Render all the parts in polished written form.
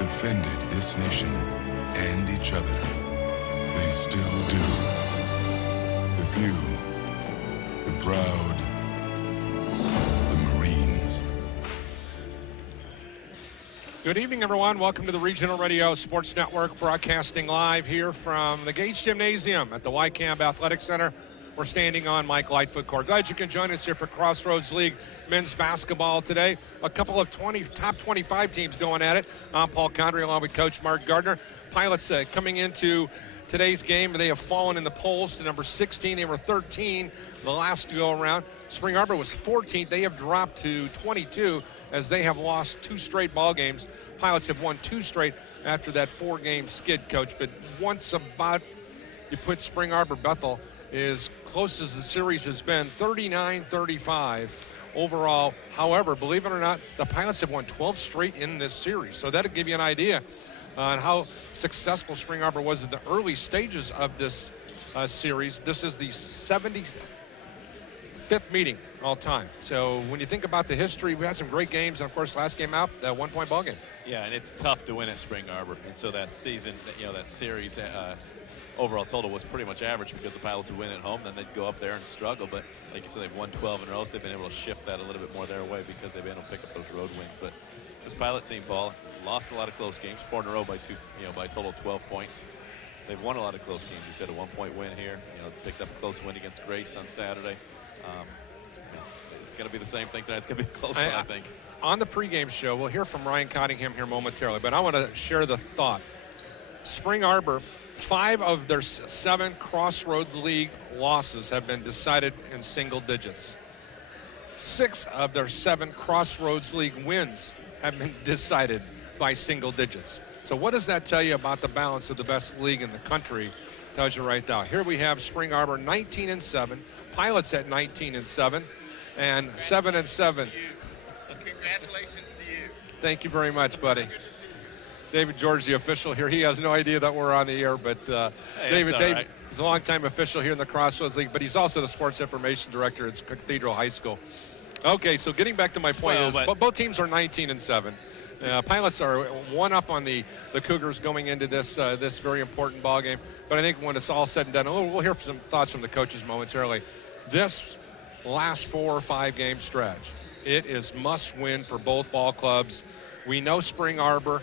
defended this nation and each other. They still do. The few, the proud, the Marines. Good evening, everyone. Welcome to the Regional Radio Sports Network, broadcasting live here from the Gage Gymnasium at the Wiekamp Athletic Center. We're standing on Mike Lightfoot Court. Glad you can join us here for Crossroads League men's basketball today. A couple of top 25 teams going at it. I'm Paul Condry along with Coach Mark Gardner. Pilots coming into today's game. They have fallen in the polls to number 16. They were 13 the last go around. Spring Arbor was 14th. They have dropped to 22 as they have lost 2 straight ball games. Pilots have won 2 straight after that 4-game skid, Coach. But once about you put Spring Arbor Bethel as close as the series has been, 39-35 overall. However, believe it or not, the Pilots have won 12 straight in this series. So that'll give you an idea on how successful Spring Arbor was in the early stages of this series. This is the 75th meeting all time. So when you think about the history, we had some great games, and of course, last game out, that 1-point ball game. Yeah, and it's tough to win at Spring Arbor, and so that season, that series overall total was pretty much average because the Pilots would win at home, then they'd go up there and struggle. But like you said, they've won 12 in a row, so they've been able to shift that a little bit more their way because they've been able to pick up those road wins. But this Pilot team, Paul, lost a lot of close games, 4 in a row by by a total of 12 points. They've won a lot of close games. You said a 1-point win here. Picked up a close win against Grace on Saturday. It's going to be the same thing tonight. It's going to be a close one, I think. On the pregame show, we'll hear from Ryan Cottingham here momentarily, but I want to share the thought. Spring Arbor, 5 of their 7 Crossroads League losses have been decided in single digits. 6 of their 7 Crossroads League wins have been decided by single digits. So what does that tell you about the balance of the best league in the country? Tells you right now. Here we have Spring Arbor 19-7, Pilots at 19-7, and 7-7. Congratulations to you. Thank you very much, buddy. David George, the official here. He has no idea that we're on the air, but David is a longtime official here in the Crossroads League, but he's also the sports information director at Cathedral High School. Okay, so getting back to my point both teams are 19-7. Pilots are 1 up on the Cougars going into this very important ball game. But I think when it's all said and done, we'll hear some thoughts from the coaches momentarily. This last 4 or 5 game stretch, it is must win for both ball clubs. We know Spring Arbor,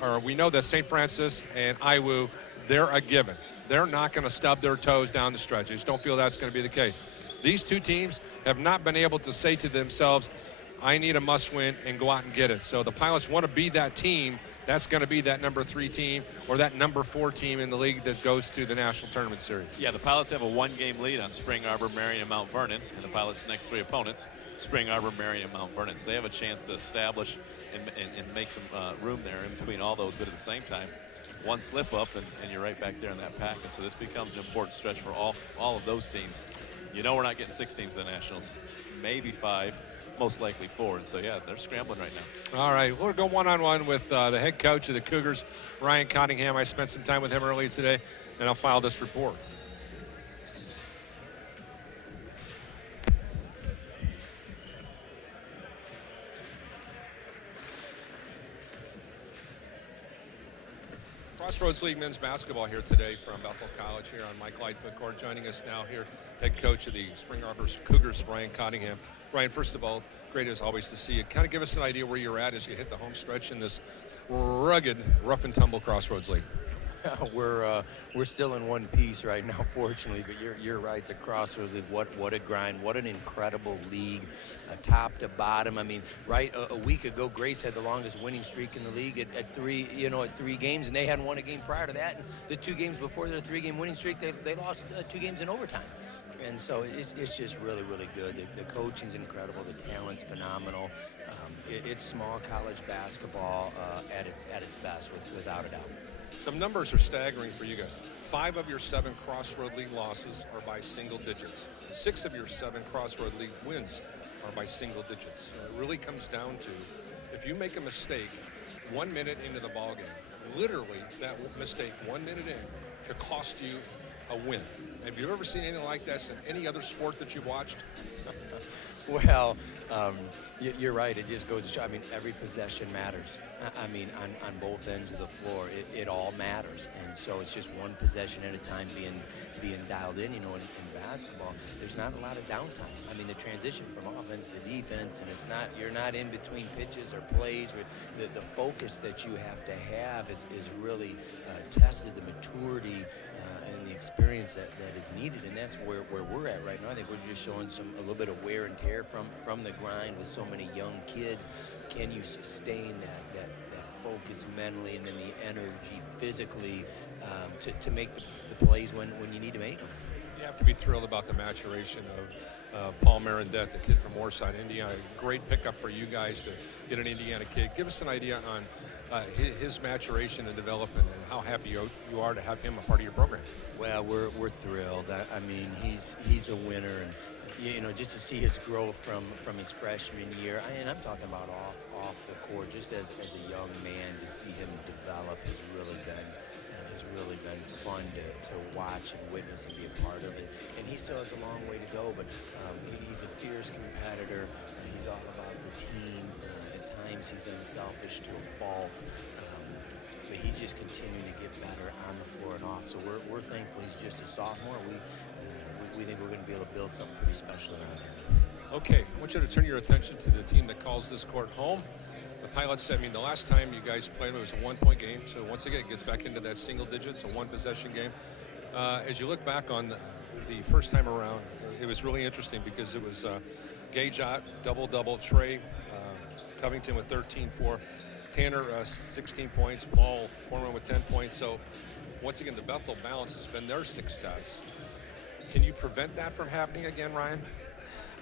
or we know that St. Francis and IWU, they're a given. They're not going to stub their toes down the stretch. I just don't feel that's going to be the case. These 2 teams have not been able to say to themselves, I need a must-win and go out and get it. So the Pilots want to be that team. That's going to be that number 3 team or that number 4 team in the league that goes to the National Tournament Series. Yeah, the Pilots have a 1-game lead on Spring Arbor, Marion, and Mount Vernon, and the Pilots' next 3 opponents, Spring Arbor, Marion, and Mount Vernon. So they have a chance to establish and make some room there in between all those, but at the same time, 1 slip up and you're right back there in that pack. And so this becomes an important stretch for all of those teams. We're not getting 6 teams in the Nationals, maybe 5. Most likely 4, and so yeah, they're scrambling right now. All right, we'll go one-on-one with the head coach of the Cougars, Ryan Cottingham. I spent some time with him earlier today, and I'll file this report. Crossroads League men's basketball here today from Bethel College here on Mike Lightfoot Court. Joining us now here, head coach of the Spring Arbor Cougars, Ryan Cottingham. Ryan, first of all, great as always to see you. Kind of give us an idea where you're at as you hit the home stretch in this rugged, rough and tumble Crossroads League. We're still in one piece right now, fortunately, but you're right. The Crossroads League, what a grind, what an incredible league, top to bottom. I mean, right a week ago, Grace had the longest winning streak in the league at 3 games, and they hadn't won a game prior to that. And the 2 games before their 3-game winning streak, they lost 2 games in overtime. And so it's just really, really good. The coaching's incredible. The talent's phenomenal. It's small college basketball at its best, without a doubt. Some numbers are staggering for you guys. 5 of your 7 Crossroad League losses are by single digits. 6 of your 7 Crossroad League wins are by single digits. It really comes down to, if you make a mistake 1 minute into the ballgame, literally that mistake 1 minute in could cost you a win. Have you ever seen anything like that in any other sport that you've watched? Well, you're right. It just goes to show. I mean, every possession matters. I mean, on both ends of the floor, it all matters. And so it's just one possession at a time being dialed in. You know, in basketball, there's not a lot of downtime. I mean, the transition from offense to defense, and you're not in between pitches or plays. Or the focus that you have to have is really tested, the maturity and the experience that is needed, and that's where we're at right now. I think we're just showing a little bit of wear and tear from the grind with so many young kids. Can you sustain that focus mentally and then the energy physically to make the plays when you need to make them? You have to be thrilled about the maturation of Paul Marindet, the kid from Moorside, Indiana. Great pickup for you guys to get an Indiana kid. Give us an idea on his maturation and development, and how happy you are to have him a part of your program. Well, we're thrilled. I mean, he's a winner, and you know, just to see his growth from his freshman year, and I'm talking about off the court, just as a young man, to see him develop has really been fun to watch and witness and be a part of it. And he still has a long way to go, but he's a fierce competitor. He's all about the team. At times he's unselfish to a fault, but he's just continuing to get better on the floor and off. So we're thankful he's just a sophomore. We think we're going to be able to build something pretty special around him. Okay, I want you to turn your attention to the team that calls this court home. The Pilots, I mean, the last time you guys played, it was a one-point game. So once again, it gets back into that single digits, a one-possession game. As you look back on the first time around, it was really interesting because it was Gage out, double-double, Trey Covington with 13-4, Tanner 16 points, Paul Foreman with 10 points. So once again, the Bethel balance has been their success. Can you prevent that from happening again, Ryan?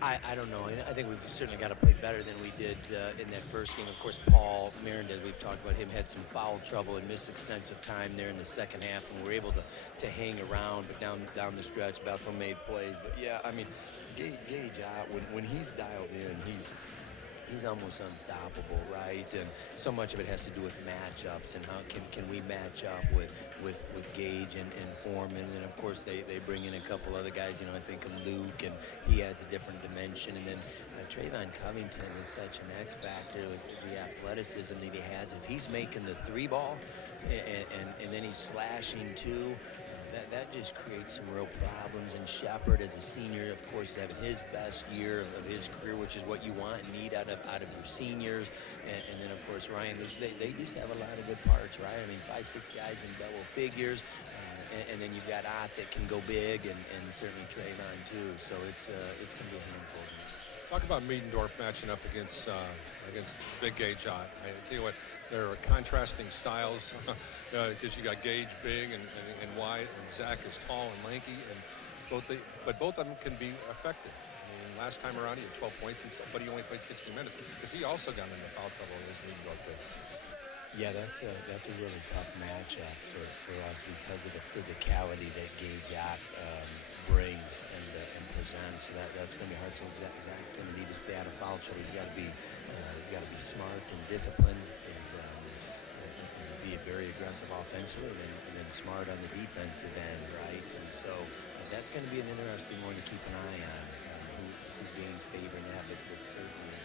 I don't know. I think we've certainly got to play better than we did in that first game. Of course, Paul Marindet, we've talked about him, had some foul trouble and missed extensive time there in the second half, and we're able to hang around. But down the stretch, Bethel made plays. But yeah, I mean, Gage out, when he's dialed in, he's almost unstoppable, right? And so much of it has to do with matchups and how can we match up with Gage and Foreman. And then, of course, they bring in a couple other guys. You know, I think of Luke, and he adds a different dimension. And then Trayvon Covington is such an X factor with the athleticism that he has. If he's making the three ball and then he's slashing too, that just creates some real problems. And Shepard, as a senior, of course, having his best year of his career, which is what you want and need out of your seniors. And then, of course, Ryan, they just have a lot of good parts, right? I mean, 5-6 guys in double figures. And then you've got Ott that can go big, and certainly Trayvon, too. So it's going to be a handful. Talk about Miedendorf matching up against Big Gage Ott. I tell you what, there are contrasting styles because you got Gage big and wide, and Zach is tall and lanky, and both of them can be effective. I mean, last time around he had 12 points, but he only played 60 minutes because he also got into foul trouble as Miedendorf did. Yeah, that's a really tough matchup for us because of the physicality that Gage Ott brings and presents. So that's going to be hard. So Zach's going to need to stay out of foul trouble. He's got to be smart and disciplined and be very aggressive offensively and then smart on the defensive end, right? And so that's going to be an interesting one to keep an eye on. Who gains favor in that, but certainly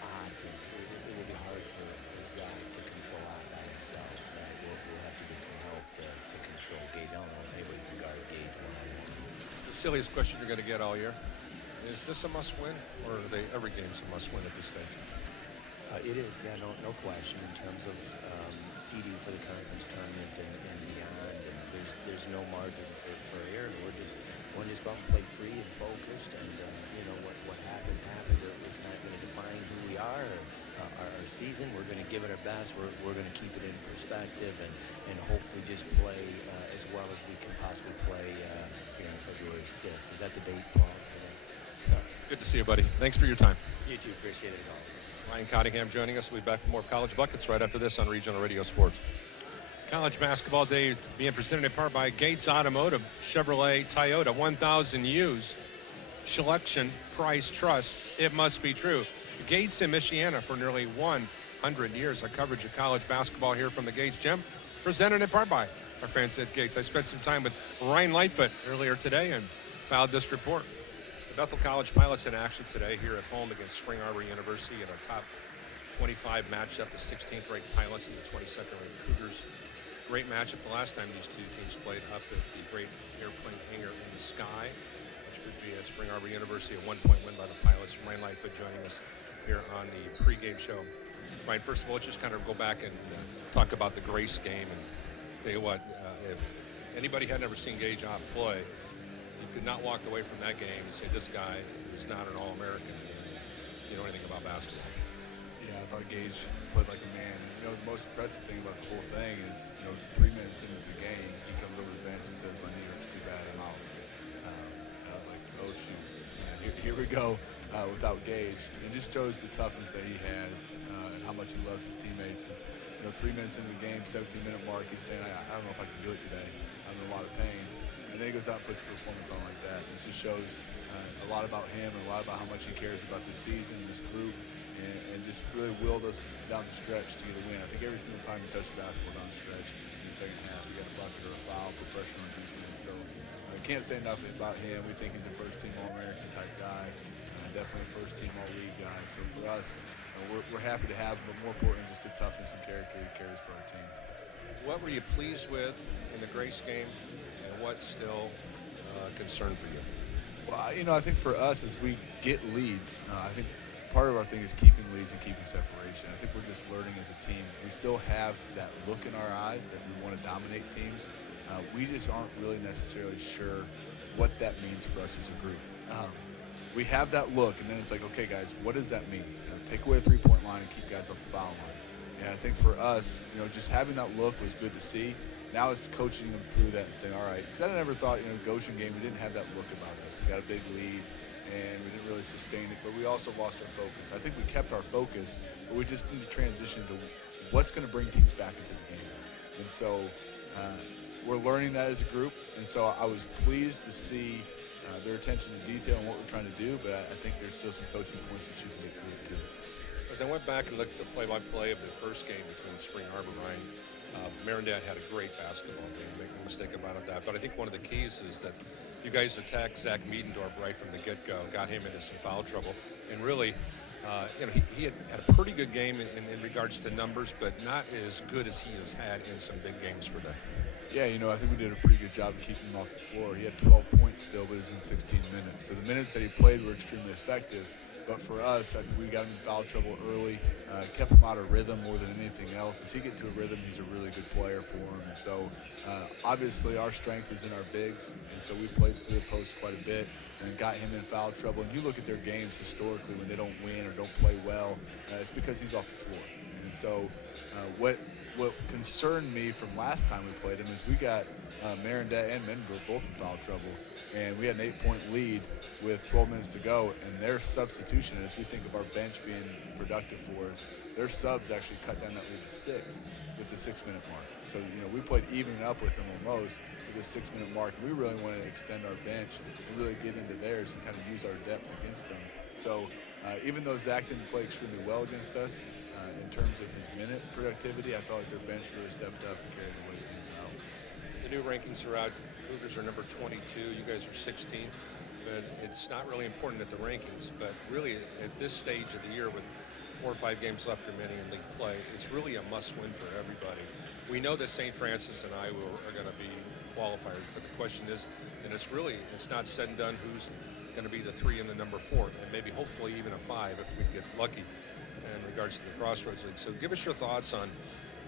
Ott. It will be hard for Zach to control Ott by himself. We'll have to get some help to control Gage. I don't know if anybody can guard Gage one-on-one. The silliest question you're going to get all year: is this a must-win, or are every game's a must-win at this stage? It is, yeah, no question in terms of seeding for the conference tournament and beyond. And there's no margin for error. We're just go out and play free and focused. And you know what happens. It's not going to define who we are or our season. We're going to give it our best. We're going to keep it in perspective and hopefully just play as well as we can possibly play here on February 6th. Is that the date, Paul? Good to see you, buddy. Thanks for your time. You too. Appreciate it as always. Ryan Cottingham joining us. We'll be back for more College Buckets right after this on Regional Radio Sports. College Basketball Day being presented in part by Gates Automotive, Chevrolet, Toyota, 1,000 used. Selection, price, trust. It must be true. Gates in Michiana for nearly 100 years. Our coverage of college basketball here from the Gates Gym, presented in part by our fans at Gates. I spent some time with Ryan Lightfoot earlier today and filed this report. Bethel College Pilots in action today here at home against Spring Arbor University in our top 25 matchup. The 16th ranked Pilots and the 22nd ranked Cougars. Great matchup the last time these two teams played up at the great airplane hangar in the sky, which would be at Spring Arbor University, a 1-point win by the Pilots. Ryan Lightfoot joining us here on the pregame show. Ryan, first of all, let's just kind of go back and talk about the Grace game. And tell you what, if anybody had never seen Gage Ott play, you could not walk away from that game and say this guy is not an All-American. You know anything about basketball? Yeah, I thought Gage played like a man. You know, the most impressive thing about the whole thing is, 3 minutes into the game, he comes over the bench and says, "My knee hurts too bad, I'm out." And I was like, "Oh shoot, here we go without Gage." And just shows the toughness that he has and how much he loves his teammates. 3 minutes into the game, 17-minute mark, he's saying, I don't know if I can do it today. I'm in a lot of pain. And then he goes out and puts a performance on like that. It just shows a lot about him and a lot about how much he cares about this season, this group, and just really willed us down the stretch to get a win. I think every single time he touched the basketball down the stretch in the second half, he got a bucket or a foul, put pressure on defense. So I can't say enough about him. We think he's a first-team All-American type guy, definitely a first-team All-League guy. So for us, we're happy to have him, but more important, just the toughness and character he carries for our team. What were you pleased with in the Grace game, and what's still a concern for you? Well, I think for us, as we get leads, I think part of our thing is keeping leads and keeping separation. I think we're just learning as a team. We still have that look in our eyes that we want to dominate teams. We just aren't really necessarily sure what that means for us as a group. We have that look, and then it's like, okay, guys, what does that mean? Take away a three-point line and keep guys off the foul line. And I think for us, just having that look was good to see. Now it's coaching them through that and saying, all right, because I never thought, Goshen game, we didn't have that look about us. We got a big lead, and we didn't really sustain it, but we also lost our focus. I think we kept our focus, but we just need to transition to what's going to bring teams back into the game. And so we're learning that as a group, and so I was pleased to see their attention to detail and what we're trying to do, but I think there's still some coaching points that you can get through too. As I went back and looked at the play-by-play of the first game between Spring Arbor and Ryan, Marindad had a great basketball game, make no mistake about that. But I think one of the keys is that you guys attacked Zach Miedendorf right from the get-go, got him into some foul trouble, and really, he had a pretty good game in regards to numbers, but not as good as he has had in some big games for them. Yeah, I think we did a pretty good job of keeping him off the floor. He had 12 points still, but it was in 16 minutes. So the minutes that he played were extremely effective. But for us, I think we got him in foul trouble early, kept him out of rhythm more than anything else. As he gets to a rhythm, he's a really good player for him. And so obviously our strength is in our bigs, and so we played through the post quite a bit and got him in foul trouble. And you look at their games historically when they don't win or don't play well, it's because he's off the floor. And so what concerned me from last time we played him is we got Marindad and Mendenburg both in foul trouble, and we had an 8-point lead with 12 minutes to go, and their substitution, as we think of our bench being productive for us, their subs actually cut down that lead to 6 with the 6-minute mark. So, we played even up with them almost with the 6-minute mark. We really wanted to extend our bench and really get into theirs and kind of use our depth against them. So even though Zach didn't play extremely well against us, in terms of his minute productivity, I felt like their bench really stepped up and carried the weight things out. The new rankings are out. Cougars are number 22. You guys are 16. But it's not really important at the rankings. But really, at this stage of the year, with 4 or 5 games left remaining in league play, it's really a must-win for everybody. We know that St. Francis and Iowa are going to be qualifiers, but the question is, and it's not said and done who's going to be the 3 and the number 4, and maybe hopefully even a 5 if we get lucky in regards to the Crossroads League. So give us your thoughts on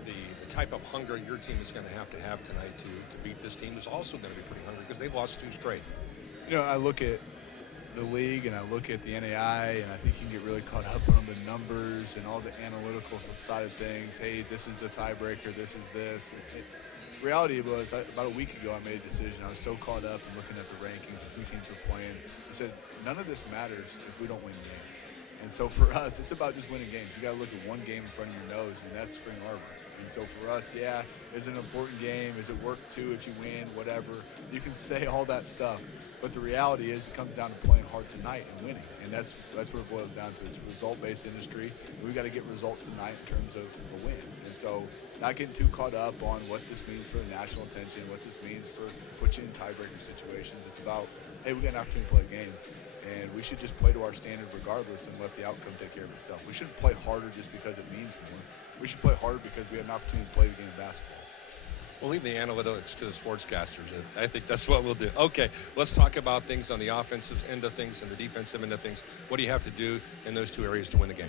the type of hunger your team is going to have tonight to beat this team who's also going to be pretty hungry because they've lost 2 straight. I look at the league and I look at the NAIA, and I think you can get really caught up on the numbers and all the analytical side of things. Hey, this is the tiebreaker, this is this. Reality was, about a week ago, I made a decision. I was so caught up in looking at the rankings and who teams were playing. I said, none of this matters if we don't win games. And so for us, it's about just winning games. You got to look at one game in front of your nose, and that's Spring Arbor. And so for us, yeah, it's an important game. Is it worth 2 if you win, whatever? You can say all that stuff. But the reality is it comes down to playing hard tonight and winning. And that's what it boils down to. It's a result-based industry. We've got to get results tonight in terms of a win. And so not getting too caught up on what this means for the national attention, what this means for putting in tiebreaker situations. It's about, hey, we got an opportunity to play a game, and we should just play to our standard regardless and let the outcome take care of itself. We shouldn't play harder just because it means more. We should play harder because we have an opportunity to play the game of basketball. We'll leave the analytics to the sportscasters. I think that's what we'll do. Okay, let's talk about things on the offensive end of things and the defensive end of things. What do you have to do in those two areas to win the game?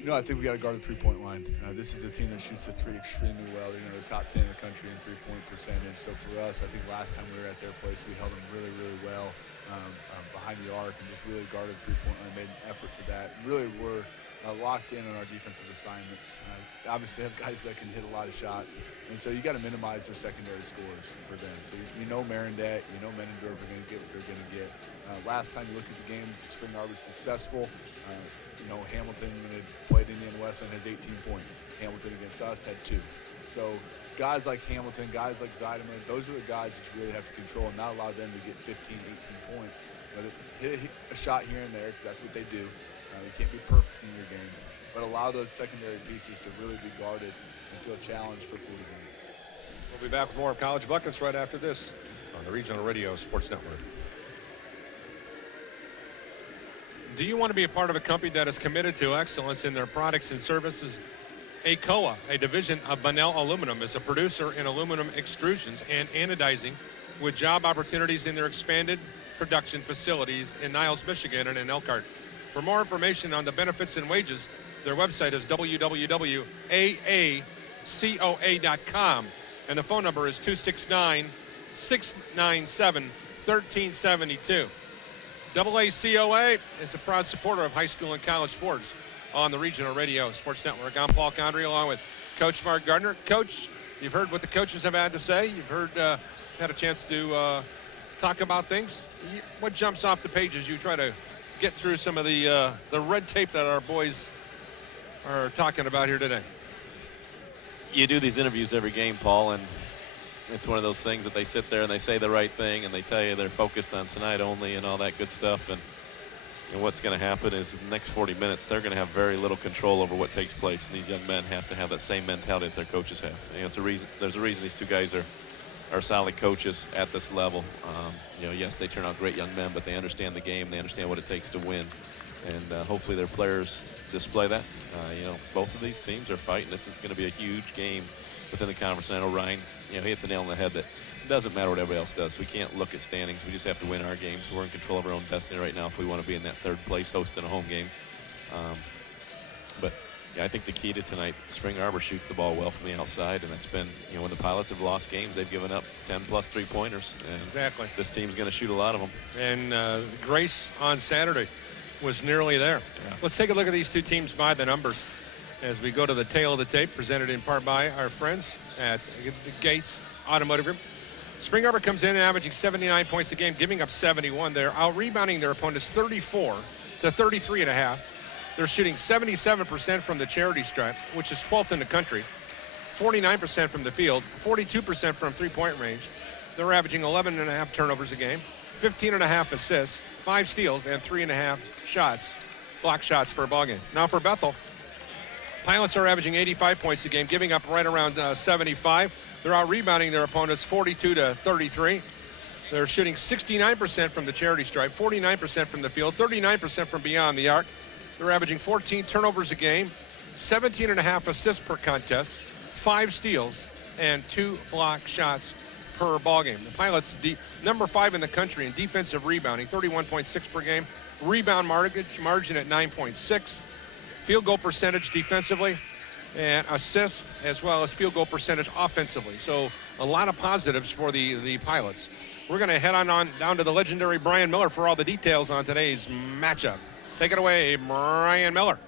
You know, I think we got to guard the three-point line. This is a team that shoots the three extremely well. You know, the top 10 in the country in three-point percentage. So for us, I think last time we were at their place, we held them really, really well behind the arc and just really guarded the three-point line, made an effort to that. And really, we're locked in on our defensive assignments. Obviously, have guys that can hit a lot of shots, and so you got to minimize their secondary scores for them. So you know Marindet, you know Menendorf are going to get what they're going to get. Last time you looked at the games, Spring Arbor was successful. You know, Hamilton, when they played Indiana Wesleyan, has 18 points. Hamilton against us had 2. So guys like Hamilton, guys like Zeideman, those are the guys that you really have to control and not allow them to get 15, 18 points. You know, hit a shot here and there because that's what they do. You can't be perfect in your game, but allow those secondary pieces to really be guarded and feel challenged for 40 minutes. We'll be back with more of College Buckets right after this on the Regional Radio Sports Network. Do you want to be a part of a company that is committed to excellence in their products and services? ACOA, a division of Bunnell Aluminum, is a producer in aluminum extrusions and anodizing with job opportunities in their expanded production facilities in Niles, Michigan and in Elkhart. For more information on the benefits and wages, their website is www.aacoa.com, and the phone number is 269-697-1372. AACOA is a proud supporter of high school and college sports on the Regional Radio Sports Network. I'm Paul Condry along with Coach Mark Gardner. Coach, you've heard what the coaches have had to say. You've heard, had a chance to talk about things. What jumps off the page as you try to get through some of the red tape that our boys are talking about here today? You do these interviews every game, Paul, and it's one of those things that they sit there and they say the right thing and they tell you they're focused on tonight only and all that good stuff. And what's going to happen is in the next 40 minutes, they're going to have very little control over what takes place. And these young men have to have that same mentality that their coaches have. You know, there's a reason these two guys are solid coaches at this level. You know, yes, they turn out great young men, but they understand the game. They understand what it takes to win. And hopefully their players display that. You know, both of these teams are fighting. This is going to be a huge game within the conference. And I know Ryan, you know, he hit the nail on the head that it doesn't matter what everybody else does. We can't look at standings. We just have to win our games. We're in control of our own destiny right now if we want to be in that third place hosting a home game. But yeah, I think the key to tonight, Spring Arbor shoots the ball well from the outside, and that's been, you know, when the Pilots have lost games, they've given up 10-plus three-pointers. Exactly. This team's going to shoot a lot of them. And Grace on Saturday was nearly there. Yeah. Let's take a look at these two teams by the numbers as we go to the tail of the tape, presented in part by our friends at the Gates Automotive Group. Spring Arbor comes in averaging 79 points a game, giving up 71. They're out-rebounding their opponents 34 to 33.5. They're shooting 77% from the charity stripe, which is 12th in the country, 49% from the field, 42% from three-point range. They're averaging 11.5 turnovers a game, 15.5 assists, 5 steals, and 3.5 shots, block shots per ballgame. Now for Bethel, Pilots are averaging 85 points a game, giving up right around 75. They're out-rebounding their opponents 42 to 33. They're shooting 69% from the charity stripe, 49% from the field, 39% from beyond the arc. They're averaging 14 turnovers a game, 17.5 assists per contest, 5 steals, and 2 block shots per ballgame. The Pilots, number 5 in the country in defensive rebounding, 31.6 per game. Rebound margin at 9.6. Field goal percentage defensively, and assist as well as field goal percentage offensively. So a lot of positives for the Pilots. We're going to head on down to the legendary Brian Miller for all the details on today's matchup. Take it away, Brian Miller.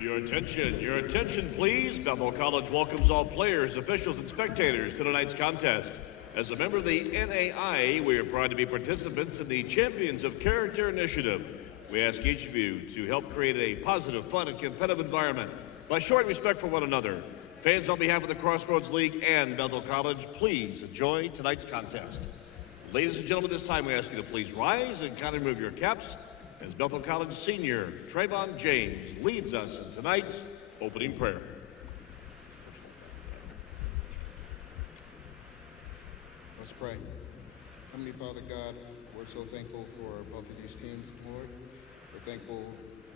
Your attention, please. Bethel College welcomes all players, officials, and spectators to tonight's contest. As a member of the NAIA, we are proud to be participants in the Champions of Character Initiative. We ask each of you to help create a positive, fun, and competitive environment by showing respect for one another. Fans, on behalf of the Crossroads League and Bethel College, please enjoy tonight's contest. Ladies and gentlemen, this time we ask you to please rise and kindly remove your caps as Bethel College senior Trayvon James leads us in tonight's opening prayer. Let's pray. Heavenly Father God, we're so thankful for both of these teams, Lord. We're thankful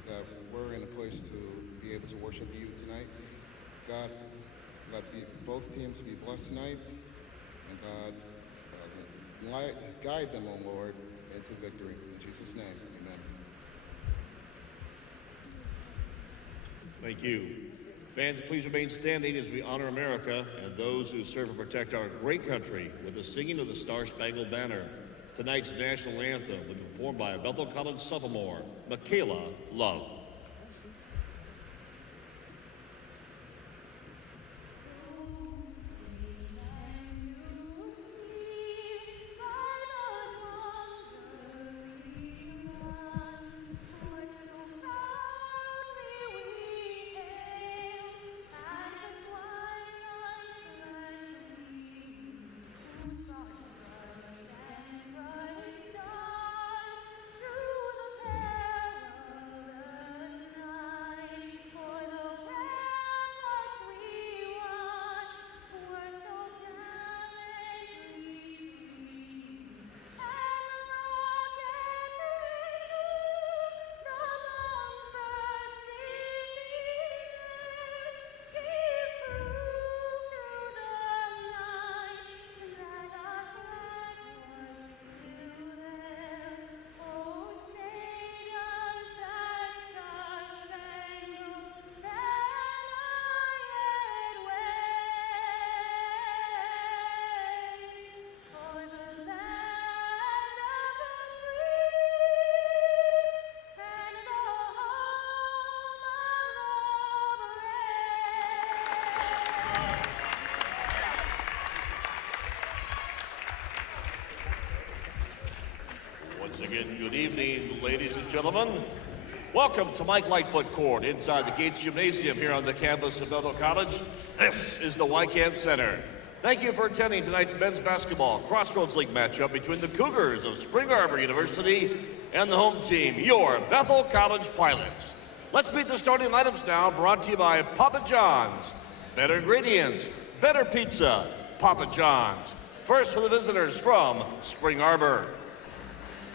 that we're in a place to be able to worship you tonight. God, let both teams be blessed tonight, and God, guide them, O Lord, into victory. In Jesus' name, amen. Thank you. Fans, please remain standing as we honor America and those who serve and protect our great country with the singing of the Star-Spangled Banner. Tonight's national anthem will be performed by Bethel College sophomore, Michaela Love. Again, good evening, ladies and gentlemen. Welcome to Mike Lightfoot Court inside the Gates Gymnasium here on the campus of Bethel College. This is the Wiekamp Center. Thank you for attending tonight's men's basketball Crossroads League matchup between the Cougars of Spring Arbor University and the home team, your Bethel College Pilots. Let's meet the starting lineups now, brought to you by Papa John's. Better ingredients, better pizza, Papa John's. First for the visitors from Spring Arbor.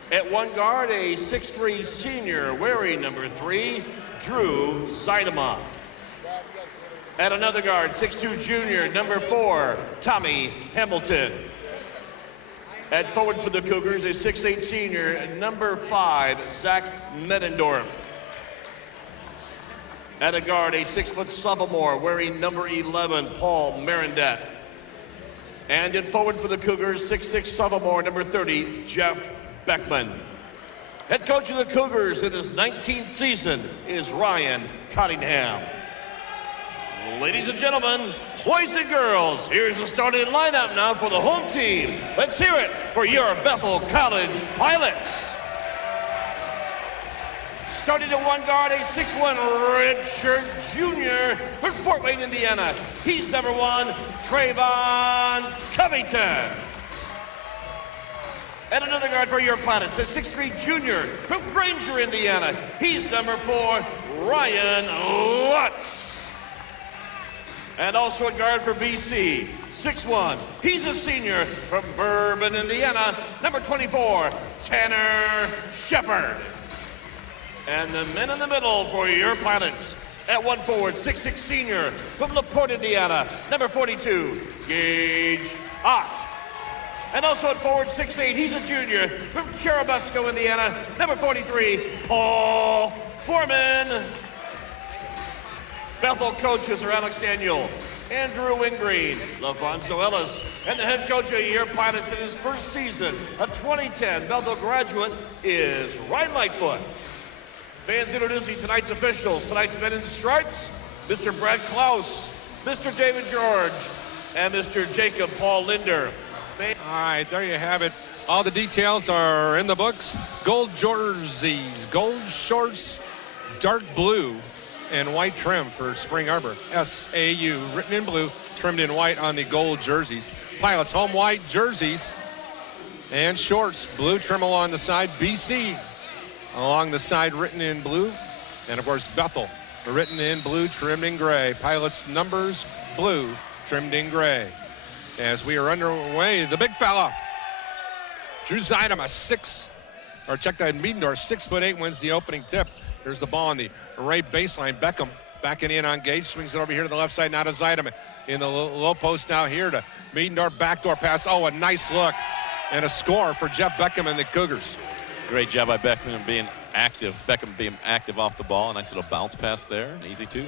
At one guard, a 6'3" senior wearing number 3, Drew Seidema. At another guard, 6'2" junior, number 4, Tommy Hamilton. At forward for the Cougars, a 6'8" senior, number 5, Zach Medendorf. At a guard, a 6' sophomore wearing number 11, Paul Marindet. And at forward for the Cougars, 6'6" sophomore, number 30, Jeff Beckman. Head coach of the Cougars in his 19th season is Ryan Cottingham. Ladies and gentlemen, boys and girls, here's the starting lineup now for the home team. Let's hear it for your Bethel College Pilots. Starting at one guard, a 6'1" redshirt junior from Fort Wayne, Indiana. He's number 1, Trayvon Covington. And another guard for your Pilots, a 6'3" junior from Granger, Indiana. He's number 4, Ryan Lutz. And also a guard for BC, 6'1". He's a senior from Bourbon, Indiana, number 24, Tanner Shepard. And the men in the middle for your Pilots. At one forward, 6'6" senior from LaPorte, Indiana, number 42, Gage Ott. And also at forward, 6'8", he's a junior from Cherubusco, Indiana, number 43, Paul Foreman. Bethel coaches are Alex Daniel, Andrew Wingreen, LaFonso Ellis, and the head coach of your Pilots in his first season, a 2010 Bethel graduate, is Ryan Lightfoot. Fans introducing tonight's officials. Tonight's men in stripes, Mr. Brad Klaus, Mr. David George, and Mr. Jacob Paul Linder. All right, there you have it. All the details are in the books. Gold jerseys, gold shorts, dark blue, and white trim for Spring Arbor. SAU, written in blue, trimmed in white on the gold jerseys. Pilots, home white jerseys and shorts, blue trim along the side. BC, along the side written in blue. And, of course, Bethel written in blue, trimmed in gray. Pilots numbers blue, trimmed in gray. As we are underway, the big fella, Drew Zidem, Miedendorf, 6'8", wins the opening tip. There's the ball on the right baseline. Beckham backing in on Gage, swings it over here to the left side, now to Zidem. In the low post now here to Miedendorf, backdoor pass. Oh, a nice look and a score for Jeff Beckham and the Cougars. Great job by Beckham being active. Beckham being active off the ball. A nice little bounce pass there, an easy two.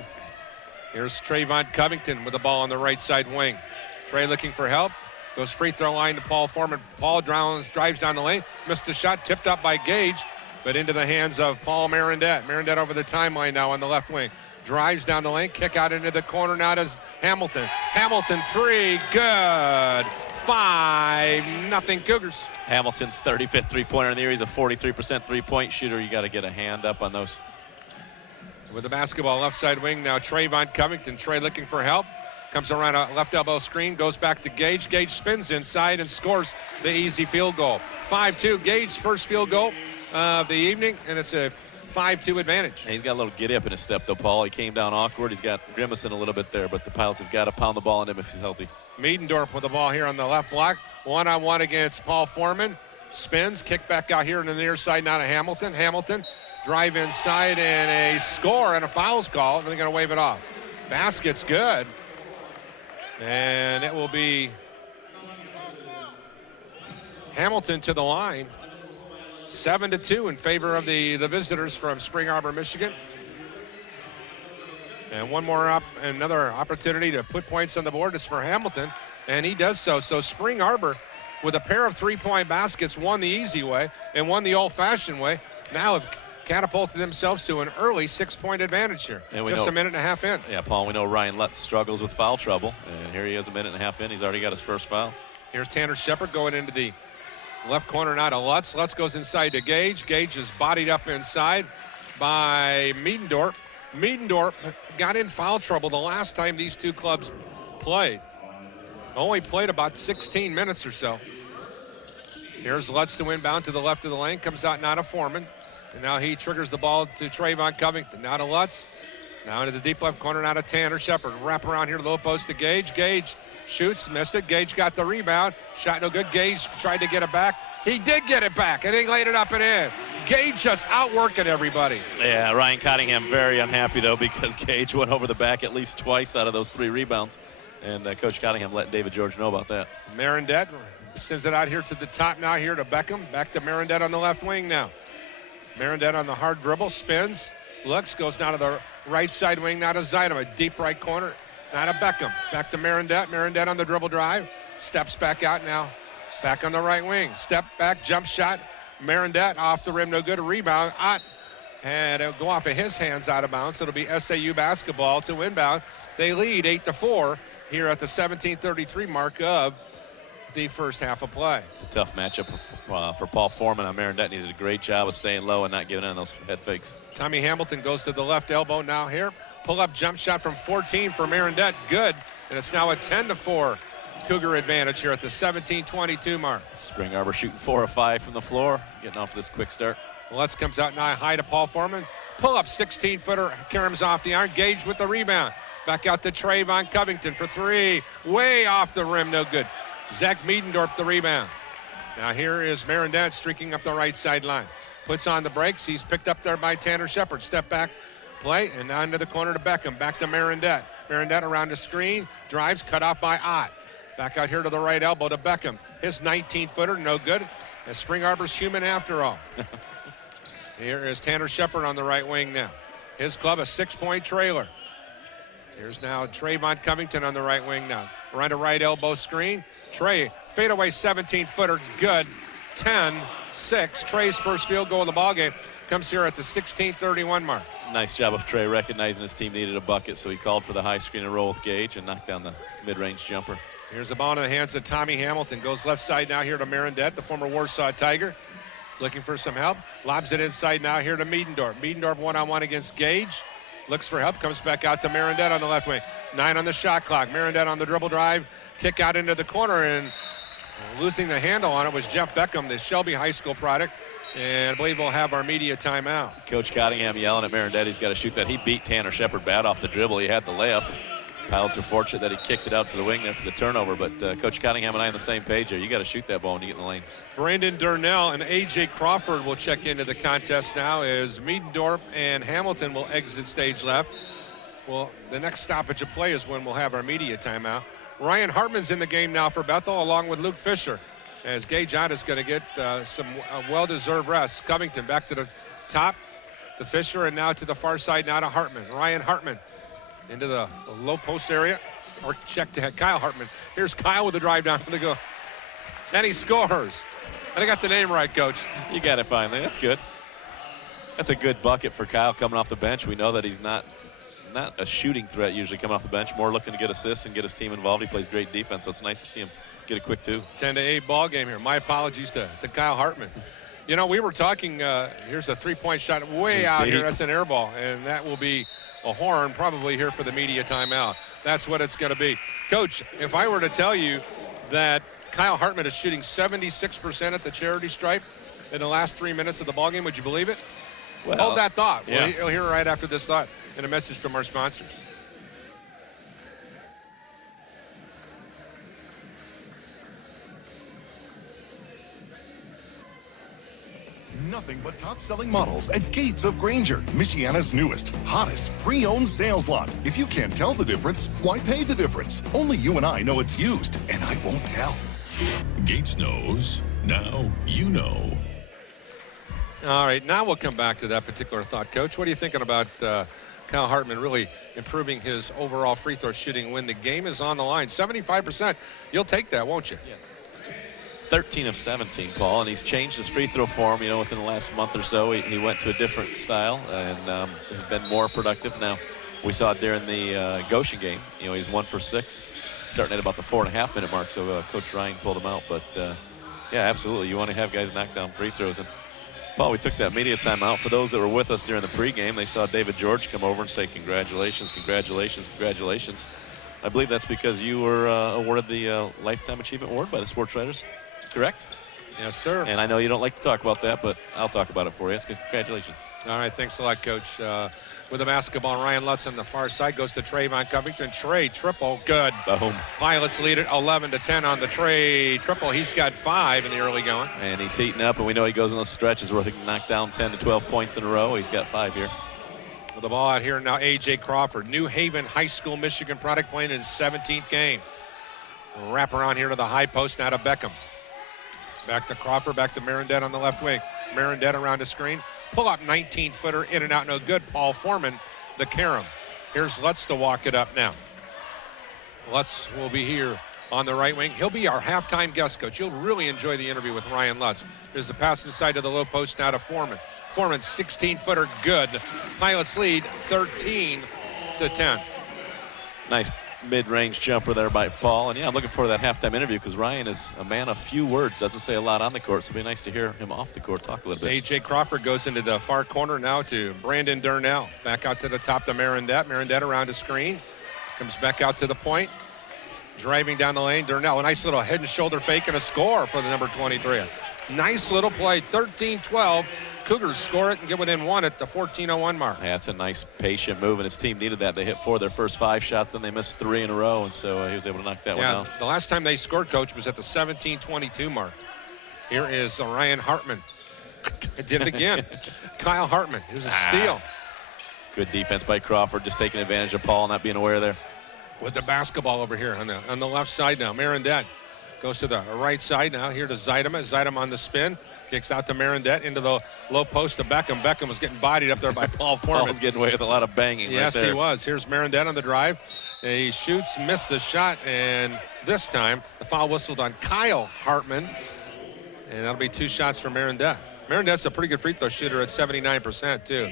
Here's Trayvon Covington with the ball on the right side wing. Trey looking for help. Goes free throw line to Paul Foreman. Paul drives down the lane. Missed the shot, tipped up by Gage, but into the hands of Paul Marendette. Marendette over the timeline now on the left wing. Drives down the lane, kick out into the corner now to Hamilton. Hamilton, three, good. 5-0 Cougars. Hamilton's 35th three-pointer in the year. He's a 43% three-point shooter. You got to get a hand up on those. With the basketball left side wing now, Trayvon Covington. Trey looking for help. Comes around a left elbow screen, goes back to Gage. Gage spins inside and scores the easy field goal. 5-2, Gage's first field goal of the evening, and it's a 5-2 advantage. And he's got a little giddy up in his step, though, Paul. He came down awkward. He's got grimacing a little bit there, but the Pilots have got to pound the ball on him if he's healthy. Miedendorf with the ball here on the left block. One-on-one against Paul Foreman. Spins, kick back out here on the near side now to Hamilton. Hamilton, drive inside, and a score and a foul's call. They're going to wave it off. Basket's good. And it will be Hamilton to the line. 7-2 in favor of the visitors from Spring Arbor, Michigan. And another opportunity to put points on the board is for Hamilton, and he does so. So Spring Arbor, with a pair of three-point baskets, won the easy way and won the old-fashioned way. Now have catapulted themselves to an early 6-point advantage here. And just a minute and a half in. Yeah, Paul, we know Ryan Lutz struggles with foul trouble, and here he is a minute and a half in. He's already got his first foul. Here's Tanner Shepard going into the left corner now to Lutz. Lutz goes inside to Gage. Gage is bodied up inside by Miedendorf. Miedendorf got in foul trouble the last time these two clubs played. Only played about 16 minutes or so. Here's Lutz to inbound to the left of the lane. Comes out now to Foreman. And now he triggers the ball to Trayvon Covington. Now to Lutz. Now into the deep left corner, now to Tanner Shepard. Wrap around here to the low post to Gage. Gage shoots, missed it. Gage got the rebound. Shot no good. Gage tried to get it back. He did get it back, and he laid it up and in. Gage just outworking everybody. Yeah, Ryan Cottingham very unhappy, though, because Gage went over the back at least twice out of those 3 rebounds. And Coach Cottingham let David George know about that. Marendette sends it out here to the top now, here to Beckham. Back to Marendette on the left wing now. Marendette on the hard dribble, spins, looks, goes down to the right side wing, now to Zidem, a deep right corner, now to Beckham. Back to Marendette. Marendette on the dribble drive, steps back out now, back on the right wing. Step back, jump shot. Marendette off the rim, no good. A rebound. Ott and it'll go off of his hands out of bounds. So it'll be SAU basketball to inbound. They lead 8-4 here at the 17:33 mark of the first half of play. It's a tough matchup for Paul Foreman. Marendette needed a great job of staying low and not giving in those head fakes. Tommy Hamilton goes to the left elbow now here. Pull-up jump shot from 14 for Marendette. Good. And it's now a 10-4 Cougar advantage here at the 17:22 mark. Spring Arbor shooting 4 of 5 from the floor, getting off this quick start. Lutz comes out now high to Paul Foreman. Pull-up 16-footer, Karam's off the iron. Gage with the rebound. Back out to Trayvon Covington for 3. Way off the rim, no good. Zach Miedendorf the rebound. Now here is Marendette streaking up the right sideline. Puts on the brakes. He's picked up there by Tanner Shepard. Step back play, and now into the corner to Beckham. Back to Marendette. Marendette around the screen. Drives, cut off by Ott. Back out here to the right elbow to Beckham. His 19-footer, no good. And Spring Arbor's human after all. Here is Tanner Shepard on the right wing now. His club a 6-point trailer. Here's now Trayvon Covington on the right wing now. Right to right elbow screen. Trey, fadeaway 17-footer, good. 10-6. Trey's first field goal of the ballgame comes here at the 16:31 mark. Nice job of Trey recognizing his team needed a bucket, so he called for the high screen and roll with Gage and knocked down the mid-range jumper. Here's the ball in the hands of Tommy Hamilton. Goes left side now here to Marendette, the former Warsaw Tiger. Looking for some help. Lobs it inside now here to Miedendorf. Miedendorf one-on-one against Gage. Looks for help, comes back out to Marendette on the left wing. 9 on the shot clock. Marendette on the dribble drive. Kick out into the corner, and losing the handle on it was Jeff Beckham, the Shelby High School product. And I believe we'll have our media timeout. Coach Cottingham yelling at Marinette. He's got to shoot that. He beat Tanner Shepard bad off the dribble. He had the layup. Pilots are fortunate that he kicked it out to the wing there for the turnover. But Coach Cottingham and I on the same page here. You got to shoot that ball when you get in the lane. Brandon Durnell and A.J. Crawford will check into the contest now as Miedendorf and Hamilton will exit stage left. Well, the next stoppage of play is when we'll have our media timeout. Ryan Hartman's in the game now for Bethel along with Luke Fisher, as Gage Ott is going to get some well-deserved rest. Covington back to the top to Fisher, and now to the far side, now to Hartman. Ryan Hartman into the low post area, or check to Kyle Hartman. Here's Kyle with the drive down to the go. And he scores. I got the name right, Coach. You got it finally. That's good. That's a good bucket for Kyle coming off the bench. We know that he's not a shooting threat usually coming off the bench, more looking to get assists and get his team involved. He plays great defense, so it's nice to see him get a quick 2. 10-8 ball game here. My apologies to Kyle Hartman. You know, we were talking, here's a three-point shot way out here. That's an air ball, and that will be a horn probably here for the media timeout. That's what it's going to be. Coach, if I were to tell you that Kyle Hartman is shooting 76% at the charity stripe in the last 3 minutes of the ball game, would you believe it? Well, hold that thought. Yeah. We'll hear right after this thought and a message from our sponsors. Nothing but top-selling models at Gates of Granger, Michiana's newest, hottest pre-owned sales lot. If you can't tell the difference, why pay the difference? Only you and I know it's used, and I won't tell. Gates knows. Now you know. All right, now we'll come back to that particular thought. Coach, what are you thinking about Kyle Hartman really improving his overall free throw shooting when the game is on the line? 75%. You'll take that, won't you? Yeah. 13 of 17, Paul, and he's changed his free throw form, you know, within the last month or so. He went to a different style and has been more productive. Now, we saw during the Goshen game, you know, he's 1 for 6, starting at about the 4.5-minute mark, so Coach Ryan pulled him out. But, yeah, absolutely, you want to have guys knock down free throws. And, Paul, we took that media timeout. For those that were with us during the pregame, they saw David George come over and say, congratulations, congratulations, congratulations. I believe that's because you were awarded the Lifetime Achievement Award by the Sports Writers. Correct? Yes, sir. And I know you don't like to talk about that, but I'll talk about it for you. Congratulations. All right, thanks a lot, Coach. With the basketball, Ryan Lutz on the far side goes to Trayvon Covington. Trey, triple, good. Boom. Pilots lead it 11-10 on the Trey triple. He's got 5 in the early going. And he's heating up, and we know he goes in those stretches where he can knock down 10 to 12 points in a row. He's got 5 here. With the ball out here now, A.J. Crawford. New Haven High School, Michigan product, playing in his 17th game. Wrap around here to the high post, now to Beckham. Back to Crawford, back to Marinette on the left wing. Marinette around the screen. Pull up 19-footer, in and out, no good. Paul Foreman, the carom. Here's Lutz to walk it up now. Lutz will be here on the right wing. He'll be our halftime guest coach. You'll really enjoy the interview with Ryan Lutz. There's a pass inside to the low post now to Foreman. Foreman, 16-footer, good. Pilots lead 13-10. Nice mid-range jumper there by Paul. And, yeah, I'm looking forward to that halftime interview because Ryan is a man of few words, doesn't say a lot on the court, so it'll be nice to hear him off the court talk a little bit. A.J. Crawford goes into the far corner now to Brandon Durnell. Back out to the top to Marinette. Marinette around the screen. Comes back out to the point. Driving down the lane, Durnell. A nice little head and shoulder fake and a score for the number 23. Nice little play, 13-12. Cougars score it and get within 1 at the 14:01 mark. Yeah, it's a nice patient move, and his team needed that. They hit 4 of their first 5 shots, then they missed 3 in a row, and so he was able to knock that one out. The last time they scored, Coach, was at the 17:22 mark. Here is Ryan Hartman. I did it again. Kyle Hartman. It was a steal. Good defense by Crawford, just taking advantage of Paul, not being aware there. With the basketball over here on the left side now. Marinette goes to the right side now. Here to Zeidema. Zeidema on the spin. Kicks out to Marinette into the low post to Beckham. Beckham was getting bodied up there by Paul Foreman. Paul was getting away with a lot of banging. Yes, right there. he was. Here's Marinette on the drive. And he shoots, missed the shot, and this time the foul whistled on Kyle Hartman. And that'll be 2 shots for Marinette. Marinette's a pretty good free throw shooter at 79% too.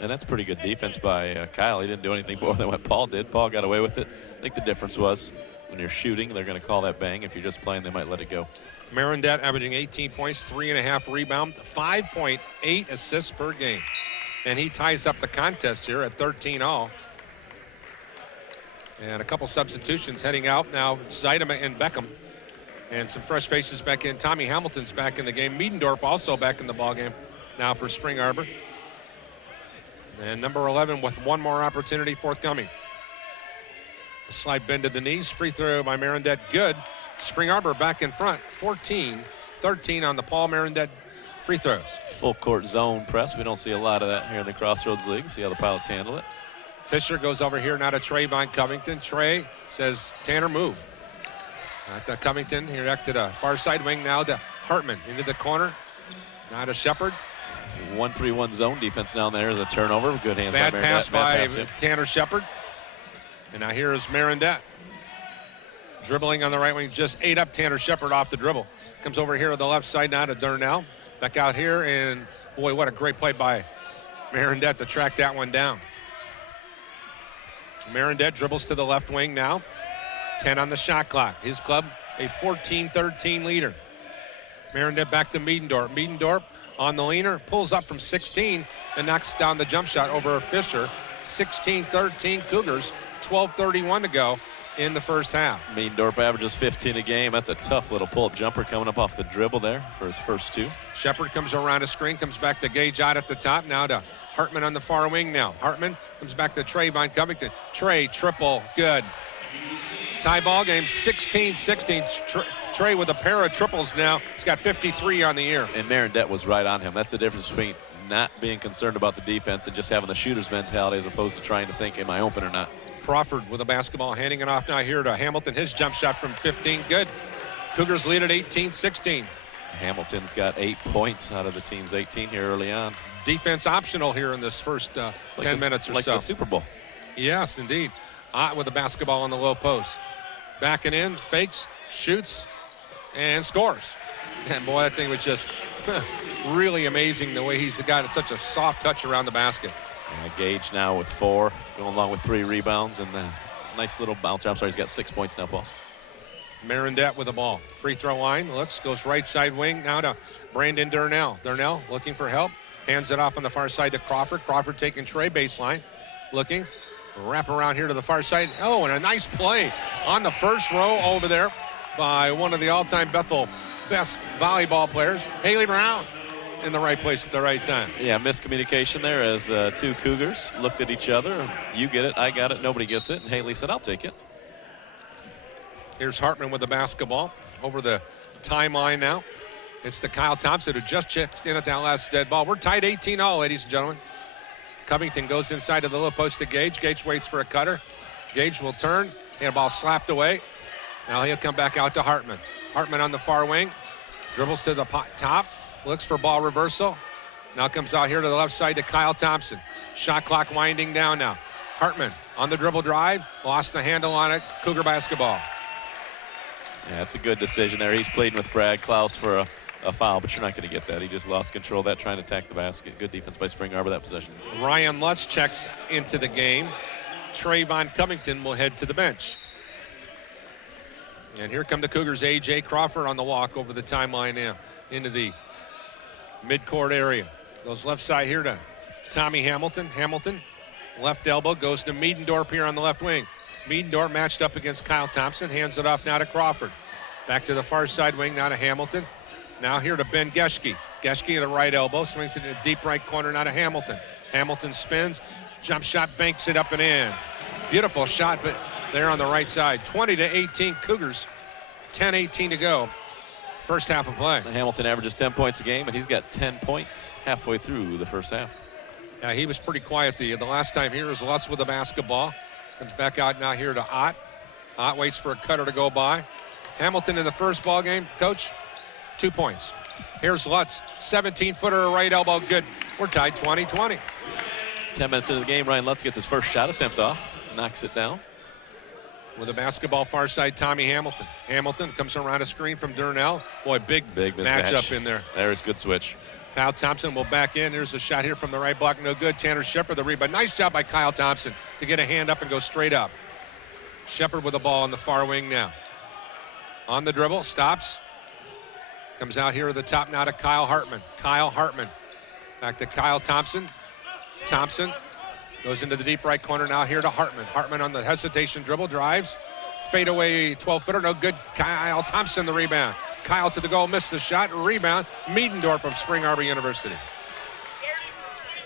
And that's pretty good defense by Kyle. He didn't do anything more than what Paul did. Paul got away with it. I think the difference was when you're shooting, they're going to call that bang. If you're just playing, they might let it go. Marinette averaging 18 points, 3.5 rebounds, 5.8 assists per game. And he ties up the contest here at 13-all. And a couple substitutions heading out now. Zeidema and Beckham. And some fresh faces back in. Tommy Hamilton's back in the game. Miedendorf also back in the ballgame now for Spring Arbor. And number 11 with one more opportunity forthcoming. A slight bend to the knees. Free throw by Marindet. Good. Spring Arbor back in front. 14-13 on the Paul Marindet free throws. Full court zone press. We don't see a lot of that here in the Crossroads League. See how the Pilots handle it. Fisher goes over here now to Trayvon Covington. Trey says, Tanner, move. To Covington, here back to the far side wing now to Hartman into the corner. Now to Shepard. 1-3-1 zone defense down there is a turnover. Good hands Bad by pass Marindet. by Tanner Shepard. And now here is Marindet. Dribbling on the right wing, just ate up Tanner Shepard off the dribble. Comes over here on the left side now to Durnell. Back out here, and boy, what a great play by Marindet to track that one down. Marindet dribbles to the left wing now. 10 on the shot clock. His club, a 14-13 leader. Marindet back to Miedendorf. Miedendorf on the leaner, pulls up from 16 and knocks down the jump shot over Fisher. 16-13 Cougars, 12:31 to go in the first half. Miedendorf averages 15 a game. That's a tough little pull-up jumper coming up off the dribble there for his first two. Shepard comes around a screen, comes back to Gage out at the top. Now to Hartman on the far wing now. Hartman comes back to Trayvon Covington. Trey, triple, good. Tie ball game, 16-16. Trey with a pair of triples now. He's got 53 on the year. And Marindet was right on him. That's the difference between not being concerned about the defense and just having the shooter's mentality as opposed to trying to think, am I open or not? Crawford with a basketball, handing it off now here to Hamilton. His jump shot from 15, good. Cougars lead at 18-16. Hamilton's got 8 points out of the team's 18 here early on. Defense optional here in this first 10 minutes or like so. Like the Super Bowl. Yes, indeed. Ott with the basketball on the low post. Backing in, fakes, shoots, and scores. And boy, that thing was just really amazing the way he's got such a soft touch around the basket. Gage now with 4, going along with 3 rebounds and a nice little bouncer. I'm sorry, he's got 6 points now, Paul. Marindet with the ball. Free throw line, looks, goes right side wing now to Brandon Durnell. Durnell looking for help, hands it off on the far side to Crawford. Crawford taking Trey baseline, looking, wrap around here to the far side. Oh, and a nice play on the first row over there by one of the all-time Bethel best volleyball players, Haley Brown, in the right place at the right time. Yeah, miscommunication there as two Cougars looked at each other. You get it, I got it, nobody gets it. And Haley said, I'll take it. Here's Hartman with the basketball over the timeline now. It's to Kyle Thompson, who just checked in at that last dead ball. We're tied 18-all, ladies and gentlemen. Covington goes inside to the low post to Gage. Gage waits for a cutter. Gage will turn, and a ball slapped away. Now he'll come back out to Hartman. Hartman on the far wing, dribbles to the top, looks for ball reversal. Now comes out here to the left side to Kyle Thompson. Shot clock winding down now. Hartman on the dribble drive, lost the handle on it. Cougar basketball. Yeah, it's a good decision there. He's pleading with Brad Klaus for a foul, but you're not going to get that. He just lost control of that, trying to attack the basket. Good defense by Spring Arbor that possession. Ryan Lutz checks into the game. Trayvon Covington will head to the bench. And here come the Cougars. A.J. Crawford on the walk over the timeline now into the midcourt area. Goes left side here to Tommy Hamilton. Hamilton, left elbow, goes to Miedendorf here on the left wing. Miedendorf matched up against Kyle Thompson, hands it off now to Crawford. Back to the far side wing, now to Hamilton. Now here to Ben Geschke. Geschke at the right elbow, swings it in the deep right corner, now to Hamilton. Hamilton spins, jump shot, banks it up and in. Beautiful shot, but there on the right side. 20-18 Cougars, 10-18 to go. First half of play. Hamilton averages 10 points a game, and he's got 10 points halfway through the first half. Yeah, he was pretty quiet the last time here. Is Lutz with the basketball. Comes back out now here to Ott. Ott waits for a cutter to go by. Hamilton in the first ball game, coach, 2 points. Here's Lutz, 17-footer, right elbow, good. We're tied 20-20. 10 minutes into the game, Ryan Lutz gets his first shot attempt off, knocks it down. With the basketball far side, Tommy Hamilton. Hamilton comes around a screen from Durnell. Boy, big matchup in there. There's a good switch. Kyle Thompson will back in. Here's a shot here from the right block, no good. Tanner Shepard the rebound. Nice job by Kyle Thompson to get a hand up and go straight up. Shepard with the ball on the far wing now. On the dribble, stops. Comes out here to the top now to Kyle Hartman. Kyle Hartman. Back to Kyle Thompson. Thompson goes into the deep right corner now here to Hartman. Hartman on the hesitation dribble, drives, fadeaway 12-footer, no good. Kyle Thompson the rebound. Kyle to the goal, missed the shot. Rebound, Miedendorf of Spring Arbor University.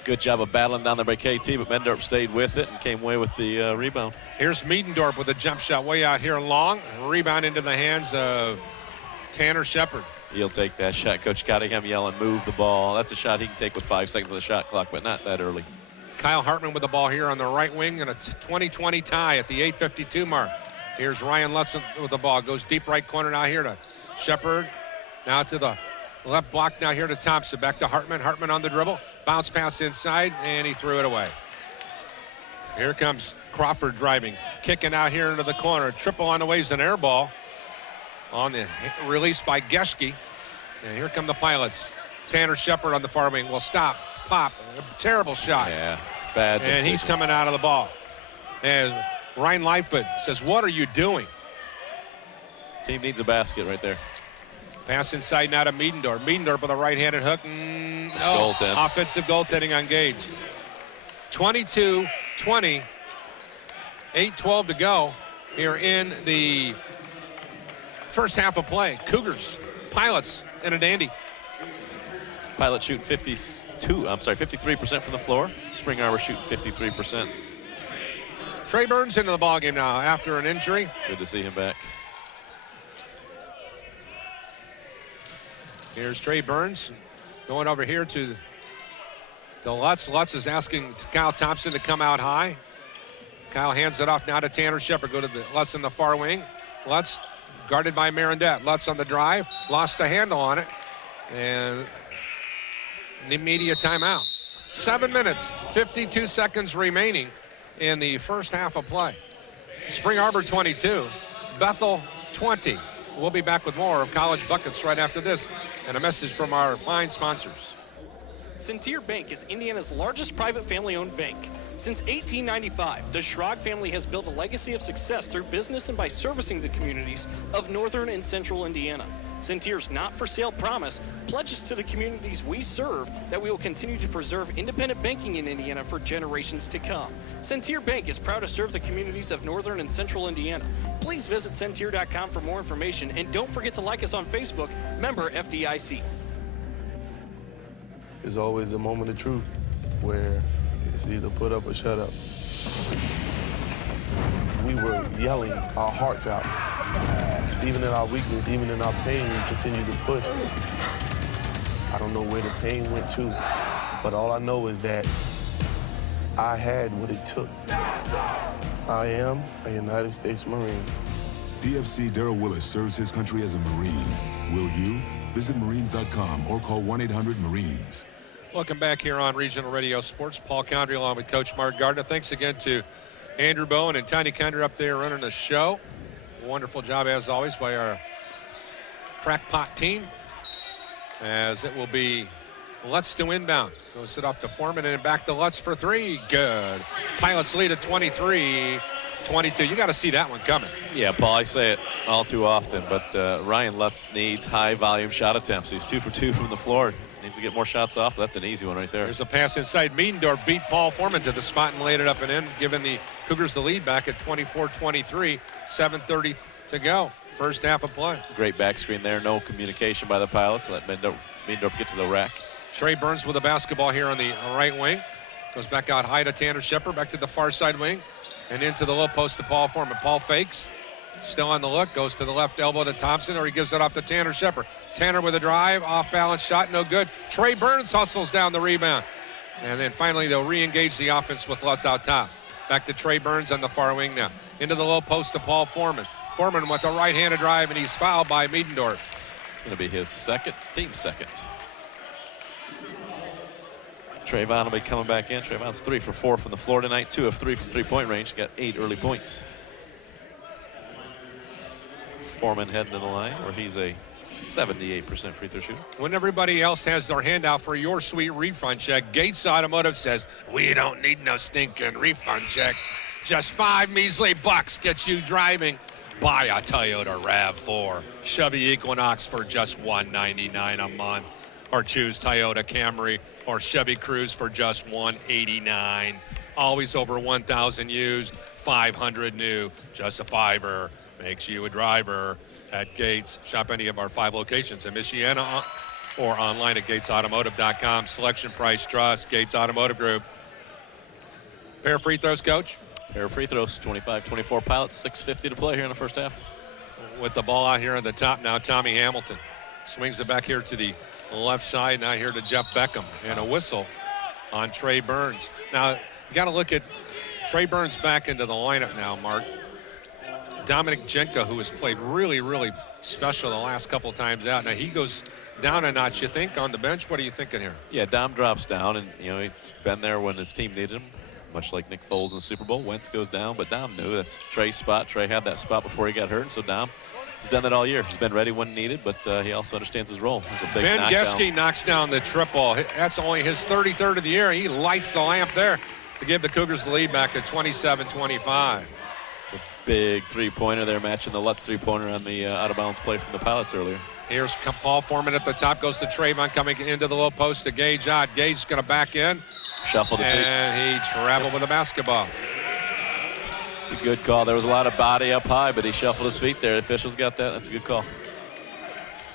Good job of battling down there by KT, but Miedendorf stayed with it and came away with the rebound. Here's Miedendorf with a jump shot way out here long. Rebound into the hands of Tanner Shepard. He'll take that shot. Coach Cottingham yelling, move the ball. That's a shot he can take with 5 seconds of the shot clock, but not that early. Kyle Hartman with the ball here on the right wing and a 20-20 tie at the 8:52 mark. Here's Ryan Lightfoot with the ball. Goes deep right corner now here to Shepard. Now to the left block now here to Thompson. Back to Hartman. Hartman on the dribble. Bounce pass inside, and he threw it away. Here comes Crawford driving. Kicking out here into the corner. Triple on the way is an air ball. On the release by Geschke. And here come the Pilots. Tanner Shepard on the far wing will stop, pop, a terrible shot. Yeah, it's bad decision. And he's coming out of the ball. And Ryan Lightfoot says, what are you doing? Team needs a basket right there. Pass inside now to Miedendorf. Miedendorf with a right-handed hook. Goaltend. Offensive goaltending on Gage. 22-20, 8:12 to go here in the first half of play. Cougars, Pilots, and a dandy. Pilot shooting 53% from the floor. Spring Arbor shooting 53%. Trey Burns into the ballgame now after an injury. Good to see him back. Here's Trey Burns going over here to Lutz. Lutz is asking Kyle Thompson to come out high. Kyle hands it off now to Tanner Shepard. Go to the Lutz in the far wing. Lutz guarded by Marendette. Lutz on the drive. Lost the handle on it. And the immediate timeout. 7 minutes, 52 seconds remaining in the first half of play. Spring Arbor 22, Bethel 20. We'll be back with more of College Buckets right after this and a message from our fine sponsors. Centier Bank is Indiana's largest private family-owned bank. Since 1895, the Schrag family has built a legacy of success through business and by servicing the communities of northern and central Indiana. Centier's not-for-sale promise pledges to the communities we serve that we will continue to preserve independent banking in Indiana for generations to come. Centier Bank is proud to serve the communities of northern and central Indiana. Please visit Centier.com for more information, and don't forget to like us on Facebook, member FDIC. There's always a moment of truth where it's either put up or shut up. We were yelling our hearts out. Even in our weakness, even in our pain, we continue to push. I don't know where the pain went to, but all I know is that I had what it took. I am a United States Marine. PFC Darrell Willis serves his country as a Marine. Will you? Visit Marines.com or call 1-800-MARINES. Welcome back here on Regional Radio Sports. Paul Condry along with Coach Mark Gardner. Thanks again to Andrew Bowen and Tiny Kinder up there running the show. Wonderful job as always by our crackpot team. As it will be Lutz to inbound. Goes it off to Foreman and back to Lutz for three. Good. Pilots lead at 23-22. You got to see that one coming. Yeah, Paul, I say it all too often, but Ryan Lutz needs high-volume shot attempts. He's 2 for 2 from the floor. Needs to get more shots off. That's an easy one right there. There's a pass inside. Miedendorf beat Paul Foreman to the spot and laid it up and in, giving the Cougars the lead back at 24-23. 7:30 to go. First half of play. Great back screen there. No communication by the Pilots. Let Miedendorf get to the rack. Trey Burns with the basketball here on the right wing. Goes back out high to Tanner Shepard, back to the far side wing, and into the low post to Paul Foreman. Paul fakes, still on the look, goes to the left elbow to Thompson, or he gives it off to Tanner Shepard. Tanner with a drive, off-balance shot, no good. Trey Burns hustles down the rebound. And then finally they'll re-engage the offense with Lutz out top. Back to Trey Burns on the far wing now. Into the low post to Paul Foreman. Foreman with the right-handed drive, and he's fouled by Miedendorf. It's going to be his second, team second. Trayvon will be coming back in. Trayvon's 3 for 4 from the floor tonight, 2 of 3 from three-point range. Got 8 early points. Foreman heading to the line, where he's a 78% free throw shooter. When everybody else has their hand out for your sweet refund check, Gates Automotive says, we don't need no stinking refund check. Just $5 measly gets you driving. Buy a Toyota RAV4 Chevy Equinox for just $199 a month. Or choose Toyota Camry or Chevy Cruze for just $189 always over 1,000 used, 500 new. Just a $5 makes you a driver at Gates. Shop any of our 5 locations in Michiana or online at gatesautomotive.com. Selection, price, trust, Gates Automotive Group. Pair of free throws, Coach? Pair of free throws, 25-24 Pilots, 6:50 to play here in the first half. With the ball out here on the top now, Tommy Hamilton swings it back here to the left side. Now here to Jeff Beckham, and a whistle on Trey Burns. Now, you got to look at Trey Burns back into the lineup now, Mark. Dominic Jenko, who has played really, really special the last couple times out. Now, he goes down a notch, you think, on the bench? What are you thinking here? Yeah, Dom drops down, and, you know, he's been there when his team needed him, much like Nick Foles in the Super Bowl. Wentz goes down, but Dom knew that's Trey's spot. Trey had that spot before he got hurt, and so Dom, he's done that all year. He's been ready when needed, but he also understands his role. He's a big Ben knockdown. Geschke knocks down the triple. That's only his 33rd of the year. He lights the lamp there to give the Cougars the lead back at 27-25. It's a big three-pointer there, matching the Lutz three-pointer on the out-of-bounds play from the Pilots earlier. Here's Paul Foreman at the top, goes to Trayvon coming into the low post to Gage out. Gage is going to back in. Shuffle the feet. And he traveled with the basketball. It's a good call. There was a lot of body up high, but he shuffled his feet there. The officials got that. That's a good call.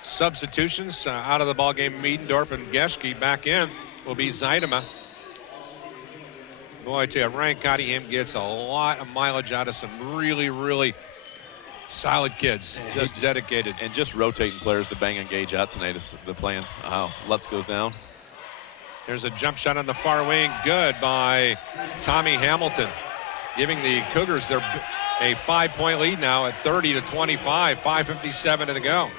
Substitutions out of the ball game. Miedendorf and Geschke back in will be Zeidema. Boy, I tell you, Ryan Cottingham gets a lot of mileage out of some really, really solid kids, just dedicated. And just rotating players to bang and Gage out tonight is the plan. Wow, Lutz goes down. There's a jump shot on the far wing. Good by Tommy Hamilton, giving the Cougars a 5-point lead now at 30-25, 5:57 to go.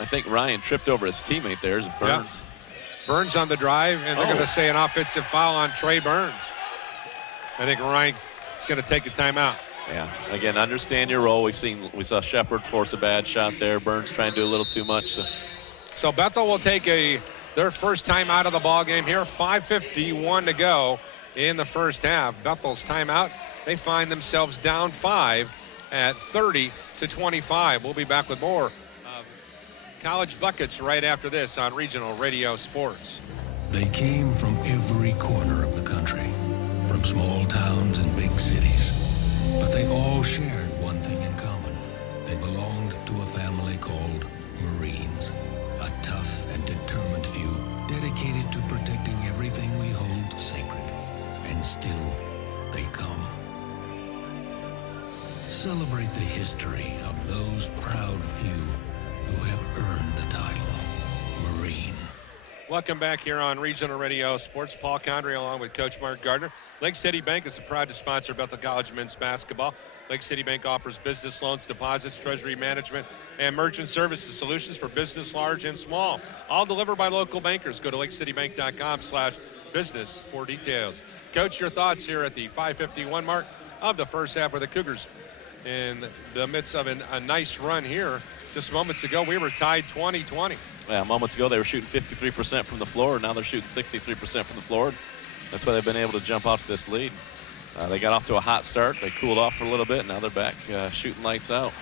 I think Ryan tripped over his teammate there. There's Burns. Yep. Burns on the drive, and they're going to say an offensive foul on Trey Burns. I think Ryan is going to take a timeout. Yeah, again, understand your role. We saw Shepard force a bad shot there. Burns trying to do a little too much. So Bethel will take their first time out of the ball game here. 5:51 to go in the first half. Bethel's timeout. They find themselves down 5 at 30-25. We'll be back with more College Buckets right after this on Regional Radio Sports. They came from every corner of the country, from small towns and big cities. But they all shared one thing in common. They belonged to a family called Marines. A tough and determined few dedicated to protecting everything we hold sacred. And still, they come. Celebrate the history of those proud few who have earned the title Marine. Welcome back here on Regional Radio Sports. Paul Condry along with Coach Mark Gardner. Lake City Bank is proud to sponsor Bethel College men's basketball. Lake City Bank offers business loans, deposits, treasury management, and merchant services solutions for business large and small. All delivered by local bankers. Go to lakecitybank.com/business for details. Coach, your thoughts here at the 5:51 mark of the first half where the Cougars in the midst of a nice run here. Just moments ago, we were tied 20-20. Yeah, moments ago they were shooting 53% from the floor. Now they're shooting 63% from the floor. That's why they've been able to jump off this lead. They got off to a hot start. They cooled off for a little bit. Now they're back shooting lights out.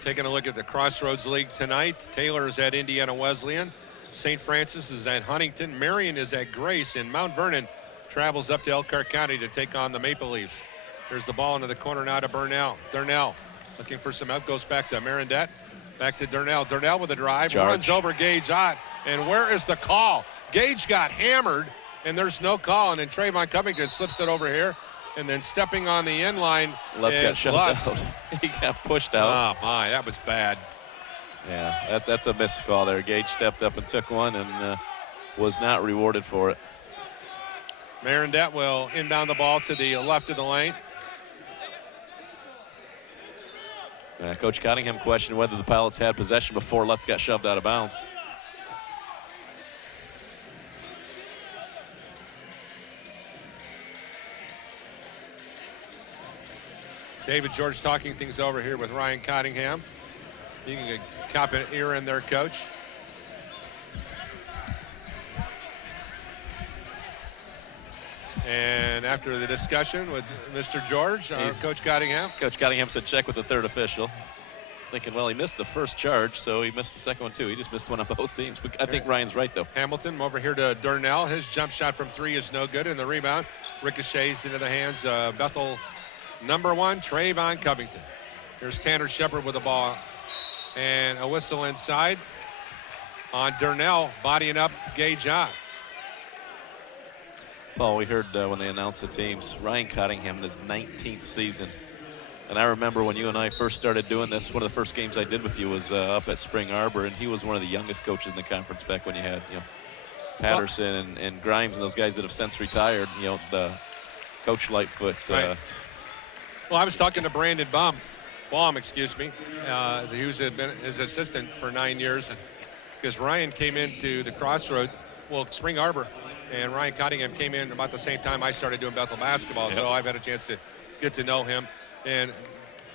Taking a look at the Crossroads League tonight. Taylor is at Indiana Wesleyan. St. Francis is at Huntington. Marion is at Grace. And Mount Vernon travels up to Elkhart County to take on the Maple Leafs. There's the ball into the corner now to Burnell. Durnell looking for some help. Goes back to Marindette. Back to Durnell. Durnell with a drive. Charge. Runs over Gage Ott. And where is the call? Gage got hammered, and there's no call. And then Trayvon Covington slips it over here. And then stepping on the end line Lutz got shut out. He got pushed out. Oh, my. That was bad. Yeah, that's a missed call there. Gage stepped up and took one and was not rewarded for it. Marindette will inbound the ball to the left of the lane. Coach Cottingham questioned whether the Pilots had possession before Lutz got shoved out of bounds. David George talking things over here with Ryan Cottingham. You can cop an ear in there, Coach. And after the discussion with Mr. George, Coach Cottingham. Coach Cottingham said check with the third official. Thinking, well, he missed the first charge, so he missed the second one, too. He just missed one on both teams. I think Ryan's right, though. Hamilton over here to Durnell. His jump shot from 3 is no good, and the rebound ricochets into the hands of Bethel #1, Trayvon Covington. Here's Tanner Shepard with the ball and a whistle inside on Durnell, bodying up Gage Ott. Paul, we heard when they announced the teams, Ryan Cottingham in his 19th season. And I remember when you and I first started doing this, one of the first games I did with you was up at Spring Arbor, and he was one of the youngest coaches in the conference back when you had, Patterson and Grimes and those guys that have since retired, the Coach Lightfoot. Right. Well, I was talking to Brandon Baum, excuse me. He was his assistant for 9 years, because Ryan came into the Crossroads, Spring Arbor, and Ryan Cottingham came in about the same time I started doing Bethel basketball, so I've had a chance to get to know him. And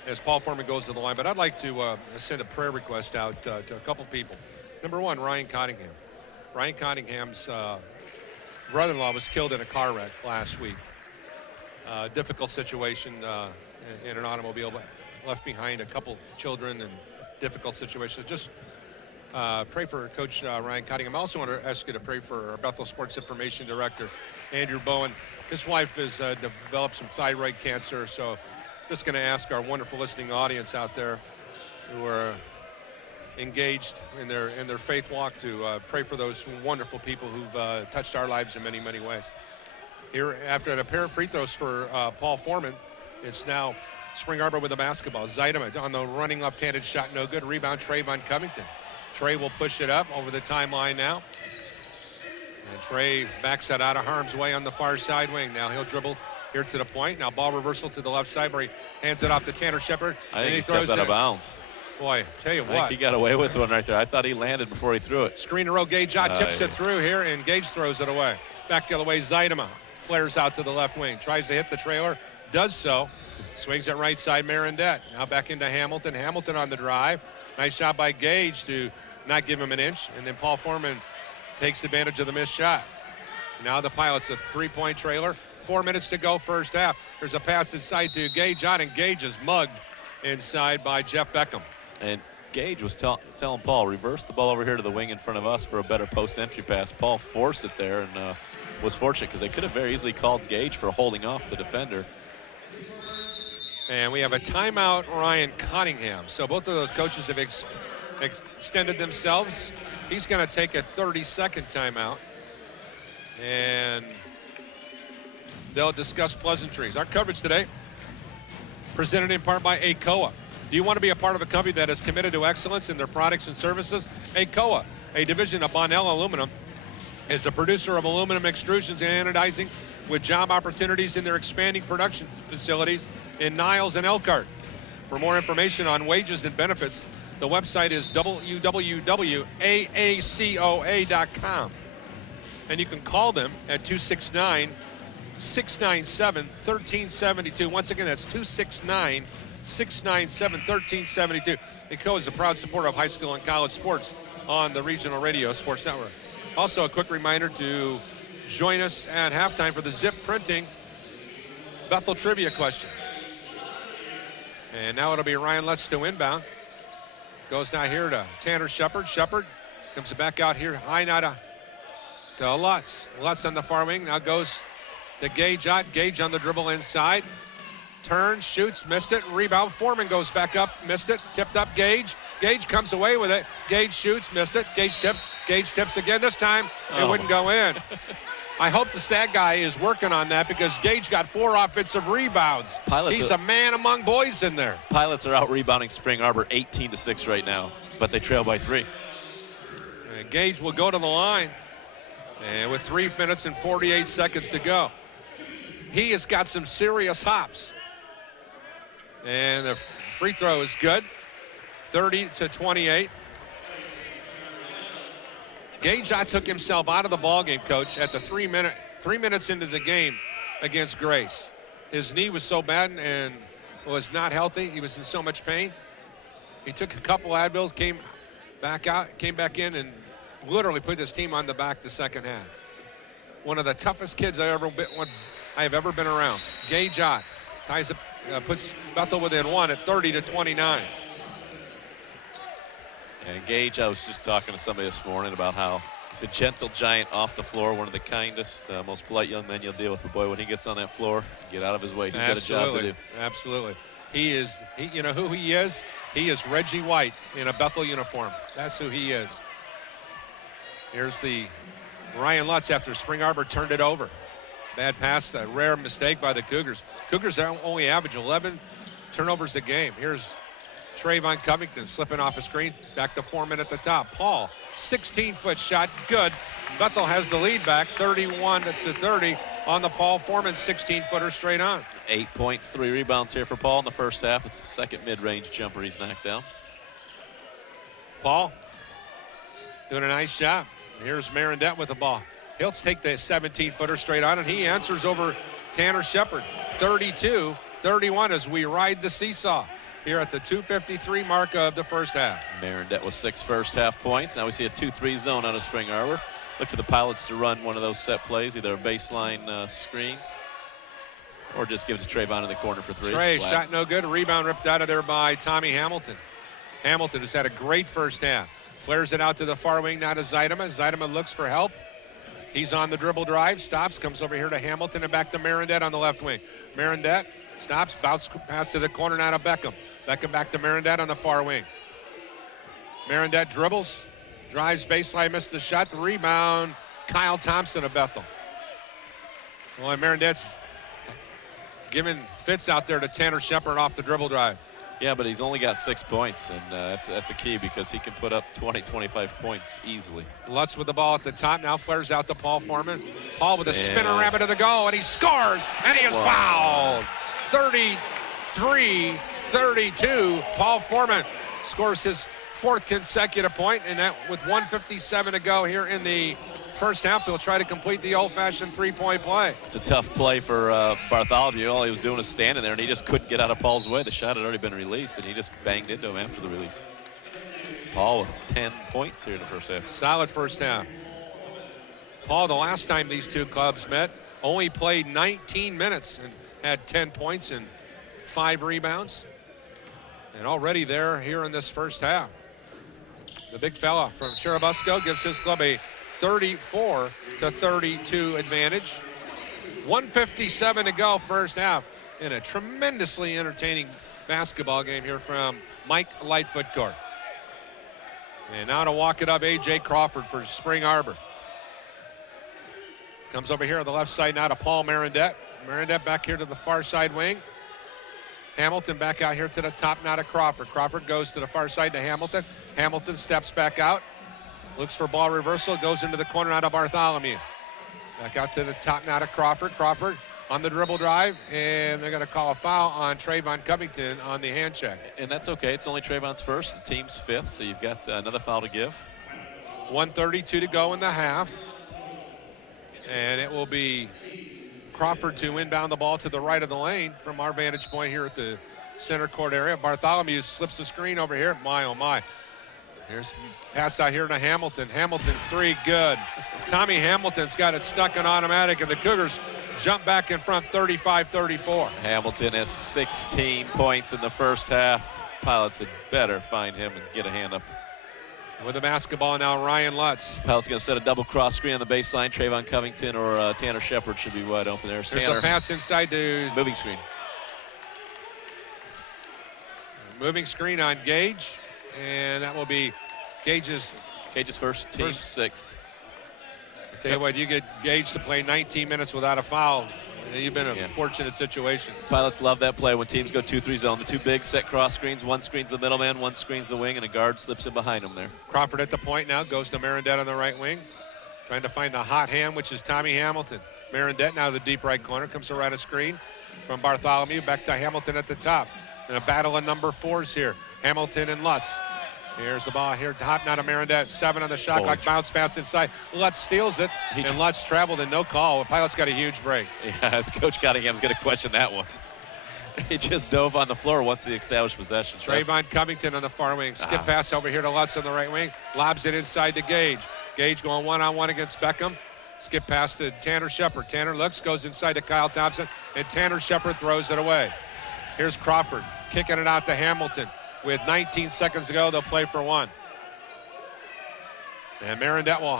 as Paul Foreman goes to the line, but I'd like to send a prayer request out to a couple people. Number one, Ryan Cottingham. Ryan Cottingham's brother-in-law was killed in a car wreck last week. Difficult situation in an automobile, but left behind a couple children and difficult situation. Just pray for Coach Ryan Cottingham. I also want to ask you to pray for our Bethel Sports Information Director, Andrew Bowen. His wife has developed some thyroid cancer, so just going to ask our wonderful listening audience out there who are engaged in their faith walk to pray for those wonderful people who've touched our lives in many, many ways. Here, after a pair of free throws for Paul Foreman, it's now Spring Arbor with the basketball. Zeidema on the running left-handed shot, no good. Rebound, Trayvon Covington. Trey will push it up over the timeline now. And Trey backs that out of harm's way on the far side wing. Now he'll dribble here to the point. Now ball reversal to the left side where he hands it off to Tanner Shepard. I think he stepped out of bounds. Boy, tell you I what. think he got away with one right there. I thought he landed before he threw it. Screen to row, Gage Ott tips it through here, and Gage throws it away. Back the other way, Zeidema flares out to the left wing. Tries to hit the trailer, does so. Swings it right side, Marendette. Now back into Hamilton. Hamilton on the drive. Nice shot by Gage to not give him an inch. And then Paul Foreman takes advantage of the missed shot. Now the Pilots, a three-point trailer. 4 minutes to go first half. There's a pass inside to Gage Ott, and Gage is mugged inside by Jeff Beckham. And Gage was telling Paul, reverse the ball over here to the wing in front of us for a better post-entry pass. Paul forced it there and was fortunate because they could have very easily called Gage for holding off the defender. And we have a timeout, Ryan Cottingham. So both of those coaches have extended themselves. He's going to take a 30-second timeout. And they'll discuss pleasantries. Our coverage today, presented in part by ACOA. Do you want to be a part of a company that is committed to excellence in their products and services? ACOA, a division of Bonnell Aluminum, is a producer of aluminum extrusions and anodizing with job opportunities in their expanding production facilities in Niles and Elkhart. For more information on wages and benefits, the website is www.aacoa.com. And you can call them at 269-697-1372. Once again, that's 269-697-1372. ACOA is a proud supporter of high school and college sports on the Regional Radio Sports Network. Also, a quick reminder to join us at halftime for the Zip Printing Bethel Trivia question. And now it'll be Ryan Lutz to inbound. Goes now here to Tanner Shepard. Shepard comes back out here high now to Lutz. Lutz on the far wing. Now goes to Gage Ott. Gage on the dribble inside. Turns, shoots, missed it. Rebound. Foreman goes back up, missed it. Tipped up Gage. Gage comes away with it. Gage shoots, missed it. Gage tips again. This time it wouldn't go in. I hope the stat guy is working on that because Gage got 4 offensive rebounds. He's a man among boys in there. Pilots are out rebounding Spring Arbor 18-6 right now, but they trail by 3. And Gage will go to the line, and with 3 minutes and 48 seconds to go. He has got some serious hops. And the free throw is good, 30-28. Gage Ott took himself out of the ballgame, Coach, at the 3 minutes into the game against Grace. His knee was so bad and was not healthy. He was in so much pain. He took a couple Advils, came back in, and literally put his team on the back the second half. One of the toughest kids I have ever been around. Gage Ott ties up, puts Bethel within 1 at 30-29. And Gage, I was just talking to somebody this morning about how He's a gentle giant off the floor, one of the kindest, most polite young men you'll deal with. But boy, when he gets on that floor, get out of his way. He's got a job to do. Absolutely. You know who he is? He is Reggie White in a Bethel uniform. That's who he is. Here's the Ryan Lutz after Spring Arbor turned it over. Bad pass, a rare mistake by the Cougars. Cougars only average 11 turnovers a game. Here's Trayvon Covington slipping off a screen. Back to Foreman at the top. Paul, 16-foot shot, good. Bethel has the lead back, 31-30 on the Paul Foreman 16-footer straight on. 8 points, 3 rebounds here for Paul in the first half. It's the second mid-range jumper he's knocked down. Paul doing a nice job. Here's Marindette with the ball. He'll take the 17-footer straight on, and he answers over Tanner Shepard. 32-31 as we ride the seesaw here at the 2:53 mark of the first half. Marindette with 6 first half points. Now we see a 2-3 zone out of Spring Arbor. Look for the Pilots to run one of those set plays, either a baseline screen or just give it to Trayvon in the corner for 3. Trey, shot no good. A rebound ripped out of there by Tommy Hamilton. Hamilton has had a great first half. Flares it out to the far wing, now to Zeidema. Zeidema looks for help. He's on the dribble drive, stops, comes over here to Hamilton and back to Marindette on the left wing. Marindette stops, bounce pass to the corner, now to Beckham. Beckham back to Marindette on the far wing. Marindette dribbles, drives baseline, missed the shot, the rebound, Kyle Thompson of Bethel. Well, Marindette's giving fits out there to Tanner Shepard off the dribble drive. Yeah, but he's only got 6 points, and that's a key because he can put up 20, 25 points easily. Lutz with the ball at the top, now flares out to Paul Foreman. Paul with a spinner rabbit to the goal, and he scores, and he is fouled. 33-32, Paul Foreman scores his 4th consecutive point, and that with 1:57 to go here in the first half, he'll try to complete the old-fashioned 3-point play. It's a tough play for Bartholomew. All he was doing was standing there, and he just couldn't get out of Paul's way. The shot had already been released, and he just banged into him after the release. Paul with 10 points here in the first half. Solid first half. Paul, the last time these two clubs met, only played 19 minutes and had 10 points and 5 rebounds. And already there here in this first half. The big fella from Churubusco gives his club a 34-32 advantage. 1:57 to go first half in a tremendously entertaining basketball game here from Mike Lightfoot court. And now to walk it up, A.J. Crawford for Spring Arbor. Comes over here on the left side now to Paul Marindette. Marindette back here to the far side wing. Hamilton back out here to the top now to Crawford. Crawford goes to the far side to Hamilton. Hamilton steps back out. Looks for ball reversal, goes into the corner out of Bartholomew. Back out to the top now to Crawford. Crawford on the dribble drive, and they're going to call a foul on Trayvon Covington on the hand check. And that's okay. It's only Trayvon's first, the team's 5th, so you've got another foul to give. 1:32 to go in the half. And it will be Crawford to inbound the ball to the right of the lane from our vantage point here at the center court area. Bartholomew slips the screen over here. My, oh my. Here's pass out here to Hamilton. Hamilton's 3, good. Tommy Hamilton's got it stuck in automatic, and the Cougars jump back in front 35-34. Hamilton has 16 points in the first half. Pilots had better find him and get a hand up. With the basketball now, Ryan Lutz. Pilots going to set a double cross screen on the baseline. Trayvon Covington or Tanner Shepard should be wide open. There's Tanner. A pass inside to moving screen. Moving screen on Gage, and that will be Gage's first, team 6th. I tell you what, you get Gage to play 19 minutes without a foul. You've been in a fortunate situation. Pilots love that play when teams go 2-3 zone. The 2 big set cross screens. One screens the middleman, one screens the wing, and a guard slips in behind him there. Crawford at the point now, goes to Marindette on the right wing. Trying to find the hot hand, which is Tommy Hamilton. Marindette now to the deep right corner, comes around a screen from Bartholomew, back to Hamilton at the top. And a battle of number 4s here. Hamilton and Lutz. Here's the ball here, top now to Marindette. 7 on the shot clock, bounce pass inside. Lutz steals it, and Lutz traveled and no call. The Pilots got a huge break. Yeah, it's Coach Cottingham's going to question that one. He just dove on the floor once he established possession. Trayvon Covington on the far wing. Skip pass over here to Lutz on the right wing. Lobs it inside to Gage. Gage going one-on-one against Beckham. Skip pass to Tanner Shepard. Tanner looks, goes inside to Kyle Thompson, and Tanner Shepard throws it away. Here's Crawford kicking it out to Hamilton. With 19 seconds to go, they'll play for 1. And Marindette will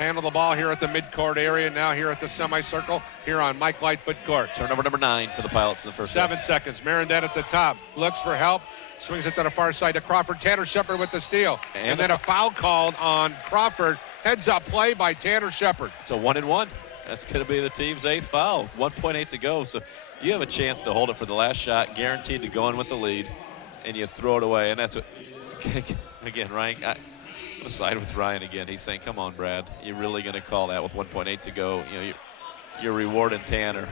handle the ball here at the midcourt area, now here at the semicircle, here on Mike Lightfoot court. Turnover number 9 for the Pilots in the first 7 half. seconds. Marindette at the top, looks for help, swings it to the far side to Crawford. Tanner Shepard with the steal. And then a foul called on Crawford. Heads up play by Tanner Shepard. It's a 1-and-1. That's going to be the team's 8th foul. 1.8 to go. So you have a chance to hold it for the last shot, guaranteed to go in with the lead, and you throw it away. And that's what, again, Ryan, I'm going to side with Ryan again. He's saying, come on, Brad. You're really going to call that with 1.8 to go. You know, you're rewarding Tanner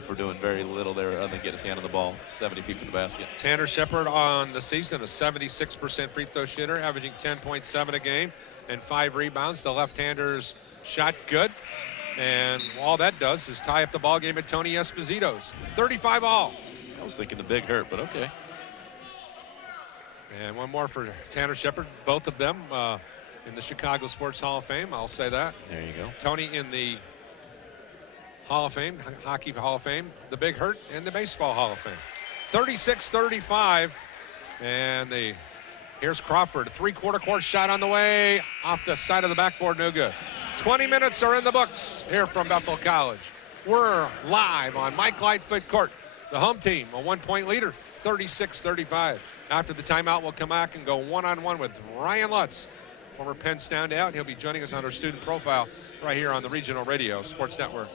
for doing very little there other than get his hand on the ball 70 feet from the basket. Tanner Shepard on the season, a 76% free throw shooter, averaging 10.7 a game and 5 rebounds. The left-hander's shot good. And all that does is tie up the ball game at Tony Esposito's. 35 all. I was thinking the big hurt, but okay. And one more for Tanner Shepard. Both of them in the Chicago Sports Hall of Fame. I'll say that. There you go. Tony in the Hall of Fame, Hockey Hall of Fame, the Big Hurt, and the Baseball Hall of Fame. 36-35. And here's Crawford. 3/4 court shot on the way. Off the side of the backboard, no good. 20 minutes are in the books here from Bethel College. We're live on Mike Lightfoot court. The home team, a 1-point leader, 36-35. After the timeout, we'll come back and go one-on-one with Ryan Lutz, former Penn standout. He'll be joining us on our student profile right here on the Regional Radio Sports Network.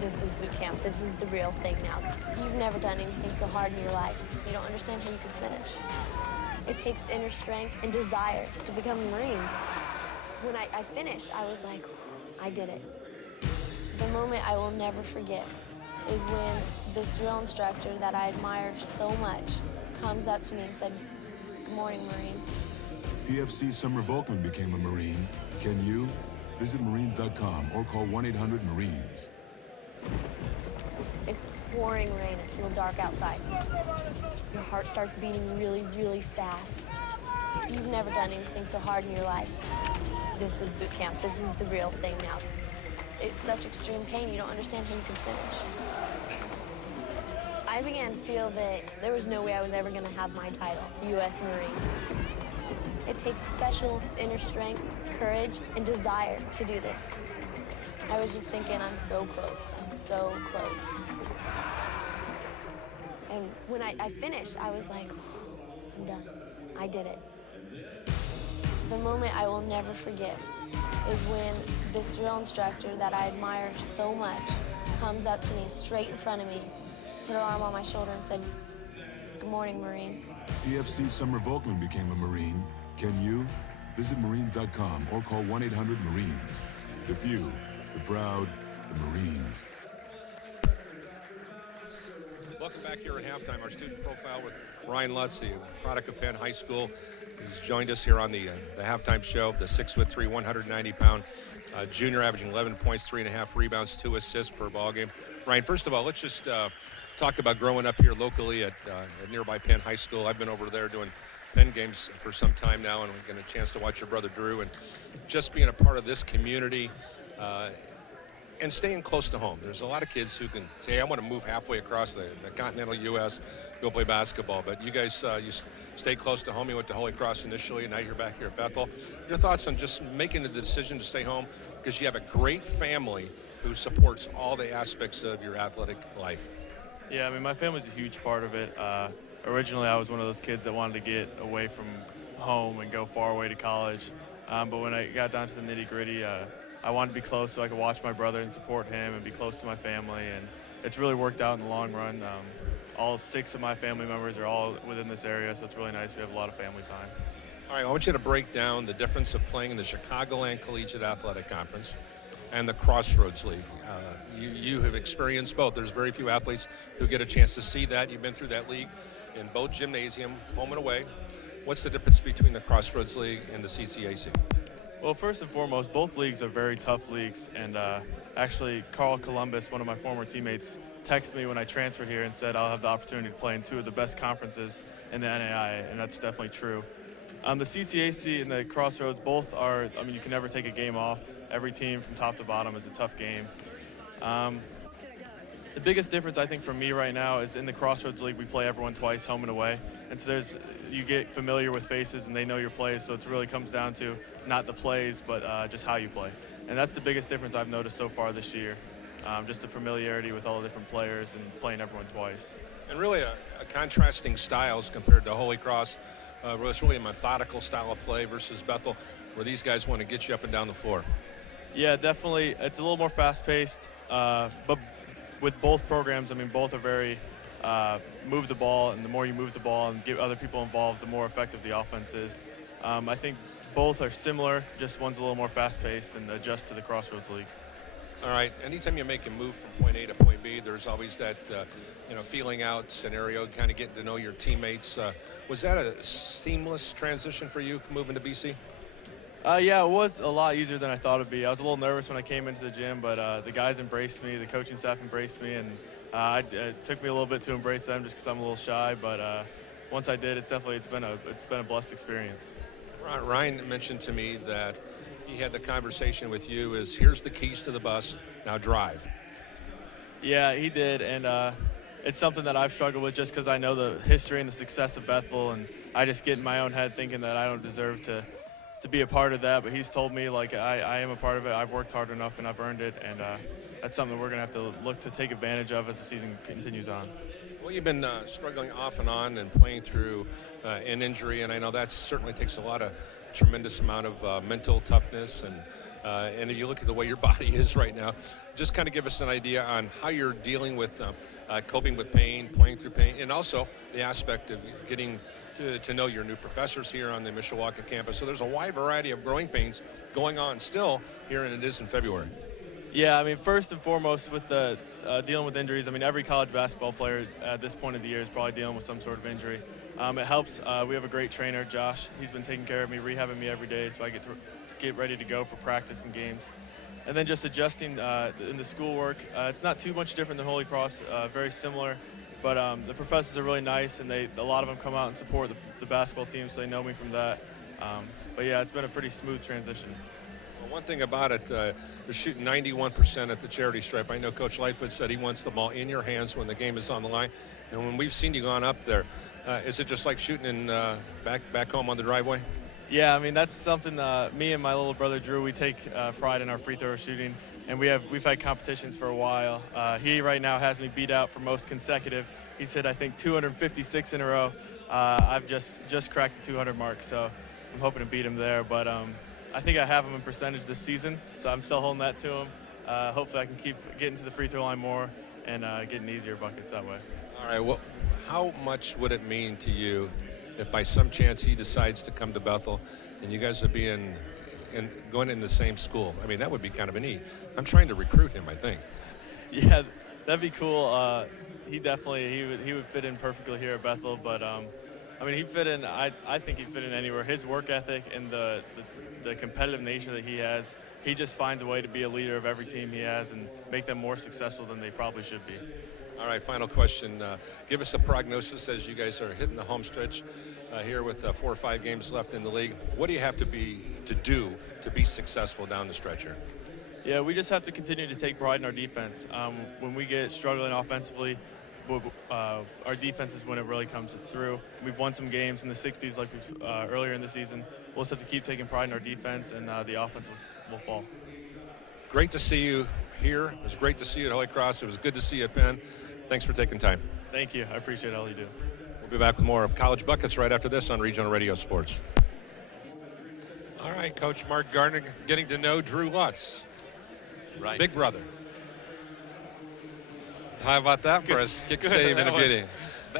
This is boot camp. This is the real thing now. You've never done anything so hard in your life. You don't understand how you can finish. It takes inner strength and desire to become a Marine. When I finished, I was like, I did it. The moment I will never forget is when this drill instructor that I admired so much comes up to me and said, "Good morning, Marine." PFC Summer Volkman became a Marine. Can you? Visit Marines.com or call 1-800-MARINES. It's pouring rain. It's real dark outside. Your heart starts beating really, really fast. You've never done anything so hard in your life. This is boot camp. This is the real thing now. It's such extreme pain, you don't understand how you can finish. I began to feel that there was no way I was ever going to have my title, U.S. Marine. It takes special inner strength, courage, and desire to do this. I was just thinking, I'm so close. I'm so close. And when I finished, I was like, I'm done. I did it. The moment I will never forget is when this drill instructor that I admire so much comes up to me straight in front of me, put her arm on my shoulder and said, "Good morning, Marine." PFC Summer Volkman became a Marine. Can you? Visit Marines.com or call 1-800-MARINES. The few, the proud, the Marines. Welcome back here at halftime. Our student profile with Ryan Lutz, the product of Penn High School. He's joined us here on the halftime show. The 6'3", 190-pound junior, averaging 11 points, 3.5 rebounds, 2 assists per ball game. Ryan, first of all, let's just talk about growing up here locally at nearby Penn High School. I've been over there doing Penn games for some time now, and we're getting a chance to watch your brother Drew, and just being a part of this community and staying close to home. There's a lot of kids who can say, hey, I want to move halfway across the continental U.S., go play basketball. But you guys, you stay close to home. You went to Holy Cross initially, and now you're back here at Bethel. Your thoughts on just making the decision to stay home because you have a great family who supports all the aspects of your athletic life? Yeah, I mean, my family's a huge part of it. Originally, I was one of those kids that wanted to get away from home and go far away to college. But when I got down to the nitty-gritty, I wanted to be close so I could watch my brother and support him and be close to my family. And it's really worked out in the long run. All 6 of my family members are all within this area, so it's really nice. We have a lot of family time. All right, I want you to break down the difference of playing in the Chicagoland Collegiate Athletic Conference and the Crossroads League. You have experienced both. There's very few athletes who get a chance to see that. You've been through that league in both gymnasium, home and away. What's the difference between the Crossroads League and the CCAC? Well, first and foremost, both leagues are very tough leagues. And actually, Carl Columbus, one of my former teammates, texted me when I transferred here and said I'll have the opportunity to play in 2 of the best conferences in the NAIA, and that's definitely true. The CCAC and the Crossroads both are, I mean, you can never take a game off. Every team from top to bottom is a tough game. The The biggest difference I think for me right now is in the Crossroads League, we play everyone twice, home and away. And so you get familiar with faces and they know your plays, so it really comes down to not the plays, but just how you play. And that's the biggest difference I've noticed so far this year, just the familiarity with all the different players and playing everyone twice. And really a contrasting styles compared to Holy Cross. It's really a methodical style of play versus Bethel, where these guys want to get you up and down the floor. Yeah, definitely. It's a little more fast-paced, but with both programs, I mean, both are very move the ball, and the more you move the ball and get other people involved, the more effective the offense is. I think both are similar, just one's a little more fast-paced and adjust to the Crossroads League. All right, anytime you make a move from point A to point B, there's always that, feeling out scenario, kind of getting to know your teammates. Was that a seamless transition for you moving to BC? Yeah, it was a lot easier than I thought it'd be. I was a little nervous when I came into the gym, but the guys embraced me, the coaching staff embraced me, and it took me a little bit to embrace them just because I'm a little shy. But once I did, it's been a blessed experience. Ryan mentioned to me that he had the conversation with you is, here's the keys to the bus, now drive. Yeah, he did, and it's something that I've struggled with just because I know the history and the success of Bethel, and I just get in my own head thinking that I don't deserve to be a part of that. But he's told me, like, I am a part of it. I've worked hard enough, and I've earned it, and that's something we're going to have to look to take advantage of as the season continues on. Well, you've been struggling off and on and playing through an injury, and I know that certainly takes a tremendous amount of mental toughness, and if you look at the way your body is right now, just kind of give us an idea on how you're dealing with coping with pain, playing through pain, and also the aspect of getting to know your new professors here on the Mishawaka campus. So there's a wide variety of growing pains going on still here, and it is in February. Yeah, I mean, first and foremost with the dealing with injuries, I mean, every college basketball player at this point of the year is probably dealing with some sort of injury. It helps. We have a great trainer, Josh. He's been taking care of me, rehabbing me every day, so I get ready to go for practice and games. And then just adjusting in the schoolwork. It's not too much different than Holy Cross, very similar. But the professors are really nice, and a lot of them come out and support the basketball team, so they know me from that. But yeah, it's been a pretty smooth transition. Well, one thing about it, they're shooting 91% at the charity stripe. I know Coach Lightfoot said he wants the ball in your hands when the game is on the line. And when we've seen you gone up there, is it just like shooting in back home on the driveway? Yeah, I mean, that's something me and my little brother Drew, we take pride in our free throw shooting, and we've had competitions for a while. He right now has me beat out for most consecutive. He's hit, I think, 256 in a row. I've just cracked the 200 mark, so I'm hoping to beat him there. But I think I have him in percentage this season, so I'm still holding that to him. Hopefully I can keep getting to the free throw line more and getting easier buckets that way. All right, well, how much would it mean to you if by some chance he decides to come to Bethel and you guys would be going in the same school? I mean, that would be kind of a neat. I'm trying to recruit him, I think. Yeah, that'd be cool. He would fit in perfectly here at Bethel, but I mean, he'd fit in. I think he'd fit in anywhere. His work ethic and the competitive nature that he has, he just finds a way to be a leader of every team he has and make them more successful than they probably should be. All right, final question. Give us a prognosis as you guys are hitting the home stretch here with 4 or 5 games left in the league. What do you have to do to be successful down the stretch here? Yeah, we just have to continue to take pride in our defense. When we get struggling offensively, our defense is when it really comes through. We've won some games in the 60s like earlier in the season. We'll just have to keep taking pride in our defense, and the offense will fall. Great to see you here. It was great to see you at Holy Cross. It was good to see you at Penn. Thanks for taking time. Thank you. I appreciate all you do. We'll be back with more of College Buckets right after this on Regional Radio Sports. All right, Coach Mark Gardner getting to know Drew Lutz. Right. Big brother. How about that for us? Kick save and a beauty.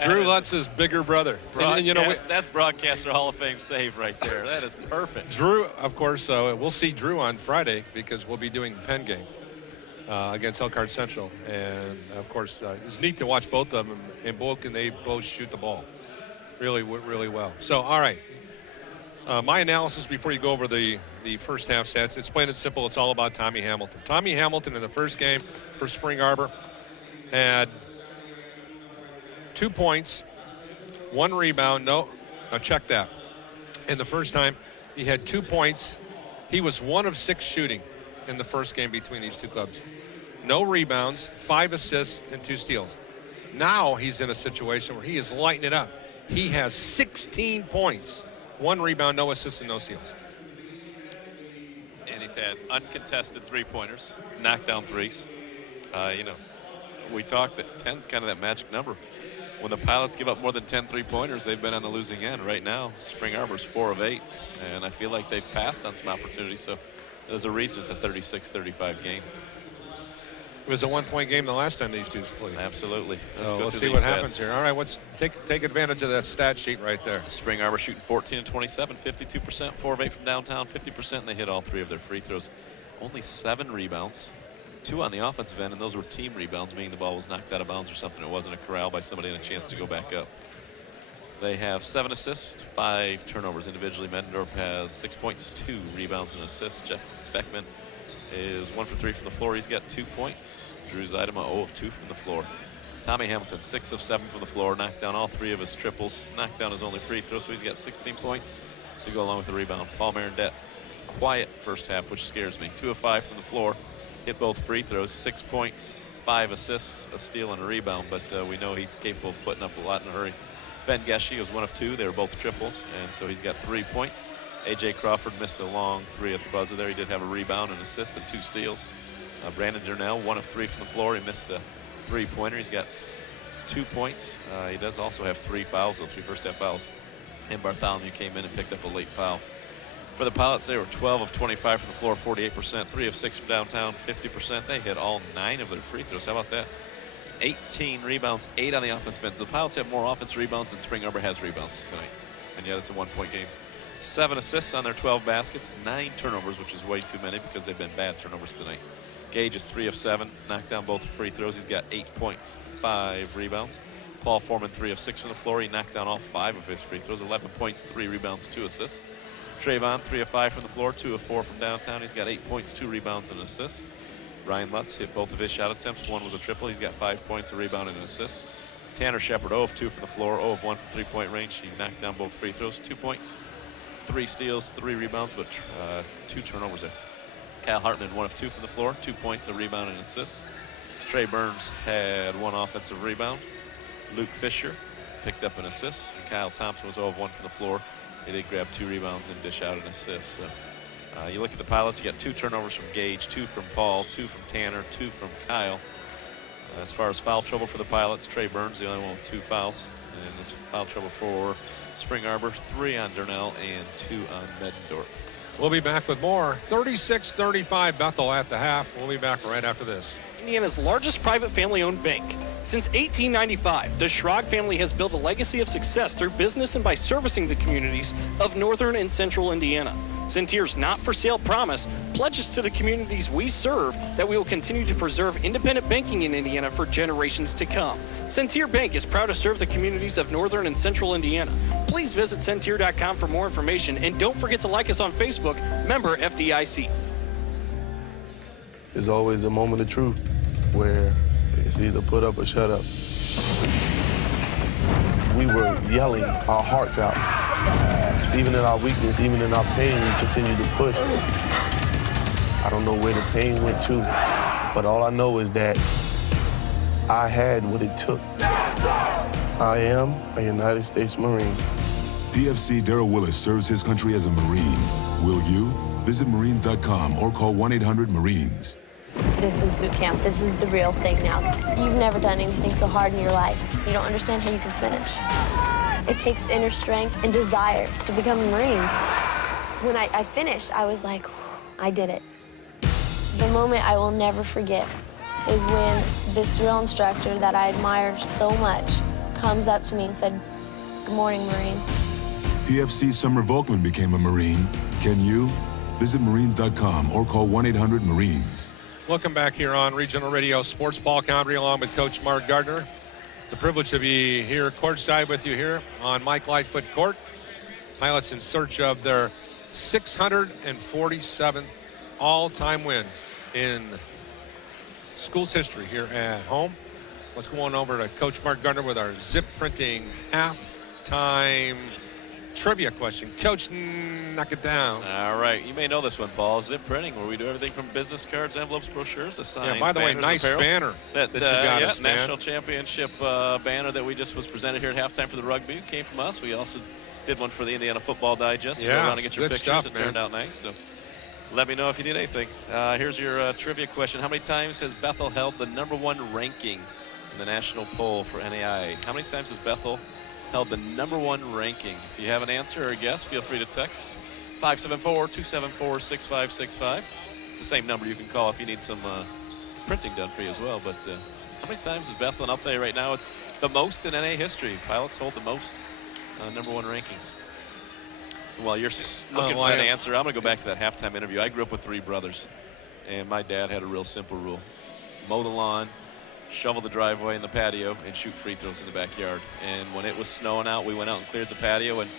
Drew Lutz's bigger brother. And, you know, that's Broadcaster Hall of Fame save right there. That is perfect. Drew, of course, we'll see Drew on Friday because we'll be doing the Penn game against Elkhart Central. And, of course, it's neat to watch both of them, and they both shoot the ball really, really well. So, all right. My analysis before you go over the first half stats, it's plain and simple. It's all about Tommy Hamilton. Tommy Hamilton in the first game for Spring Arbor had 2 points, 1 rebound. No, check that. In the first time, he had 2 points. He was 1 of 6 shooting in the first game between these two clubs. no rebounds, 5 assists, and 2 steals. Now he's in a situation where he is lighting it up. He has 16 points, 1 rebound, no assists, and no steals. And he's had uncontested three-pointers, knockdown threes. You know, we talked that 10's kind of that magic number. When the Pilots give up more than 10 three-pointers, they've been on the losing end. Right now, Spring Arbor's 4 of 8, and I feel like they've passed on some opportunities, so there's a reason it's a 36-35 game. It was a 1-point game the last time these two played. Absolutely. Let's see what happens here. All right, let's take advantage of that stat sheet right there. Spring Arbor shooting 14 and 27, 52%, 4 of 8 from downtown, 50%, and they hit all 3 of their free throws. Only 7 rebounds, 2 on the offensive end, and those were team rebounds, meaning the ball was knocked out of bounds or something. It wasn't a corral by somebody and a chance to go back up. They have 7 assists, 5 turnovers individually. Medendorf has 6 points, 2 rebounds and assists. Jeff Beckman is 1 for 3 from the floor. He's got 2 points. Drew Zeidema 0 of 2 from the floor. Tommy Hamilton 6 of 7 from the floor. Knocked down all 3 of his triples. Knocked down his only free throw, so he's got 16 points to go along with the rebound. Paul Marendette, quiet first half, which scares me. 2 of 5 from the floor. Hit both free throws. 6 points, 5 assists, a steal, and a rebound. But we know he's capable of putting up a lot in a hurry. Ben Gesche was 1 of 2. They were both triples, and so he's got 3 points. A.J. Crawford missed a long 3 at the buzzer there. He did have a rebound, an assist, and 2 steals. Brandon Durnell, 1 of 3 from the floor. He missed a 3-pointer. He's got 2 points. He does also have 3 fouls, though, 3 first-half fouls. And Bartholomew came in and picked up a late foul. For the Pilots, they were 12 of 25 from the floor, 48%, 3 of 6 from downtown, 50%. They hit all 9 of their free throws. How about that? 18 rebounds, 8 on the offensive end. So the Pilots have more offensive rebounds than Spring Arbor has rebounds tonight. And yet it's a 1-point game. 7 assists on their 12 baskets, 9 turnovers, which is way too many because they've been bad turnovers tonight. Gage is 3 of 7, knocked down both free throws. He's got 8 points, 5 rebounds. Paul Foreman 3 of 6 from the floor. He knocked down all 5 of his free throws, 11 points, 3 rebounds, 2 assists. Trayvon 3 of 5 from the floor, 2 of 4 from downtown. He's got 8 points, 2 rebounds, and an assist. Ryan Lutz hit both of his shot attempts. 1 was a triple. He's got 5 points, a rebound, and an assist. Tanner Shepard 0 of 2 from the floor, 0 of 1 from three-point range. He knocked down both free throws, 2 points, 3 steals, 3 rebounds, but 2 turnovers there. Kyle Hartman 1 of 2 from the floor, 2 points, a rebound, and an assist. Trey Burns had 1 offensive rebound. Luke Fisher picked up an assist. And Kyle Thompson was 0 of 1 from the floor. He did grab 2 rebounds and dish out an assist. So, you look at the Pilots, you got 2 turnovers from Gage, 2 from Paul, 2 from Tanner, 2 from Kyle. As far as foul trouble for the Pilots, Trey Burns, the only one with 2 fouls. And this foul trouble for Spring Arbor, 3 on Durnell and 2 on Medendorf. We'll be back with more. 36-35 Bethel at the half. We'll be back right after this. Indiana's largest private family-owned bank. Since 1895, the Schrag family has built a legacy of success through business and by servicing the communities of northern and central Indiana. Centier's not-for-sale promise pledges to the communities we serve that we will continue to preserve independent banking in Indiana for generations to come. Centier Bank is proud to serve the communities of northern and central Indiana. Please visit Centier.com for more information, and don't forget to like us on Facebook, member FDIC. There's always a moment of truth where it's either put up or shut up. We were yelling our hearts out. Even in our weakness, even in our pain, we continued to push. I don't know where the pain went to, but all I know is that I had what it took. I am a United States Marine. PFC Darrell Willis serves his country as a Marine. Will you? Visit Marines.com or call 1-800-MARINES. This is boot camp. This is the real thing now. You've never done anything so hard in your life. You don't understand how you can finish. It takes inner strength and desire to become a Marine. When I finished, I was like, I did it. The moment I will never forget is when this drill instructor that I admire so much comes up to me and said, "Good morning, Marine." PFC Summer Volkman became a Marine. Can you? Visit Marines.com or call 1-800-MARINES. Welcome back here on Regional Radio Sports Ball Comedy along with Coach Mark Gardner. It's a privilege to be here courtside with you here on Mike Lightfoot Court. Pilots in search of their 647th all-time win in school's history here at home. Let's go on over to Coach Mark Gardner with our zip printing halftime trivia question. Coach, knock it down. All right. You may know this one, Paul. Zip Printing, where we do everything from business cards, envelopes, brochures, to signs. Yeah, by the way, banners, nice apparel. banner that you got us, man. National Championship banner that we just was presented here at halftime for the rugby came from us. We also did one for the Indiana Football Digest. Yeah, go around and get your good pictures. stuff, It turned out nice. So let me know if you need anything. Here's your trivia question. How many times has Bethel held the #1 ranking in the national poll for NAIA? How many times has Bethel held the #1 ranking? If you have an answer or a guess, feel free to text 574-274-6565. It's the same number you can call if you need some printing done for you as well. But how many times has Bethel? And I'll tell you right now, it's the most in NAIA history. Pilots hold the most #1 rankings. While you're looking for that answer, I'm going to go back to that halftime interview. I grew up with 3 brothers, and my dad had a real simple rule. Mow the lawn, shovel the driveway and the patio, and shoot free throws in the backyard. And when it was snowing out, we went out and cleared the patio. And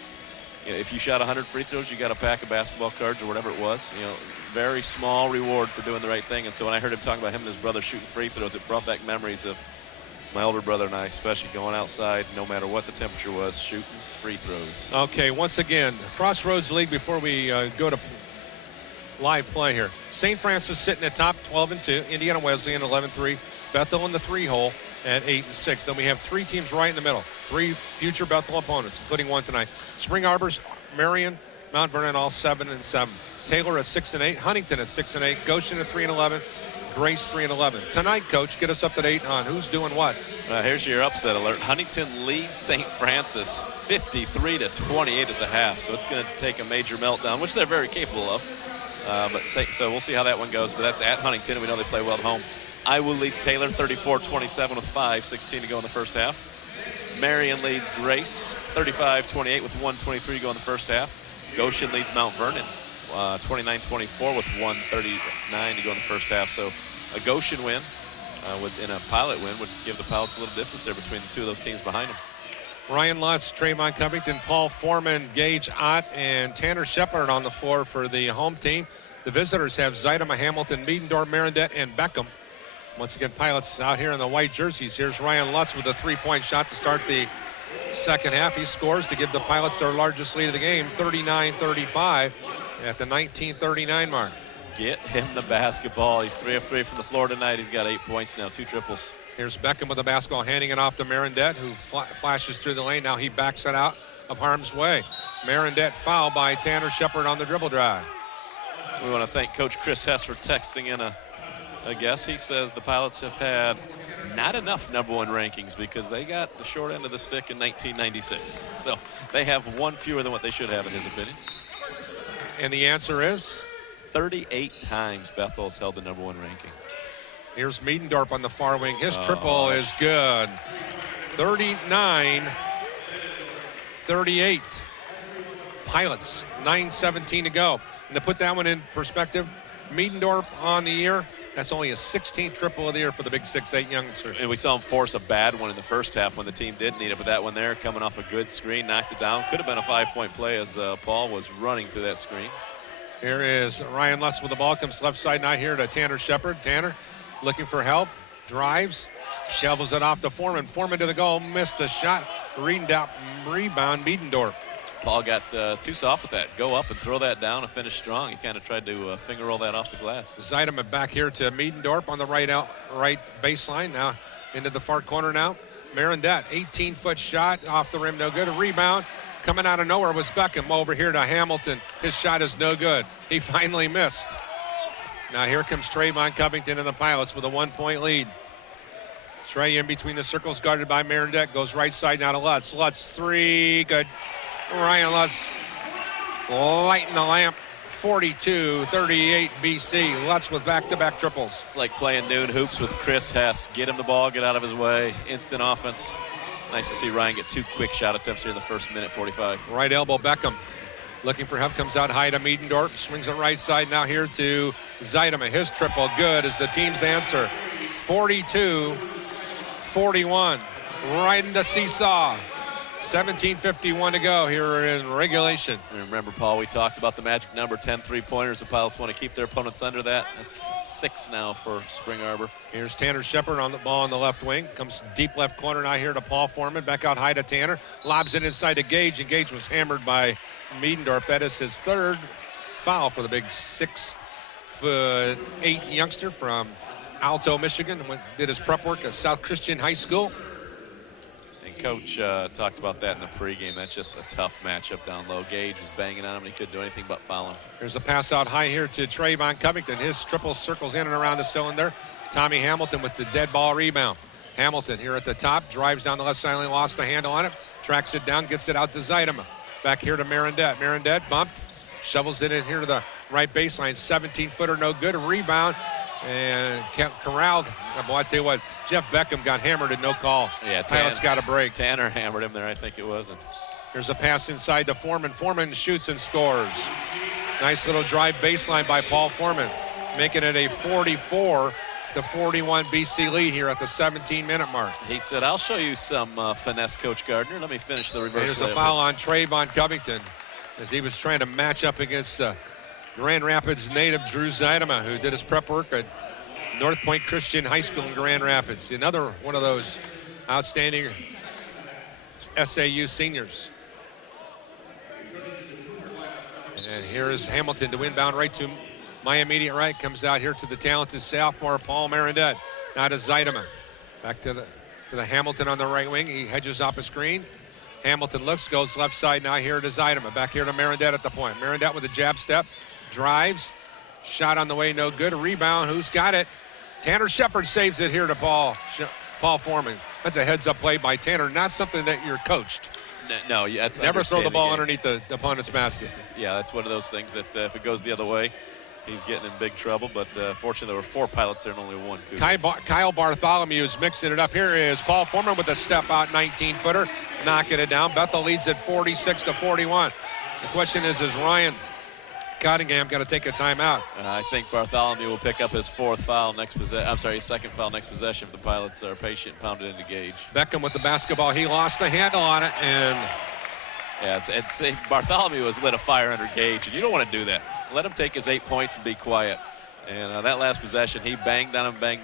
you know, if you shot 100 free throws, you got a pack of basketball cards or whatever it was. You know, very small reward for doing the right thing. And so when I heard him talking about him and his brother shooting free throws, it brought back memories of my older brother and I, especially going outside, no matter what the temperature was, shooting free throws. Okay, once again, Crossroads League before we go to live play here. St. Francis sitting at top 12-2, Indiana Wesleyan 11-3, Bethel in the 3-hole at 8-6. Then we have 3 teams right in the middle, 3 future Bethel opponents, including one tonight. Spring Arbor's, Marion, Mount Vernon all 7-7. Taylor at 6-8, Huntington at 6-8, Goshen at 3-11, Grace 3-11. Tonight, Coach, get us up to date on who's doing what. Here's your upset alert. Huntington leads St. Francis 53-28 at the half. So it's going to take a major meltdown, which they're very capable of. So we'll see how that one goes. But that's at Huntington, and we know they play well at home. Iowa leads Taylor 34-27 with 5:16 to go in the first half. Marion leads Grace 35-28 with 1:23 to go in the first half. Goshen leads Mount Vernon 29-24 with 1:39 to go in the first half. So a Goshen win in a Pilot win would give the Pilots a little distance there between the 2 of those teams behind them. Ryan Lutz, Trayvon Covington, Paul Foreman, Gage Ott, and Tanner Shepard on the floor for the home team. The visitors have Zeidema, Hamilton, Miedendorf, Marindet, and Beckham. Once again, Pilots out here in the white jerseys. Here's Ryan Lutz with a 3-point shot to start the second half. He scores to give the Pilots their largest lead of the game, 39-35 at the 19:39 mark. Get him the basketball. He's 3 of 3 from the floor tonight. He's got 8 points now, 2 triples. Here's Beckham with the basketball, handing it off to Marindet, who flashes through the lane. Now he backs it out of harm's way. Marindet fouled by Tanner Shepard on the dribble drive. We want to thank Coach Chris Hess for texting in a guess. He says the Pilots have had not enough #1 rankings because they got the short end of the stick in 1996. So they have 1 fewer than what they should have, in his opinion. And the answer is? 38 times Bethel's held the #1 ranking. Here's Miedendorf on the far wing. His triple is good. 39-38. Pilots, 9:17 to go. And to put that one in perspective, Miedendorf on the year, that's only a 16th triple of the year for the big 6'8" youngster. And we saw him force a bad one in the first half when the team did need it, but that one there coming off a good screen, knocked it down. Could have been a 5-point play as Paul was running through that screen. Here is Ryan Lutz with the ball, comes left side now here to Tanner Shepard. Tanner looking for help, drives, shovels it off to Foreman. Foreman to the goal, missed the shot. Rebound, Miedendorf. Paul got too soft with that. Go up and throw that down and finish strong. He kind of tried to finger roll that off the glass. Zeidema back here to Miedendorf on the right baseline. Now into the far corner now. Marindet, 18-foot shot off the rim, no good. A rebound coming out of nowhere was Beckham over here to Hamilton. His shot is no good. He finally missed. Now here comes Trayvon Covington and the Pilots with a 1-point lead. Trey in between the circles, guarded by Marindet, goes right side now to Lutz. Lutz 3, good. Ryan Lutz lighting the lamp, 42-38 BC. Lutz with back-to-back triples. It's like playing noon hoops with Chris Hess. Get him the ball, get out of his way, instant offense. Nice to see Ryan get 2 quick shot attempts here in the first minute, 45. Right elbow Beckham. Looking for help, comes out high to Miedendorf, swings it right side now here to Zeidema. His triple good is the team's answer. 42-41, right into seesaw. 17:51 to go here in regulation. And remember, Paul, we talked about the magic number, 10 3-pointers. The pilots want to keep their opponents under that. That's 6 now for Spring Arbor. Here's Tanner Shepard on the ball on the left wing. Comes deep left corner now here to Paul Foreman. Back out high to Tanner. Lobs it inside to Gage, and Gage was hammered by Miedendorf. That is his 3rd foul for the big 6'8" youngster from Alto, Michigan. Did his prep work at South Christian High School. And Coach talked about that in the pregame. That's just a tough matchup down low. Gage was banging on him, and he couldn't do anything but foul him. There's a pass out high here to Trayvon Covington. His triple circles in and around the cylinder. Tommy Hamilton with the dead ball rebound. Hamilton here at the top, drives down the left side, lost the handle on it, tracks it down, gets it out to Zeidema. Back here to Marindette. Marindette bumped, shovels it in here to the right baseline. 17-footer, no good. A rebound. And corralled. Boy, I tell you what, Jeff Beckham got hammered and no call. Yeah, Pilots got a break. Tanner hammered him there, I think it was. And there's a pass inside to Foreman. Foreman shoots and scores. Nice little drive baseline by Paul Foreman, making it a 44-41 BC lead here at the 17-minute mark. he said, I'll show you some finesse, Coach Gardner. Let me finish the reverse. There's a foul on Trayvon Covington as he was trying to match up against Grand Rapids native Drew Zeidema, who did his prep work at North Point Christian High School in Grand Rapids. Another one of those outstanding SAU seniors. And here is Hamilton to inbound right to my immediate right. Comes out here to the talented sophomore Paul Marindette. Now to Zeidema. Back to the Hamilton on the right wing. He hedges off a screen. Hamilton looks, goes left side now here to Zeidema. Back here to Marindette at the point. Marindette with a jab step. Drives, shot on the way, no good. A rebound, who's got it? Tanner Shepard saves it here to Paul Foreman. That's a heads-up play by Tanner, not something that you're coached. No, yeah, it's never throw the ball game. underneath the opponent's basket. Yeah, that's one of those things that if it goes the other way, he's getting in big trouble. But fortunately, there were 4 pilots there and only 1 Cougar. Kyle Bartholomew is mixing it up. Here is Paul Foreman with a step-out 19-footer, knocking it down. Bethel leads at 46-41. The question is Ryan Cottingham got to take a timeout? I think Bartholomew will pick up his 4th foul next possession. I'm sorry, his 2nd foul next possession if the pilots are patient and pound it into Gage. Beckham with the basketball. He lost the handle on it, and yeah, Bartholomew has lit a fire under Gage, and you don't want to do that. Let him take his 8 points and be quiet. And that last possession, he banged on him, and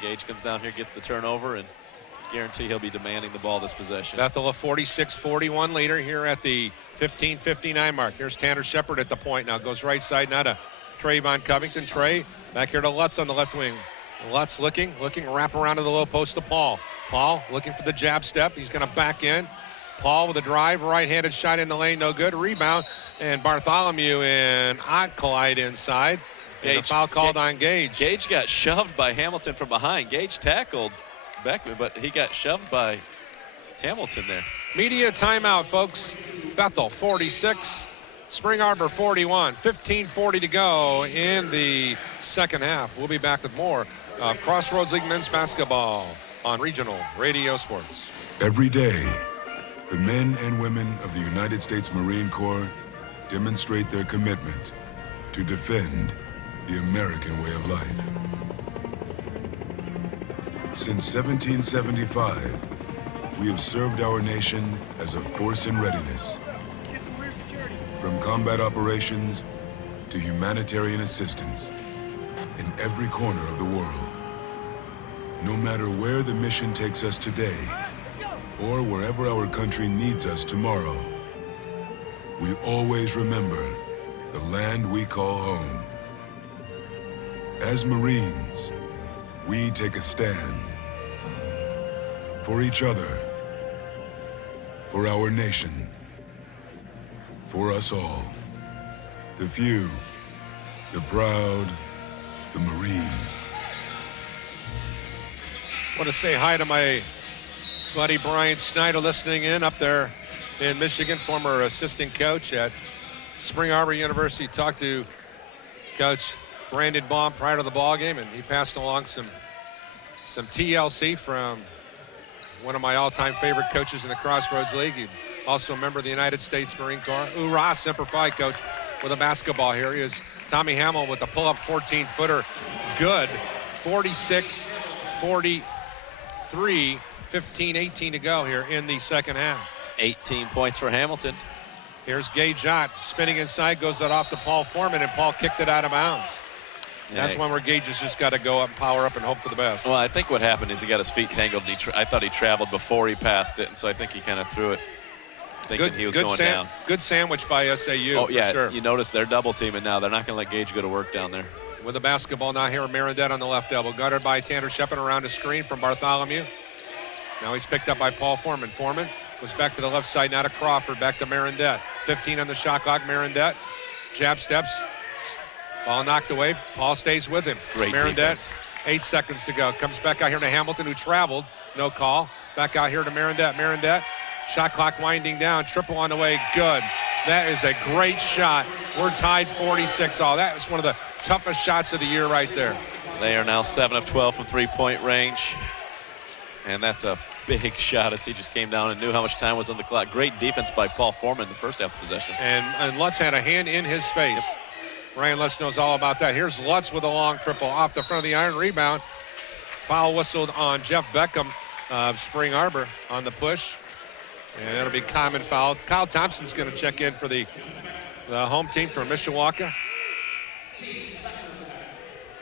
Gage comes down here, gets the turnover, and guarantee he'll be demanding the ball this possession. Bethel a 46-41 leader here at the 15:59 mark. Here's Tanner Shepard at the point now. Goes right side now to Trayvon Covington. Trey back here to Lutz on the left wing. Lutz looking, wrap around to the low post to Paul. Paul looking for the jab step. He's going to back in. Paul with a drive, right-handed shot in the lane, no good. Rebound, and Bartholomew in odd collide inside. And a foul called on Gage. Gage got shoved by Hamilton from behind. Gage tackled Beckman, but he got shoved by Hamilton there. Media timeout, folks. Bethel 46, Spring Arbor 41. 15:40 to go in the second half. We'll be back with more of Crossroads League men's basketball on Regional Radio Sports. Every day, the men and women of the United States Marine Corps demonstrate their commitment to defend the American way of life. Since 1775, we have served our nation as a force in readiness. From combat operations to humanitarian assistance in every corner of the world. No matter where the mission takes us today, or wherever our country needs us tomorrow, we always remember the land we call home. As Marines, we take a stand for each other, for our nation, for us all. The few, the proud, the Marines. I want to say hi to my buddy Brian Snyder listening in up there in Michigan, former assistant coach at Spring Arbor University. Talked to Coach Brandon Baum prior to the ball game, and he passed along some TLC from one of my all-time favorite coaches in the Crossroads League. He also a member of the United States Marine Corps. Hoorah, Semper Fi, Coach, with a basketball here. Here's Tommy Hamill with the pull-up 14-footer. Good. 46-43, 15-18 to go here in the second half. 18 points for Hamilton. Here's Gage Ott spinning inside, goes it off to Paul Foreman, and Paul kicked it out of bounds. That's one where Gage has just got to go up and power up and hope for the best. Well, I think what happened is he got his feet tangled. And I thought he traveled before he passed it, and so I think he kind of threw it thinking he was going down. Good sandwich by SAU. Oh, yeah, sure. You notice they're double teaming now. They're not going to let Gage go to work down there. With the basketball now here, Marendette on the left elbow. Guarded by Tanner Shepard around a screen from Bartholomew. Now he's picked up by Paul Foreman. Foreman was back to the left side, now to Crawford, back to Marendette. 15 on the shot clock, Marendette. Jab steps. Ball knocked away. Paul stays with him. Great Marendette, defense. 8 seconds to go. Comes back out here to Hamilton, who traveled. No call. Back out here to Marendette. Marendette, shot clock winding down. Triple on the way. Good. That is a great shot. We're tied 46-all. That was one of the toughest shots of the year right there. They are now 7 of 12 from three-point range. And that's a big shot as he just came down and knew how much time was on the clock. Great defense by Paul Foreman in the first half of possession. And Lutz had a hand in his face. Yep. Ryan Lutz knows all about that. Here's Lutz with a long triple off the front of the iron. Rebound. Foul whistled on Jeff Beckham of Spring Arbor on the push. And it'll be common foul. Kyle Thompson's going to check in for the home team for Mishawaka.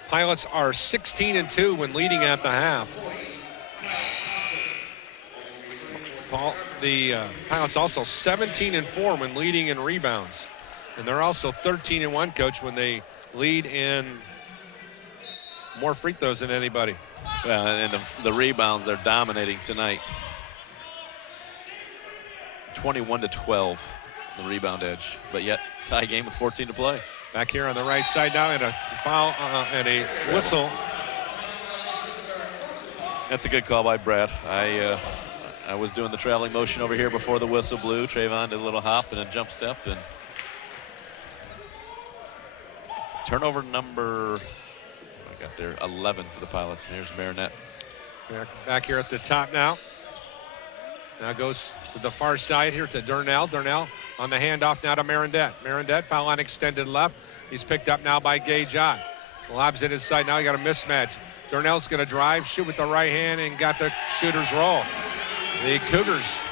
Pilots are 16-2 when leading at the half. The Pilots also 17-4 when leading in rebounds. And they're also 13-1, Coach, when they lead in more free throws than anybody. Well, and the rebounds, they're dominating tonight. 21-12, the rebound edge. But yet, tie game with 14 to play. Back here on the right side now, and a foul and a whistle. That's a good call by Brad. I was doing the traveling motion over here before the whistle blew. Trayvon did a little hop and a jump step, and turnover number, I got there, 11 for the Pilots. Here's Marinette. Back here at the top now. Now goes to the far side here to Durnell. Durnell on the handoff now to Marendette. Marendette foul line extended left. He's picked up now by Gage Ott. Lobs it inside. Now he got a mismatch. Durnell's going to drive, shoot with the right hand, and got the shooter's roll. The Cougars,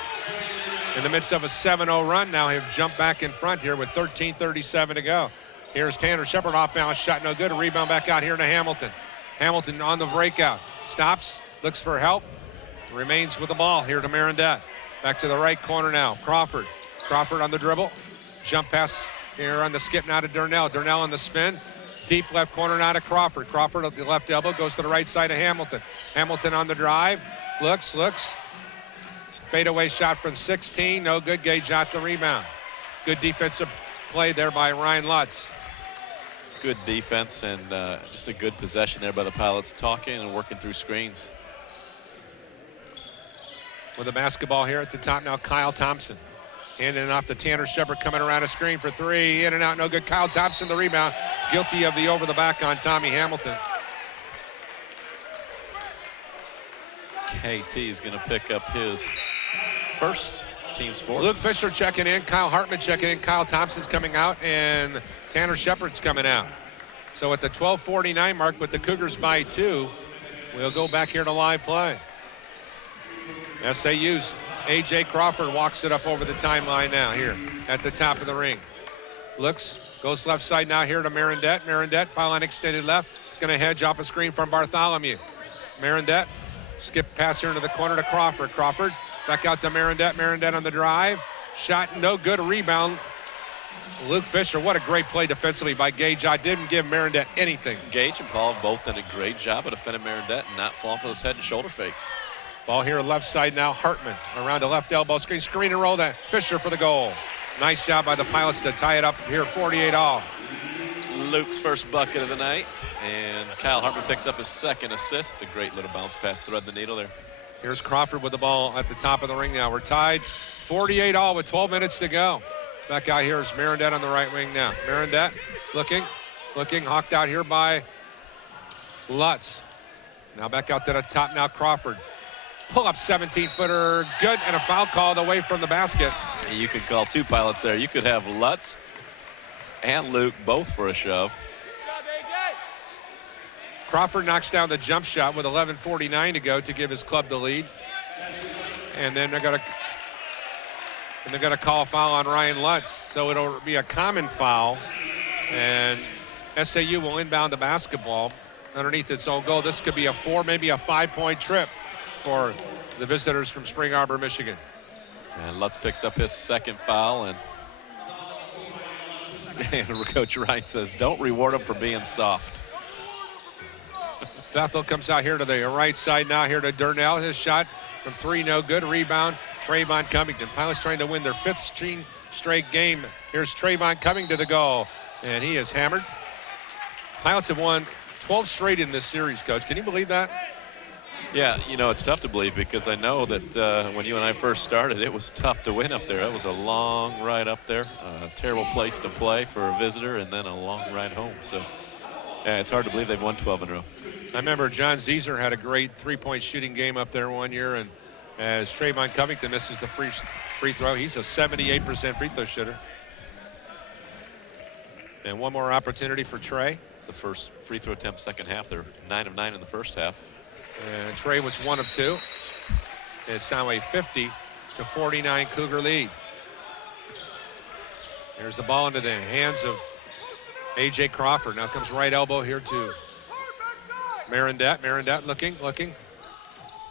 in the midst of a 7-0 run, now have jumped back in front here with 13:37 to go. Here's Tanner Shepard off balance, shot no good. A rebound back out here to Hamilton. Hamilton on the breakout. Stops, looks for help, remains with the ball here to Marendette. Back to the right corner now. Crawford. Crawford on the dribble. Jump pass here on the skip now to Durnell. Durnell on the spin. Deep left corner now to Crawford. Crawford at the left elbow goes to the right side of Hamilton. Hamilton on the drive. Looks. Fadeaway shot from 16. No good. Gage Ott the rebound. Good defensive play there by Ryan Lutz. Good defense and just a good possession there by the Pilots, talking and working through screens. With the basketball here at the top now, Kyle Thompson. Handing it off to Tanner Shepard, coming around a screen for three. In and out, no good. Kyle Thompson, the rebound. Guilty of the over the back on Tommy Hamilton. KT is going to pick up his first, team's fourth. Luke Fisher checking in, Kyle Hartman checking in, Kyle Thompson's coming out, and Tanner Shepard's coming out. So at the 12:49 mark with the Cougars by 2, we'll go back here to live play. SAU's A.J. Crawford walks it up over the timeline now here at the top of the ring. Looks, goes left side now here to Marendette. Marendette, foul line extended left. He's going to hedge off a screen from Bartholomew. Marendette, skip pass here into the corner to Crawford. Crawford, back out to Marendette. Marendette on the drive. Shot no good, rebound. Luke Fisher, what a great play defensively by Gage. I didn't give Marendette anything. Gage and Paul both did a great job of defending Marendette and not falling for those head and shoulder fakes. Ball here left side now, Hartman around the left elbow screen. Screen and roll that. Fisher for the goal. Nice job by the Pilots to tie it up here, 48-all. Luke's first bucket of the night, and Kyle Hartman picks up his second assist. It's a great little bounce pass, thread the needle there. Here's Crawford with the ball at the top of the ring now. We're tied 48-all with 12 minutes to go. Back out here is Marendette on the right wing now. Marendette looking, hawked out here by Lutz. Now back out to the top now, Crawford. Pull up 17-footer, good, and a foul called away from the basket. You could call two Pilots there. You could have Lutz and Luke both for a shove. Crawford knocks down the jump shot with 11:49 to go to give his club the lead. And then they're going to and they're going to call a foul on Ryan Lutz. So it'll be a common foul, and SAU will inbound the basketball underneath its own goal. This could be a 4, maybe a 5-point trip for the visitors from Spring Arbor, Michigan. And Lutz picks up his second foul, and Coach Ryan says, don't reward him for being soft. Bethel comes out here to the right side now, here to Durnell. His shot from 3, no good. Rebound, Trayvon Covington. Pilots trying to win their 5th straight game. Here's Trayvon coming to the goal, and he is hammered. Pilots have won 12 straight in this series, Coach. Can you believe that? Yeah, you know, it's tough to believe because I know that when you and I first started, it was tough to win up there. It was a long ride up there, a terrible place to play for a visitor, and then a long ride home. So, yeah, it's hard to believe they've won 12 in a row. I remember John Zeeser had a great 3-point shooting game up there one year, and as Trayvon Covington misses the free throw, he's a 78% free throw shooter. And one more opportunity for Trey. It's the first free throw attempt second half. They're 9 of 9 in the first half. And Trey was 1 of 2. It's now a 50-49 Cougar lead. Here's the ball into the hands of A.J. Crawford. Now comes right elbow here to Marindette. Marindette looking.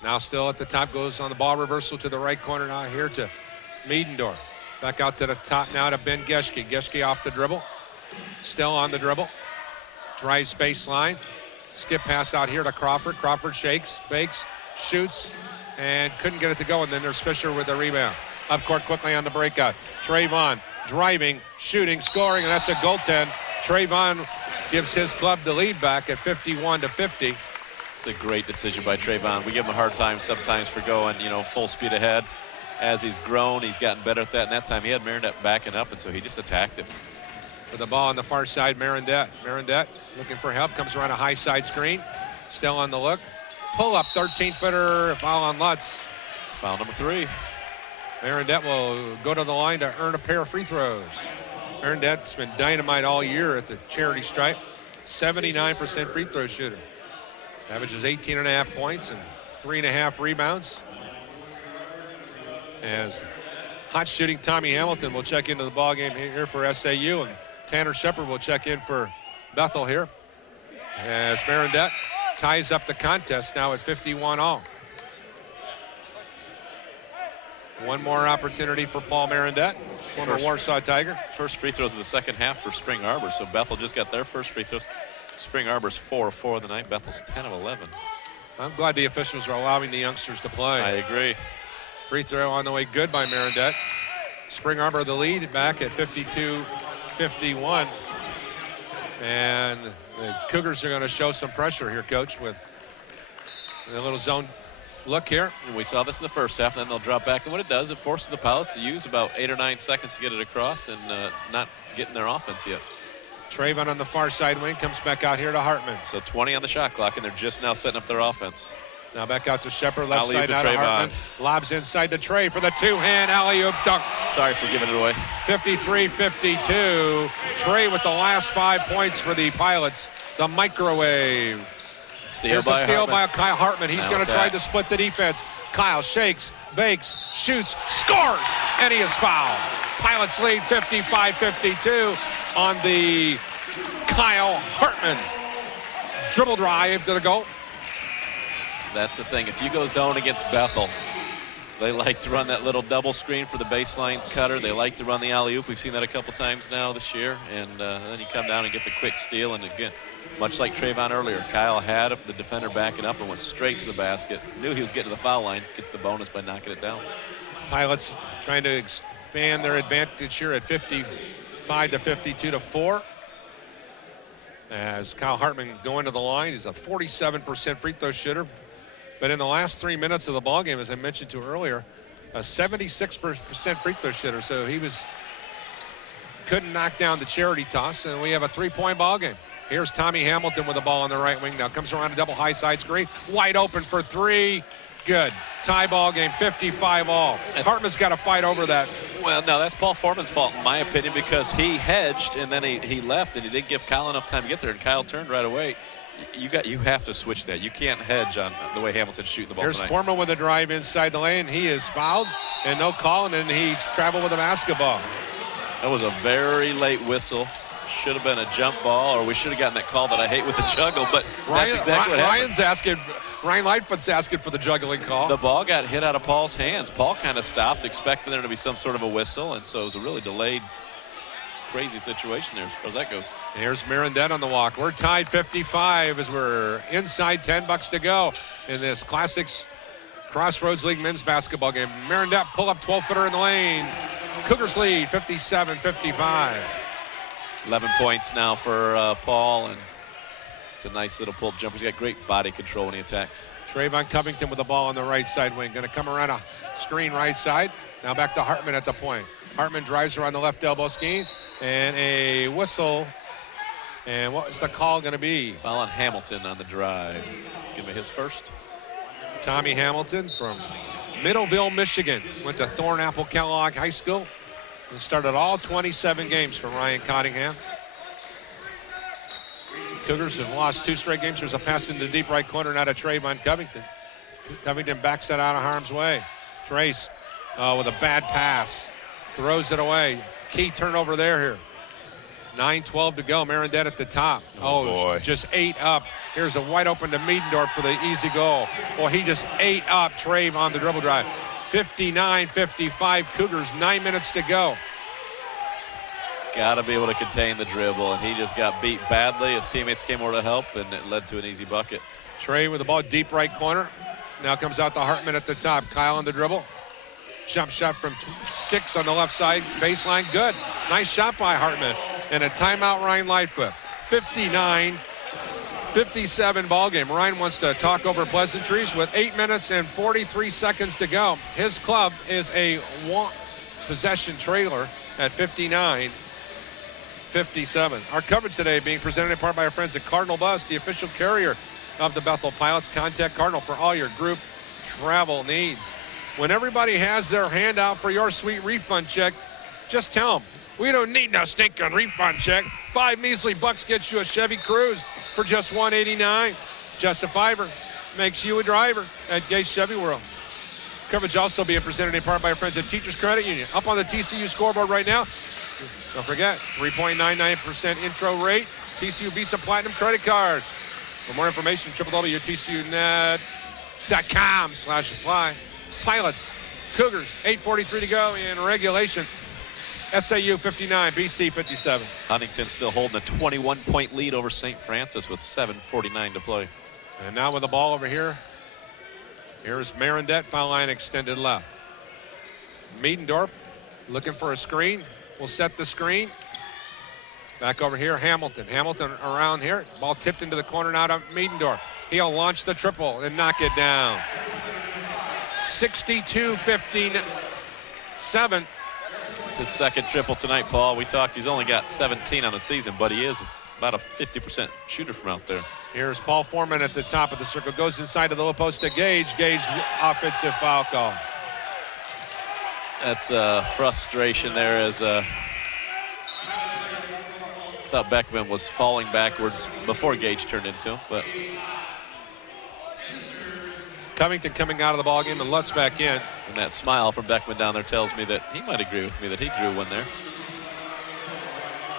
Now still at the top, goes on the ball reversal to the right corner. Now here to Miedendorf. Back out to the top now to Ben Geschke. Geschke off the dribble. Still on the dribble. Drives baseline. Skip pass out here to Crawford. Crawford shakes, bakes, shoots, and couldn't get it to go. And then there's Fisher with the rebound. Up court quickly on the breakout. Trayvon driving, shooting, scoring, and that's a goaltend. Trayvon gives his club the lead back at 51-50. It's a great decision by Trayvon. We give him a hard time sometimes for going, you know, full speed ahead. As he's grown, he's gotten better at that. And that time he had Marindette backing up, and so he just attacked him. With the ball on the far side, Marindette. Marindette looking for help, comes around a high side screen. Still on the look. Pull up, 13-footer, foul on Lutz. Foul number 3. Marindette will go to the line to earn a pair of free throws. Marindette's been dynamite all year at the charity stripe. 79% free throw shooter. Averages 18.5 points and 3.5 rebounds. As hot shooting Tommy Hamilton will check into the ball game here for SAU, and Tanner Shepard will check in for Bethel here. As Marindette ties up the contest now at 51 all. One more opportunity for Paul Marindette, former Warsaw Tiger. First free throws of the second half for Spring Arbor. So Bethel just got their first free throws. Spring Arbor's 4 of 4 of the night. Bethel's 10 of 11. I'm glad the officials are allowing the youngsters to play. I agree. Free throw on the way, good by Marindette. Spring Arbor the lead back at 52-51. And the Cougars are going to show some pressure here, Coach, with a little zone look here. And we saw this in the first half, and then they'll drop back. And what it does, it forces the Pilots to use about 8 or 9 seconds to get it across and not getting their offense yet. Trayvon on the far side wing comes back out here to Hartman. So 20 on the shot clock, and they're just now setting up their offense. Now back out to Shepard, left Alley-oop side to out to Trayvon. Hartman. Lobs inside to Trey for the two-hand alley-oop dunk. Sorry for giving it away. 53-52. Trey with the last 5 points for the Pilots. The microwave. Steal by Kyle Hartman. He's going to try to split the defense. Kyle shakes, bakes, shoots, scores, and he is fouled. Pilots lead 55-52 on the Kyle Hartman dribble drive to the goal. That's the thing. If you go zone against Bethel, they like to run that little double screen for the baseline cutter. They like to run the alley-oop. We've seen that a couple times now this year. And then you come down and get the quick steal. And again, much like Trayvon earlier, Kyle had the defender backing up and went straight to the basket. Knew he was getting to the foul line. Gets the bonus by knocking it down. Pilots trying to expand their advantage here at 55-52-4. As Kyle Hartman going to the line, he's a 47% free throw shooter. But in the last 3 minutes of the ballgame, as I mentioned to earlier, a 76% free throw shooter. So he couldn't knock down the charity toss, and we have a 3-point ballgame. Here's Tommy Hamilton with the ball on the right wing now. Comes around a double high side screen. Wide open for 3. Good. Tie ball game, 55 all. Hartman's got to fight over that. Well, no, that's Paul Foreman's fault, in my opinion, because he hedged and then he left and he didn't give Kyle enough time to get there. And Kyle turned right away. You have to switch that. You can't hedge on the way Hamilton's shooting the ball Here's tonight. Foreman with a drive inside the lane. He is fouled and no call, and then he traveled with a basketball. That was a very late whistle. Should have been a jump ball, or we should have gotten that call that I hate with the juggle, but that's exactly what happened. Ryan Lightfoot's asking for the juggling call. The ball got hit out of Paul's hands. Paul kind of stopped, expecting there to be some sort of a whistle, and so it was a really delayed, crazy situation there as far as that goes. Here's Mirandette on the walk. We're tied 55 as we're inside 10 bucks to go in this Classics Crossroads League men's basketball game. Mirandette pull up 12-footer in the lane. Cougars lead 57-55. 11 points now for Paul, and it's a nice little pull-up jumper. He's got great body control when he attacks. Trayvon Covington with the ball on the right side wing. Going to come around a screen right side. Now back to Hartman at the point. Hartman drives around the left elbow scheme, and a whistle. And what is the call going to be? Foul on Hamilton on the drive. It's going to be his first. Tommy Hamilton from Middleville, Michigan. Went to Thornapple Kellogg High School and started all 27 games for Ryan Cottingham. Cougars have lost 2 straight games. There's a pass in the deep right corner, now to Trayvon Covington. Covington backs it out of harm's way. Trace with a bad pass. Throws it away. Key turnover there here. 9:12 to go. Mirandette at the top. Oh boy. Just ate up. Here's a wide open to Miedendorf for the easy goal. Well, he just ate up Trave on the dribble drive. 59-55 Cougars, 9 minutes to go. Got to be able to contain the dribble, and he just got beat badly. His teammates came over to help, and it led to an easy bucket. Trey with the ball deep right corner. Now comes out to Hartman at the top. Kyle on the dribble. Jump shot from 6 on the left side. Baseline, good. Nice shot by Hartman. And a timeout, Ryan Lightfoot. 59-57 ball game. Ryan wants to talk over pleasantries with 8 minutes and 43 seconds to go. His club is a possession trailer at 59-57. Our coverage today being presented in part by our friends at Cardinal Bus, the official carrier of the Bethel Pilots. Contact Cardinal for all your group travel needs. When everybody has their hand out for your sweet refund check, just tell them, we don't need no stinking refund check. $5 measly gets you a Chevy Cruze for just $189. Just a $5 makes you a driver at Gage Chevy World. Coverage also being presented in part by our friends at Teachers Credit Union. Up on the TCU scoreboard right now. Don't forget, 3.99% intro rate. TCU Visa Platinum credit card. For more information, www.tcunet.com/apply. Pilots, Cougars, 8:43 to go in regulation. SAU 59, BC 57. Huntington still holding a 21-point lead over St. Francis with 7:49 to play. And now with the ball over here, here's Mirandette, foul line extended left. Miedendorf looking for a screen. Will set the screen. Back over here, Hamilton. Hamilton around here. Ball tipped into the corner now to Miedendorf. He'll launch the triple and knock it down. 62-57. It's his second triple tonight, Paul. We talked, he's only got 17 on the season, but he is about a 50% shooter from out there. Here's Paul Foreman at the top of the circle. Goes inside to the low post to Gage. Gage, offensive foul call. That's frustration there as I thought Beckman was falling backwards before Gage turned into him, but Covington coming out of the ballgame and Lutz back in. And that smile from Beckman down there tells me that he might agree with me that he drew one there.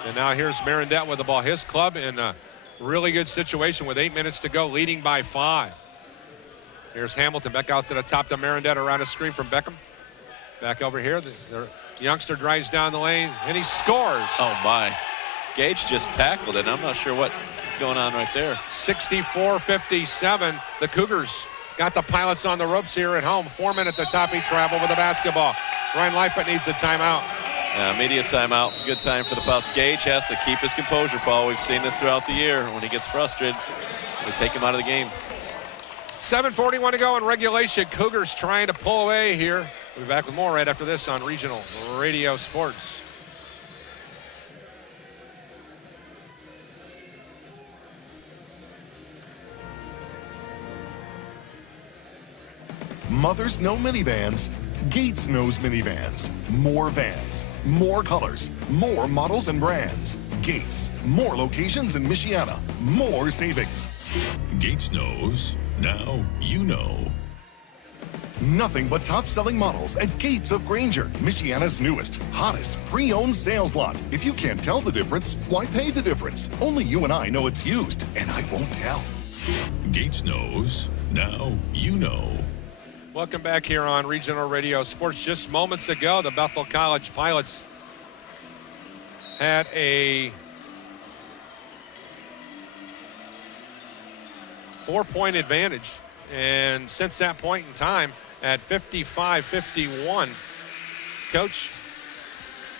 And now here's Mirandette with the ball. His club in a really good situation with 8 minutes to go, leading by 5. Here's Hamilton back out to the top to Mirandette around a screen from Beckham. Back over here, the youngster drives down the lane and he scores. Oh my. Gage just tackled it. I'm not sure what is going on right there. 64-57. The Cougars got the Pilots on the ropes here at home. Foreman at the top, he traveled with the basketball. Ryan Lightfoot needs a timeout. Immediate timeout. Good time for the Pilots. Gage has to keep his composure, Paul. We've seen this throughout the year. When he gets frustrated, they take him out of the game. 7:41 to go in regulation. Cougars trying to pull away here. We'll be back with more right after this on Regional Radio Sports. Mothers know minivans. Gates knows minivans. More vans, more colors, more models and brands. Gates, more locations in Michiana, more savings. Gates knows. Now you know. Nothing but top-selling models at Gates of Granger, Michiana's newest, hottest pre-owned sales lot. If you can't tell the difference, why pay the difference? Only you and I know it's used, and I won't tell. Gates knows. Now you know. Welcome back here on Regional Radio Sports. Just moments ago, the Bethel College Pilots had a 4-point advantage. And since that point in time, at 55-51, Coach,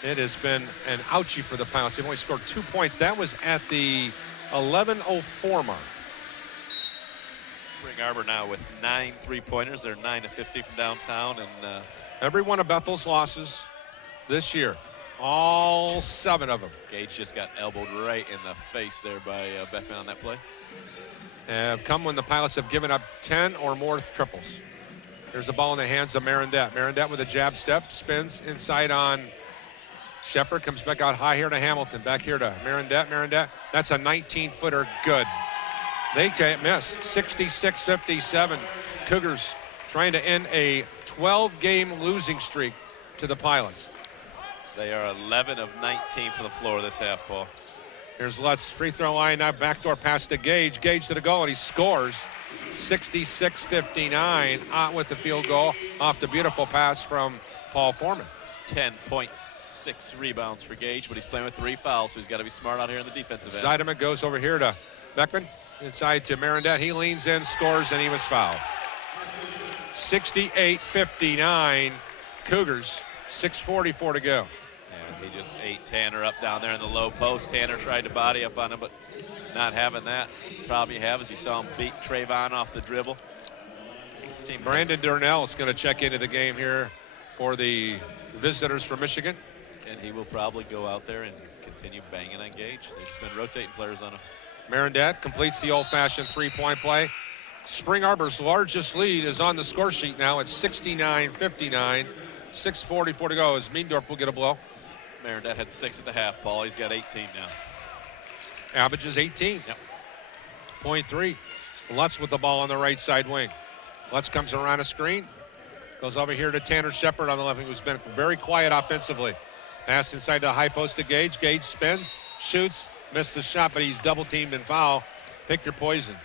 it has been an ouchie for the Pilots. They've only scored 2 points. That was at the 11:04 mark. Spring Arbor now with 9 3-pointers. They're 9 of 50 from downtown, and every one of Bethel's losses this year, all 7 of them. Gage just got elbowed right in the face there by Beckman on that play. Have come when the Pilots have given up 10 or more triples. There's the ball in the hands of Marendette. Marendette with a jab step, spins inside on Shepard, comes back out high here to Hamilton, back here to Marendette. Marendette, that's a 19-footer, good. They can't miss. 66-57. Cougars trying to end a 12-game losing streak to the Pilots. They are 11 of 19 for the floor this half, Paul. Here's Lutz, free throw line, now backdoor pass to Gage. Gage to the goal, and he scores. 66-59 out with the field goal off the beautiful pass from Paul Foreman. 10 points, 6 rebounds for Gage, but he's playing with 3 fouls, so he's got to be smart out here in the defensive end. Zeideman goes over here to Beckman, inside to Marendette. He leans in, scores, and he was fouled. 68-59, Cougars, 6:44 to go. And he just ate Tanner up down there in the low post. Tanner tried to body up on him, but not having that. The problem you have is you saw him beat Trayvon off the dribble. This team Brandon Durnell is going to check into the game here for the visitors from Michigan. And he will probably go out there and continue banging on Gage. They've just been rotating players on him. Marendette completes the old-fashioned three-point play. Spring Arbor's largest lead is on the score sheet now. It's 69-59, 6:44 to go as Meendorf will get a blow. Marendette had 6 at the half, Paul. He's got 18 now. Averages 18. Yep. Point 3. Lutz with the ball on the right side wing. Lutz comes around a screen. Goes over here to Tanner Shepard on the left wing, who's been very quiet offensively. Pass inside the high post to Gage. Gage spins, shoots, missed the shot, but he's double teamed and foul. Pick your poison.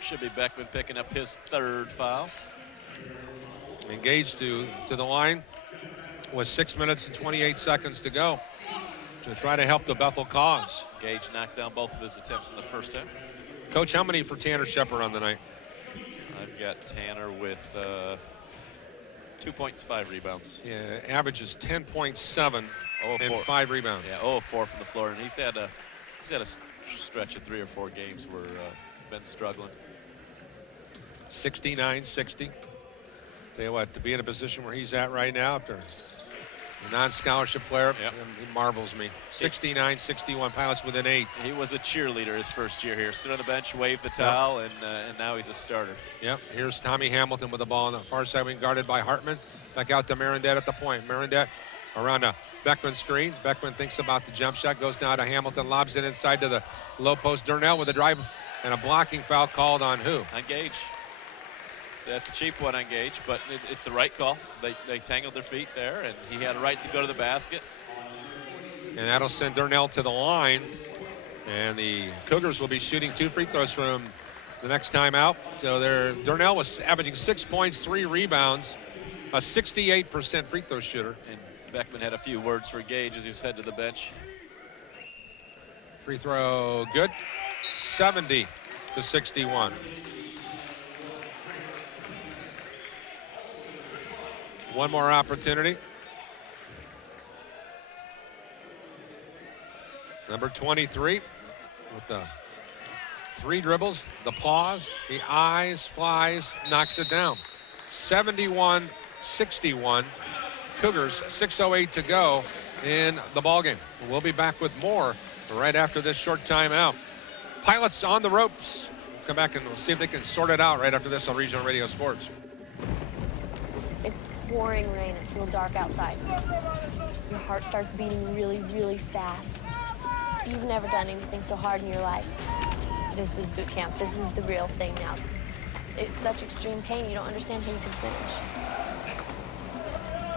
Should be Beckman picking up his 3rd foul. Engaged to the line with 6 minutes and 28 seconds to go to try to help the Bethel cause. Gage knocked down both of his attempts in the first half. Coach, how many for Tanner Shepard on the night? I've got Tanner with 2 points, 5 rebounds. Yeah, averages 10.7 and 5 rebounds. Yeah, 0 of 4 from the floor, and he's had a stretch of 3 or 4 games where been struggling. 69-60. Tell you what, to be in a position where he's at right now after a non-scholarship player, he marvels me. 69-61, Pilots within 8. He was a cheerleader his first year here. Stood on the bench, waved the towel, and now he's a starter. Yep, here's Tommy Hamilton with the ball on the far side wing, guarded by Hartman. Back out to Marendette at the point. Marendette around a Beckman screen. Beckman thinks about the jump shot, goes down to Hamilton, lobs it inside to the low post. Durnell with a drive and a blocking foul called on who? On Gage. So that's a cheap one on Gage, but it's the right call. They tangled their feet there, and he had a right to go to the basket. And that'll send Durnell to the line. And the Cougars will be shooting 2 free throws from the next time out. So Durnell was averaging 6 points, 3 rebounds, a 68% free throw shooter. And Beckman had a few words for Gage as he was headed to the bench. Free throw good, 70-61. One more opportunity. Number 23 with the 3 dribbles, the pause, the eyes, flies, knocks it down. 71-61. Cougars, 6:08 to go in the ballgame. We'll be back with more right after this short timeout. Pilots on the ropes. Come back and we'll see if they can sort it out right after this on Regional Radio Sports. It's pouring rain. It's real dark outside. Your heart starts beating really, really fast. You've never done anything so hard in your life. This is boot camp. This is the real thing now. It's such extreme pain, you don't understand how you can finish.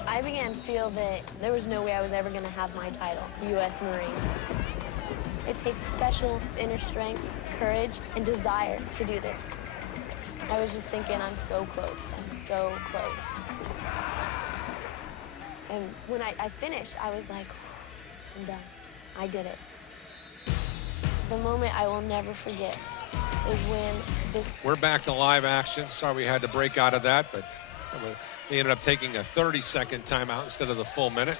I began to feel that there was no way I was ever going to have my title, U.S. Marine. It takes special inner strength, courage, and desire to do this. I was just thinking, I'm so close. I'm so close. And when I finished, I was like, I'm done. I did it. The moment I will never forget is when this... We're back to live action. Sorry we had to break out of that, but we ended up taking a 30-second timeout instead of the full minute.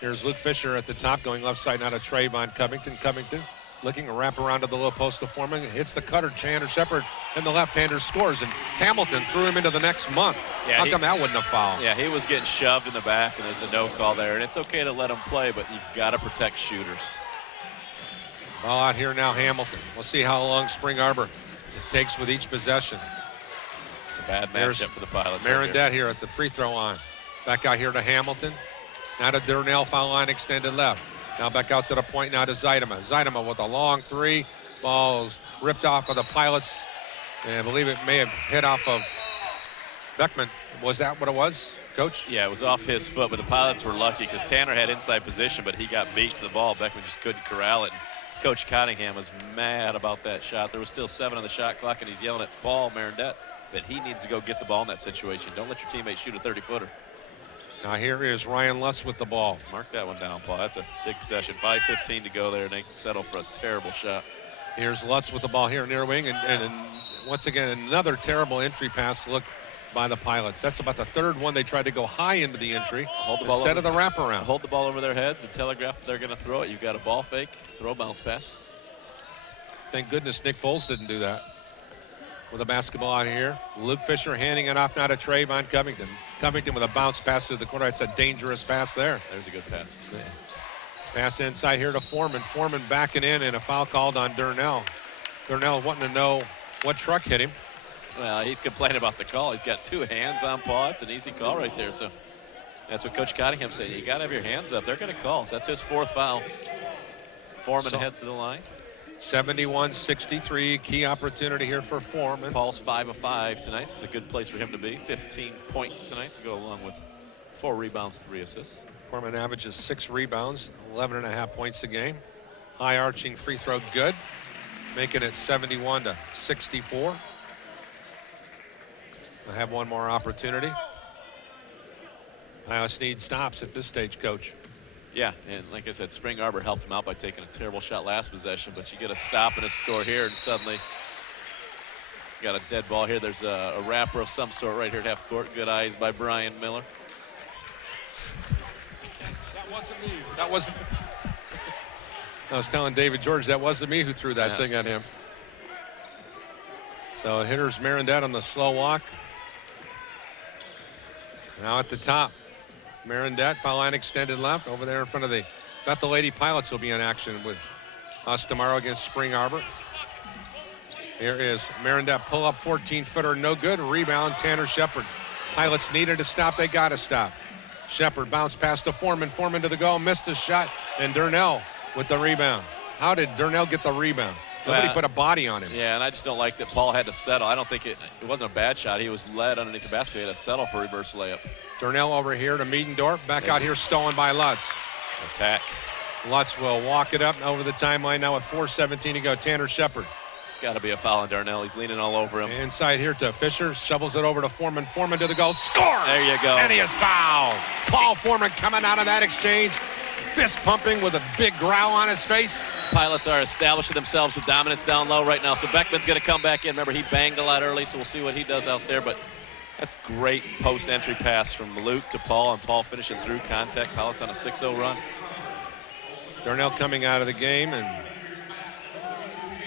Here's Luke Fisher at the top, going left side now to Trayvon Covington. Covington looking to wrap around to the low post to Foreman. Hits the cutter, Chandler Shepard, and the left-hander scores. And Hamilton threw him into the next month. Yeah, How come that wasn't a foul? Yeah, he was getting shoved in the back, and there's a no call there. And it's okay to let him play, but you've got to protect shooters. Ball out here now, Hamilton. We'll see how long Spring Arbor it takes with each possession. It's a bad matchup for the Pilots. Marindette here at the free throw line. Back out here to Hamilton. Now to Durnell, foul line extended left. Now back out to the point now to Zeidema. Zeidema with a long three. Ball's ripped off of the Pilots. And I believe it may have hit off of Beckman. Was that what it was, Coach? Yeah, it was off his foot, but the Pilots were lucky because Tanner had inside position, but he got beat to the ball. Beckman just couldn't corral it. And Coach Cottingham was mad about that shot. There was still 7 on the shot clock, and he's yelling at Paul Marindette that he needs to go get the ball in that situation. Don't let your teammate shoot a 30-footer. Now here is Ryan Lutz with the ball. Mark that one down, Paul. That's a big possession. 5:15 to go there, and they settle for a terrible shot. Here's Lutz with the ball here near wing, and once again, another terrible entry pass look by the Pilots. That's about the third one they tried to go high into the entry instead of the wraparound. Hold the ball over their heads and telegraph that they're going to throw it. You've got a ball fake, throw a bounce pass. Thank goodness Nick Foles didn't do that. With a basketball out here, Luke Fisher handing it off now to Trayvon Covington. Covington with a bounce pass to the corner. It's a dangerous pass there. There's a good pass. Yeah. Pass inside here to Foreman. Foreman backing in, and a foul called on Durnell. Durnell wanting to know what truck hit him. Well, he's complaining about the call. He's got 2 hands on Paul. It's an easy call right there. So that's what Coach Cottingham said. You got to have your hands up. They're going to call. So that's his 4th foul. Foreman heads to the line. 71-63, key opportunity here for Foreman. Paul's 5 of 5 tonight. It's a good place for him to be. 15 points tonight to go along with 4 rebounds, 3 assists. Foreman averages 6 rebounds, 11.5 points a game. High arching free throw good, making it 71-64. We'll have one more opportunity. I just need stops at this stage, Coach. Yeah, and like I said, Spring Arbor helped him out by taking a terrible shot last possession, but you get a stop and a score here, and suddenly you got a dead ball here. There's a wrapper of some sort right here at half court. Good eyes by Brian Miller. That wasn't me. That wasn't. I was telling David George that wasn't me who threw that thing at him. So hitter's Marindette on the slow walk. Now at the top. Marindette, foul line extended left. Over there in front of the Bethel Lady Pilots will be in action with us tomorrow against Spring Arbor. Here is Marindette, pull up 14-footer, no good. Rebound, Tanner Shepard. Pilots needed to stop, they got to stop. Shepard bounce pass to Foreman. Foreman to the goal, missed a shot, and Durnell with the rebound. How did Durnell get the rebound? Nobody put a body on him. Yeah, and I just don't like that Paul had to settle. I don't think it wasn't a bad shot. He was led underneath the basket. He had to settle for a reverse layup. Durnell over here to Miedendorf. Back out here, stolen by Lutz. Attack. Lutz will walk it up over the timeline now with 4:17 to go. Tanner Shepard. It's got to be a foul on Durnell. He's leaning all over him. Inside here to Fisher. Shovels it over to Foreman. Foreman to the goal. Score! There you go. And he is fouled. Paul Foreman coming out of that exchange. Fist pumping with a big growl on his face. Pilots are establishing themselves with dominance down low right now. So Beckman's going to come back in. Remember, he banged a lot early, so we'll see what he does out there. But that's great post-entry pass from Luke to Paul, and Paul finishing through contact. Pilots on a 6-0 run. Durnell coming out of the game, and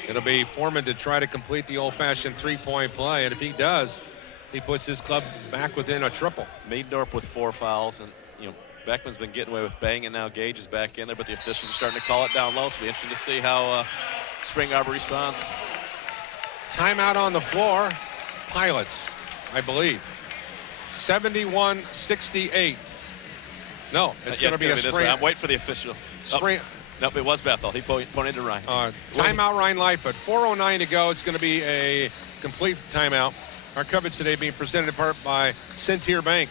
it'll be Foreman to try to complete the old-fashioned three-point play. And if he does, he puts his club back within a triple. Miedendorf with 4 fouls, and Beckman's been getting away with banging now. Gage is back in there, but the officials are starting to call it down low, so it'll be interesting to see how Spring Arbor responds. Timeout on the floor. Pilots, I believe. 71-68. No, it's going to be a Spring. I'm waiting for the official. Spring. Nope, it was Bethel. He pointed to Ryan. Timeout, Ryan Lightfoot. 4:09 to go. It's going to be a complete timeout. Our coverage today being presented in part by Centier Bank.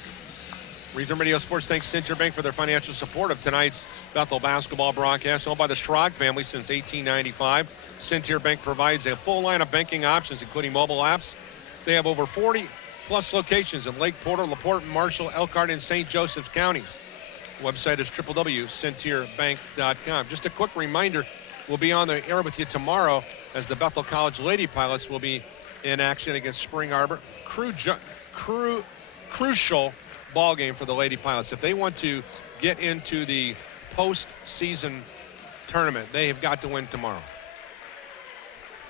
Regional Radio Sports thanks Centier Bank for their financial support of tonight's Bethel basketball broadcast. Owned by the Schrag family since 1895. Centier Bank provides a full line of banking options, including mobile apps. They have over 40-plus locations in Lake Porter, LaPorte, Marshall, Elkhart, and St. Joseph's counties. The website is www.centierbank.com. Just a quick reminder, we'll be on the air with you tomorrow as the Bethel College Lady Pilots will be in action against Spring Arbor. Crucial ball game for the Lady Pilots. If they want to get into the postseason tournament, they have got to win tomorrow.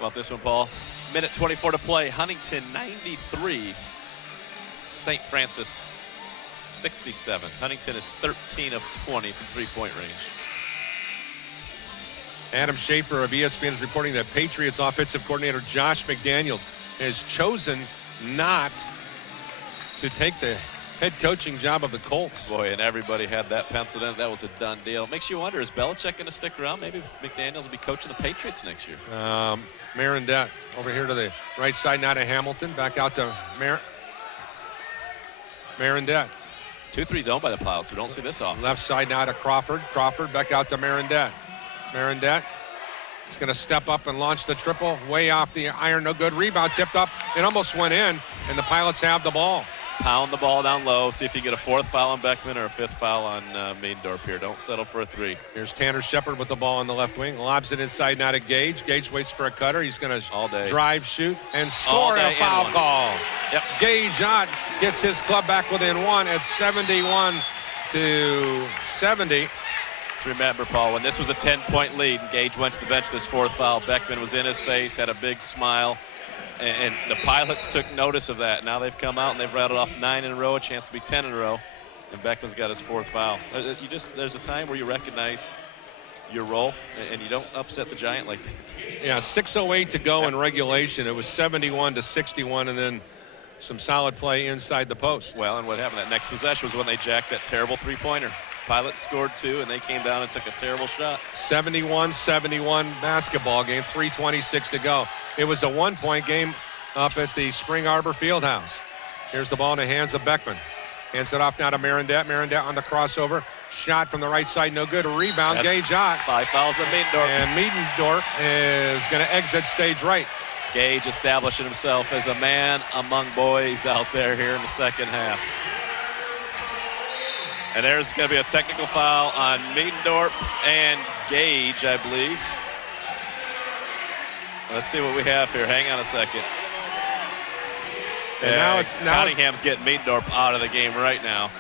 About this one, Paul. Minute 24 to play. Huntington 93. St. Francis 67. Huntington is 13 of 20 from three-point range. Adam Schaefer of ESPN is reporting that Patriots offensive coordinator Josh McDaniels has chosen not to take the head coaching job of the Colts. Boy, and everybody had that penciled in. That was a done deal. It makes you wonder, is Belichick going to stick around? Maybe McDaniels will be coaching the Patriots next year. Marindette over here to the right side, now to Hamilton. Back out to Marindette. 2-3's owned by the Pilots. We don't see this often. Left side now to Crawford. Crawford back out to Marindette. Marindette is going to step up and launch the triple. Way off the iron. No good. Rebound tipped up. It almost went in, and the Pilots have the ball. Pound the ball down low. See if you get a fourth foul on Beckman or a fifth foul on Miedendorf here. Don't settle for a three. Here's Tanner Shepard with the ball on the left wing. Lobs it inside now to Gage. Gage waits for a cutter. He's going to drive, shoot, and score a foul call. Yep. Gage on gets his club back within one at 71-70. Remember, Paul, when this was a 10-point lead, Gage went to the bench this fourth foul. Beckman was in his face, had a big smile. And the Pilots took notice of that. Now they've come out and they've rattled off 9 in a row, a chance to be 10 in a row. And Beckman's got his fourth foul. There's a time where you recognize your role and you don't upset the Giant like that. Yeah, 6:08 to go in regulation. It was 71-61, and then some solid play inside the post. Well, and what happened that next possession was when they jacked that terrible three-pointer. Pilots scored 2, and they came down and took a terrible shot. 71-71 basketball game, 3:26 to go. It was a one-point game up at the Spring Arbor Fieldhouse. Here's the ball in the hands of Beckman. Hands it off now to Marindette. Marindette on the crossover. Shot from the right side, no good. A rebound, Gage out. 5 fouls on Miedendorf. And Miedendorf is going to exit stage right. Gage establishing himself as a man among boys out there here in the second half. And there's going to be a technical foul on Miedendorf and Gage, I believe. Let's see what we have here. Hang on a second. And now Cottingham's getting Miedendorf out of the game right now.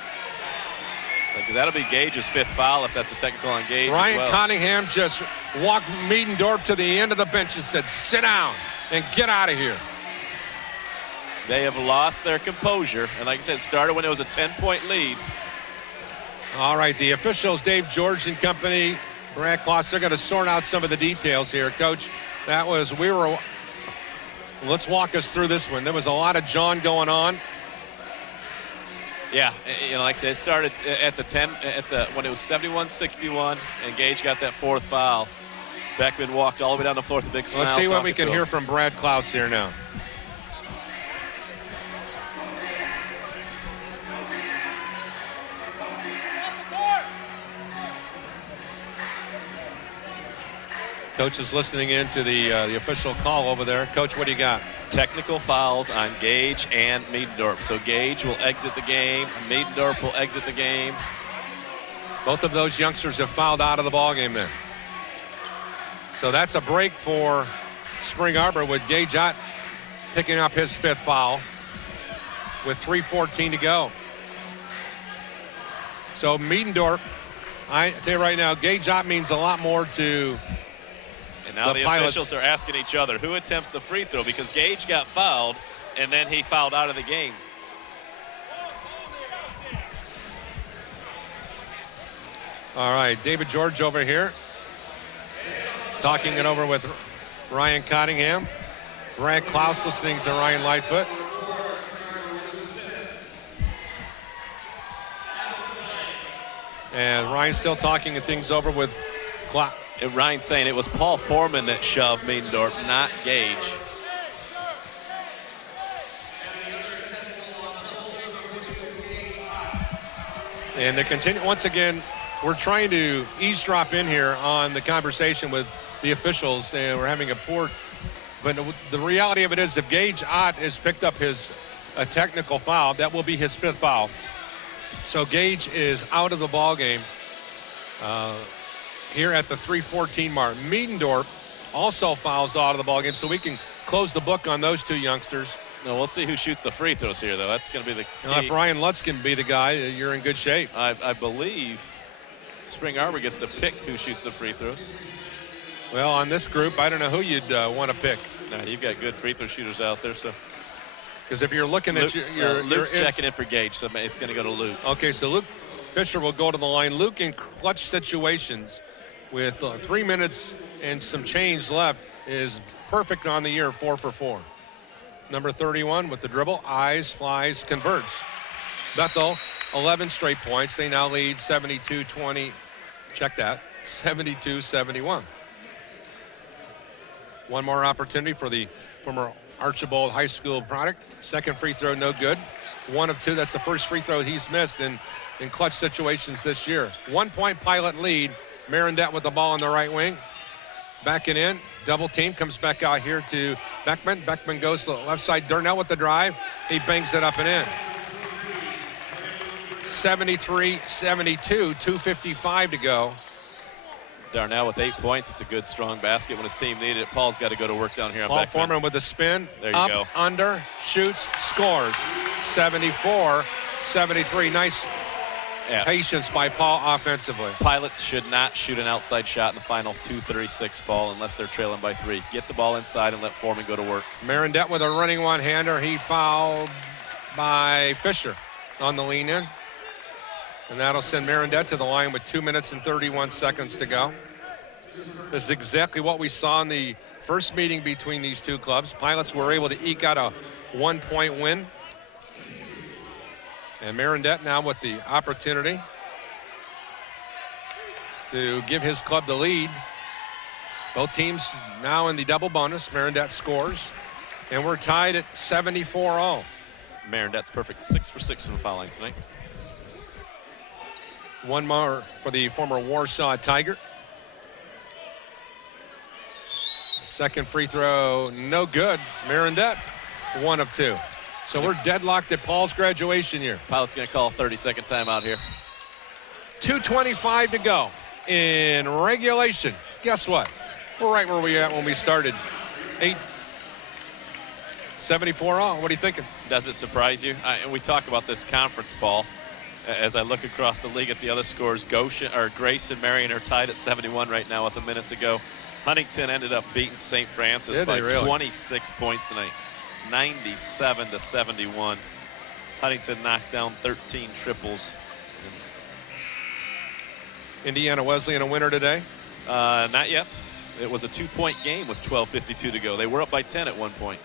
Because that'll be Gage's 5th foul if that's a technical on Gage. Ryan as well. Cottingham just walked Miedendorf to the end of the bench and said, sit down and get out of here. They have lost their composure. And like I said, it started when it was a 10-point lead. All right, the officials, Dave George and company, Brad Kloss, they're going to sort out some of the details here. Coach, let's walk us through this one. There was a lot of John going on. Yeah, like I said, it started at when it was 71-61, and Gage got that 4th foul. Beckman walked all the way down the floor with a big smile. Let's see what we can hear from Brad Kloss here now. Coach is listening in to the official call over there. Coach, what do you got? Technical fouls on Gage and Miedendorf. So Gage will exit the game. Miedendorf will exit the game. Both of those youngsters have fouled out of the ballgame then. So that's a break for Spring Arbor with Gage Ott picking up his 5th foul with 3:14 to go. So Miedendorf, I tell you right now, Gage Ott means a lot more to now the officials are asking each other who attempts the free throw, because Gage got fouled and then he fouled out of the game. All right, David George over here talking it over with Ryan Cottingham. Brad Klaus listening to Ryan Lightfoot. And Ryan's still talking things over with And Ryan saying it was Paul Foreman that shoved Miedendorf, not Gage. And they continue, once again, we're trying to eavesdrop in here on the conversation with the officials, and we're having a poor, but the reality of it is if Gage Ott has picked up a technical foul, that will be his 5th foul. So Gage is out of the ball game here at the 3:14 mark. Miedendorf also fouls out of the ball game, so we can close the book on those 2 youngsters. No, we'll see who shoots the free throws here, though. That's going to be the key. If Ryan Lutz can be the guy, you're in good shape. I believe Spring Arbor gets to pick who shoots the free throws. Well, on this group, I don't know who you'd want to pick. No, you've got good free throw shooters out there, so. Because if you're looking at Luke's checking in for Gage, so it's going to go to Luke. Okay, so Luke Fisher will go to the line. Luke in clutch situations with 3 minutes and some change left is perfect on the year, 4 for 4. Number 31 with the dribble, eyes, flies, converts. Bethel, 11 straight points. They now lead 72-20. Check that, 72-71. One more opportunity for the former Archibald High School product. Second free throw, no good. 1 of 2, that's the first free throw he's missed in clutch situations this year. 1-point Pilot lead. Marindette with the ball on the right wing. Backing in, double team, comes back out here to Beckman. Beckman goes to the left side. Darnell with the drive. He bangs it up and in. 73-72, 2:55 to go. Darnell with 8 points. It's a good, strong basket when his team needed it. Paul's got to go to work down here on Paul Beckman. Foreman with the spin. There you up, go. Under, shoots, scores. 74-73. Nice patience by Paul offensively. Pilots should not shoot an outside shot in the final 2:36 ball unless they're trailing by 3. Get the ball inside and let Foreman go to work. Marindette with a running one-hander. He fouled by Fisher on the lean-in. And that'll send Marindette to the line with 2 minutes and 31 seconds to go. This is exactly what we saw in the first meeting between these 2 clubs. Pilots were able to eke out a 1-point win. And Marindette now with the opportunity to give his club the lead. Both teams now in the double bonus. Marindette scores. And we're tied at 74-all. Marindette's perfect, 6 for 6 from the foul line tonight. One more for the former Warsaw Tiger. Second free throw, no good. Marindette, 1 of 2. So we're deadlocked at Paul's graduation year. Pilot's going to call a 30-second timeout here. 2:25 to go in regulation. Guess what? We're right where we were at when we started. 74-all. What are you thinking? Does it surprise you? And we talk about this conference, Paul. As I look across the league at the other scores, Grace and Marion are tied at 71 right now with a minute to go. Huntington ended up beating St. Francis by 26 points tonight, 97-71. Huntington knocked down 13 triples. Indiana Wesleyan a winner today? Not yet. It was a 2-point game with 12:52 to go. They were up by 10 at one point.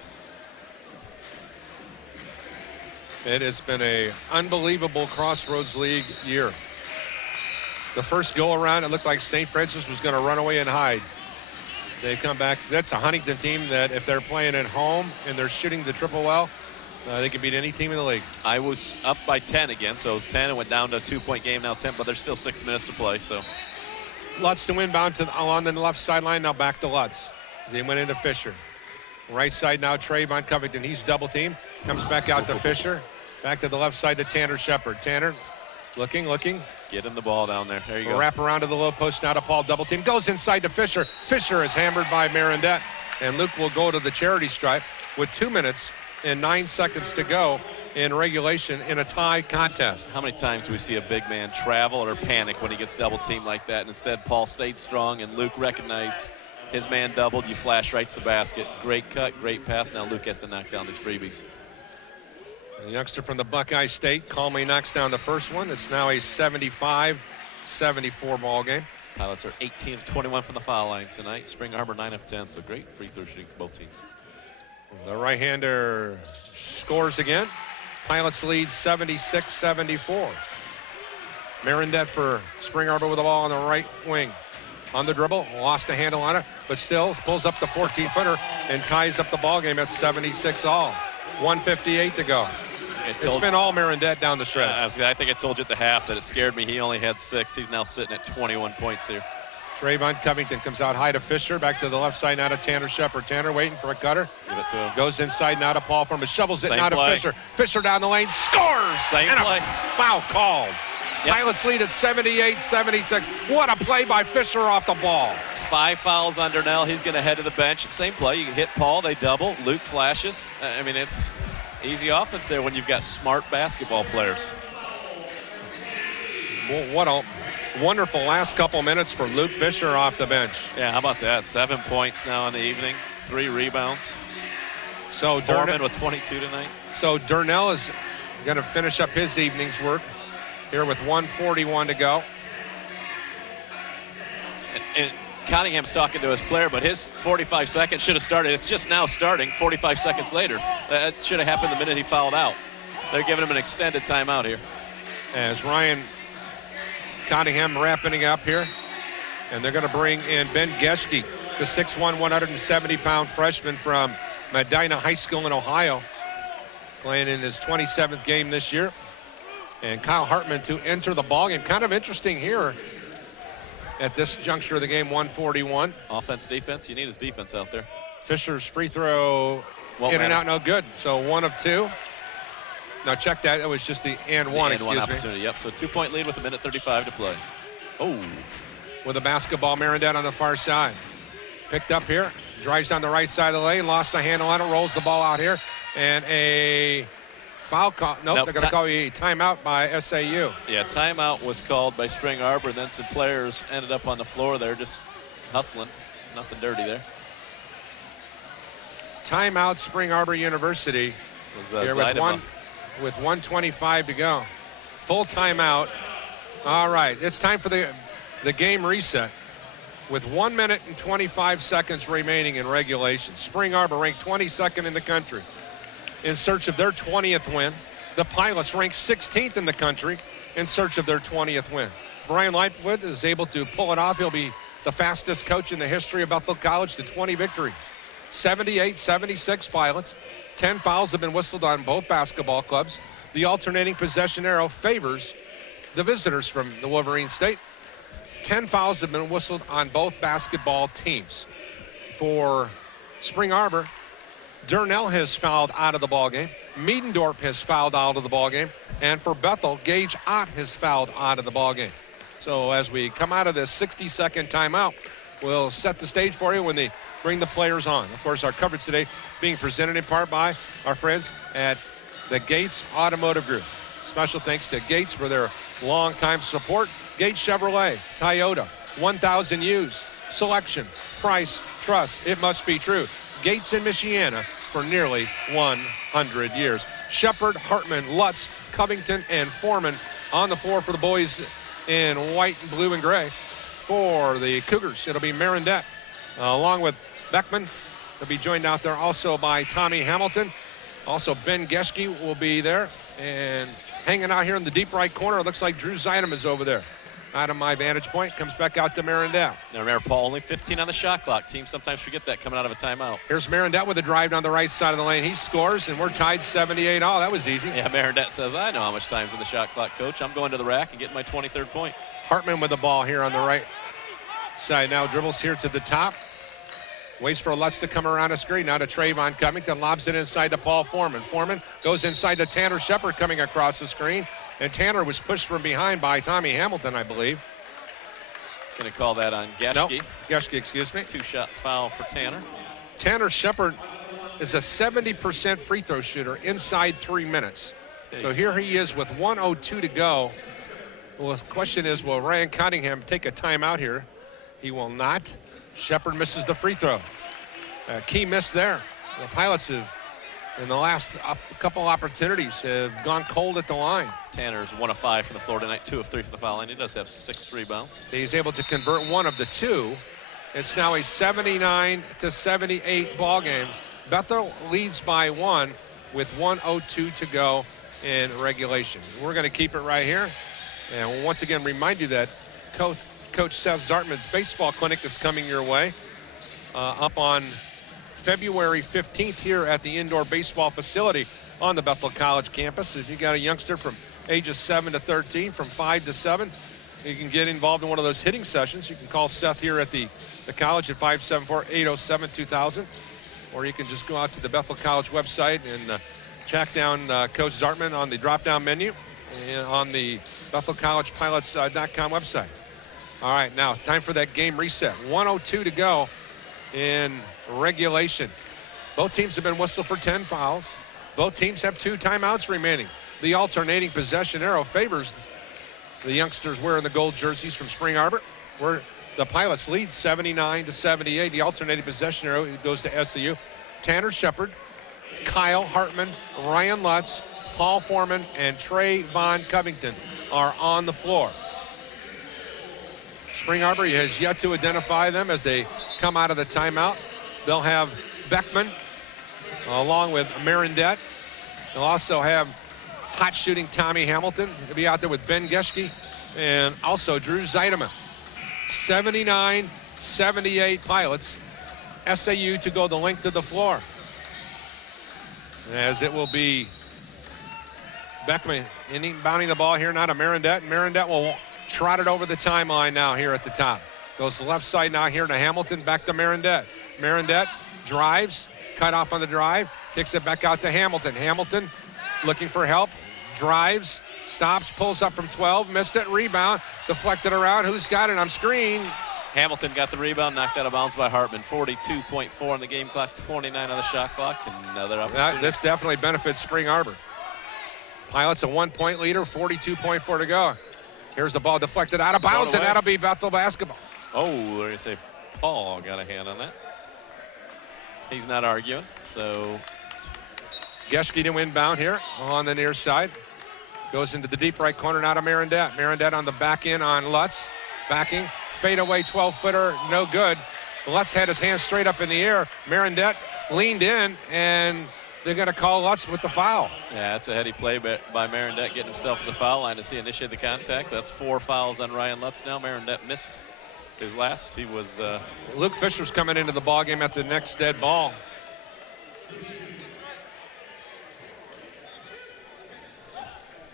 It has been an unbelievable Crossroads League year. The first go-around, it looked like St. Francis was going to run away and hide. They come back. That's a Huntington team that if they're playing at home and they're shooting the triple well, they can beat any team in the league. I was up by 10 again, so it was 10 and went down to a 2-point game, now 10, but there's still 6 minutes to play, so. Lutz to inbound along the left sideline, now back to Lutz. They went into Fisher. Right side now, Trayvon Covington. He's double teamed. Comes back out to Fisher. Back to the left side to Tanner Shepard. Tanner looking. Get him the ball down there. There you go. Wrap around to the low post now to Paul. Double team. Goes inside to Fisher. Fisher is hammered by Marindette. And Luke will go to the charity stripe with 2 minutes and 9 seconds to go in regulation in a tie contest. How many times do we see a big man travel or panic when he gets double teamed like that? And instead, Paul stayed strong and Luke recognized his man doubled. You flash right to the basket. Great cut, great pass. Now Luke has to knock down these freebies. The youngster from the Buckeye State calmly knocks down the first one. It's now a 75-74 ball game. Pilots are 18 of 21 from the foul line tonight. Spring Arbor 9 of 10, so great free throw shooting for both teams. The right-hander scores again. Pilots lead 76-74. Marindette for Spring Arbor with the ball on the right wing. on the dribble, lost the handle on it, but still pulls up the 14-footer and ties up the ball game at 76 all. 1:58 to go. It's been all Marindette down the stretch. I think I told you at the half that it scared me. He only had 6. He's now sitting at 21 points here. Trayvon Covington comes out high to Fisher, back to the left side now to Tanner Shepard. Tanner waiting for a cutter. Give it to him. Goes inside now to Paul Foreman, shovels it Same now to play. Fisher. Fisher down the lane, scores! Same and play. A foul called. Yep. Pilots lead at 78-76. What a play by Fisher off the ball. 5 fouls on Darnell. He's going to head to the bench. Same play. You hit Paul, they double. Luke flashes. I mean, it's easy offense there when you've got smart basketball players. Well, what a wonderful last couple minutes for Luke Fisher off the bench. Yeah, how about that? 7 points now in the evening, 3 rebounds. So Foreman with 22 tonight. So Darnell is going to finish up his evening's work here with 1:41 to go. And Cottingham's talking to his player, but his 45 seconds should have started. It's just now starting 45 seconds later. That should have happened the minute he fouled out. They're giving him an extended timeout here. As Ryan Cottingham wrapping up here. And they're going to bring in Ben Geschke, the 6'1", 170-pound freshman from Medina High School in Ohio, playing in his 27th game this year. And Kyle Hartman to enter the ballgame. Kind of interesting here at this juncture of the game, 1:41. Offense, defense. You need his defense out there. Fisher's free throw in and out, no good. So 1 of 2. Now check that. That was just the and one, excuse me. Opportunity. Yep. So 2-point lead with 1:35 to play. Oh. With a basketball, Marindette on the far side. Picked up here. Drives down the right side of the lane. Lost the handle on it. Rolls the ball out here. And a foul call. Nope, they're going to call a timeout by SAU. Yeah, timeout was called by Spring Arbor, and then some players ended up on the floor there just hustling. Nothing dirty there. Timeout, Spring Arbor University. Was, here with 1:25 to go. Full timeout. All right, it's time for the game reset. With 1 minute and 25 seconds remaining in regulation. Spring Arbor ranked 22nd in the country in search of their 20th win. The Pilots ranked 16th in the country in search of their 20th win. Ryan Lightfoot is able to pull it off. He'll be the fastest coach in the history of Bethel College to 20 victories. 78-76 Pilots. 10 fouls have been whistled on both basketball clubs. The alternating possession arrow favors the visitors from the Wolverine State. 10 fouls have been whistled on both basketball teams. For Spring Arbor, Darnell has fouled out of the ballgame. Miedendorf has fouled out of the ballgame. And for Bethel, Gage Ott has fouled out of the ballgame. So as we come out of this 60-second timeout, we'll set the stage for you when they bring the players on. Of course, our coverage today being presented in part by our friends at the Gates Automotive Group. Special thanks to Gates for their long-time support. Gates Chevrolet, Toyota, 1,000 used, selection, price, trust, it must be true. Gates in Michiana for nearly 100 years. Shepard, Hartman, Lutz, Covington, and Foreman on the floor for the boys in white, blue, and gray. For the Cougars, it'll be Marindette, along with Beckman. They'll be joined out there also by Tommy Hamilton. Also, Ben Geschke will be there. And hanging out here in the deep right corner, it looks like Drew Zynam is over there. Out of my vantage point, comes back out to Marindette. Now remember, Paul, only 15 on the shot clock. Teams sometimes forget that coming out of a timeout. Here's Marindette with a drive down the right side of the lane. He scores, and we're tied 78. Oh, that was easy. Yeah, Marindette says, I know how much time's in the shot clock, coach. I'm going to the rack and getting my 23rd point. Hartman with the ball here on the right side. Now dribbles here to the top. Waits for Lutz to come around a screen. Now to Trayvon Covington. Lobs it inside to Paul Foreman. Foreman goes inside to Tanner Shepard coming across the screen. And Tanner was pushed from behind by Tommy Hamilton, I believe. Going to call that on Geschke. Nope. Geschke, excuse me. 2-shot foul for Tanner. Tanner Shepard is a 70% free throw shooter inside 3 minutes. So here he is with 1:02 to go. Well, the question is, will Ryan Cottingham take a timeout here? He will not. Shepard misses the free throw. Key miss there. The Pilots have, in the last couple opportunities, have gone cold at the line. Tanner's 1 of 5 from the floor tonight, 2 of 3 from the foul line. He does have 6 rebounds. He's able to convert 1 of the 2. It's now a 79-78 ball game. Bethel leads by 1 with 1:02 to go in regulation. We're going to keep it right here. And we'll once again remind you that Coach Seth Zartman's baseball clinic that's coming your way up on February 15th here at the indoor baseball facility on the Bethel College campus. If you got a youngster from ages 7 to 13, from 5 to 7, you can get involved in one of those hitting sessions. You can call Seth here at the college at 574-807-2000, or you can just go out to the Bethel College website and track down Coach Zartman on the drop-down menu and on the BethelCollegePilots.com website. All right, now it's time for that game reset. 1:02 to go in regulation. Both teams have been whistled for 10 fouls. Both teams have 2 timeouts remaining. The alternating possession arrow favors the youngsters wearing the gold jerseys from Spring Arbor, where the Pilots lead 79-78. The alternating possession arrow goes to SAU. Tanner Shepard, Kyle Hartman, Ryan Lutz, Paul Foreman, and Trey Von Covington are on the floor. Spring Arbor has yet to identify them as they come out of the timeout. They'll have Beckman along with Marindette. They'll also have hot shooting Tommy Hamilton. He'll be out there with Ben Geschke and also Drew Zeidema. 79-78 Pilots. SAU to go the length of the floor. As it will be Beckman inbounding the ball here now to Marindette. Marindette will trot it over the timeline now here at the top. Goes to the left side now here to Hamilton, back to Marindette. Marindette drives, cut off on the drive, kicks it back out to Hamilton. Hamilton looking for help, drives, stops, pulls up from 12, missed it, rebound, deflected around. Who's got it on screen? Hamilton got the rebound, knocked out of bounds by Hartman. 42.4 on the game clock, 29 on the shot clock. Another opportunity. This definitely benefits Spring Arbor. Pilots a 1-point leader, 42.4 to go. Here's the ball deflected out of bounds, and that'll be Bethel basketball. Oh, we're going to say Paul got a hand on that. He's not arguing, so. Geschke to inbound here on the near side. Goes into the deep right corner now to Marindette. Marindette on the back end on Lutz. Backing, fadeaway 12-footer, no good. Lutz had his hands straight up in the air. Marindette leaned in, and they're going to call Lutz with the foul. Yeah, that's a heady play by Marindette, getting himself to the foul line as he initiated the contact. That's 4 fouls on Ryan Lutz now. Marindette missed his last. He was... Luke Fisher's coming into the ballgame at the next dead ball.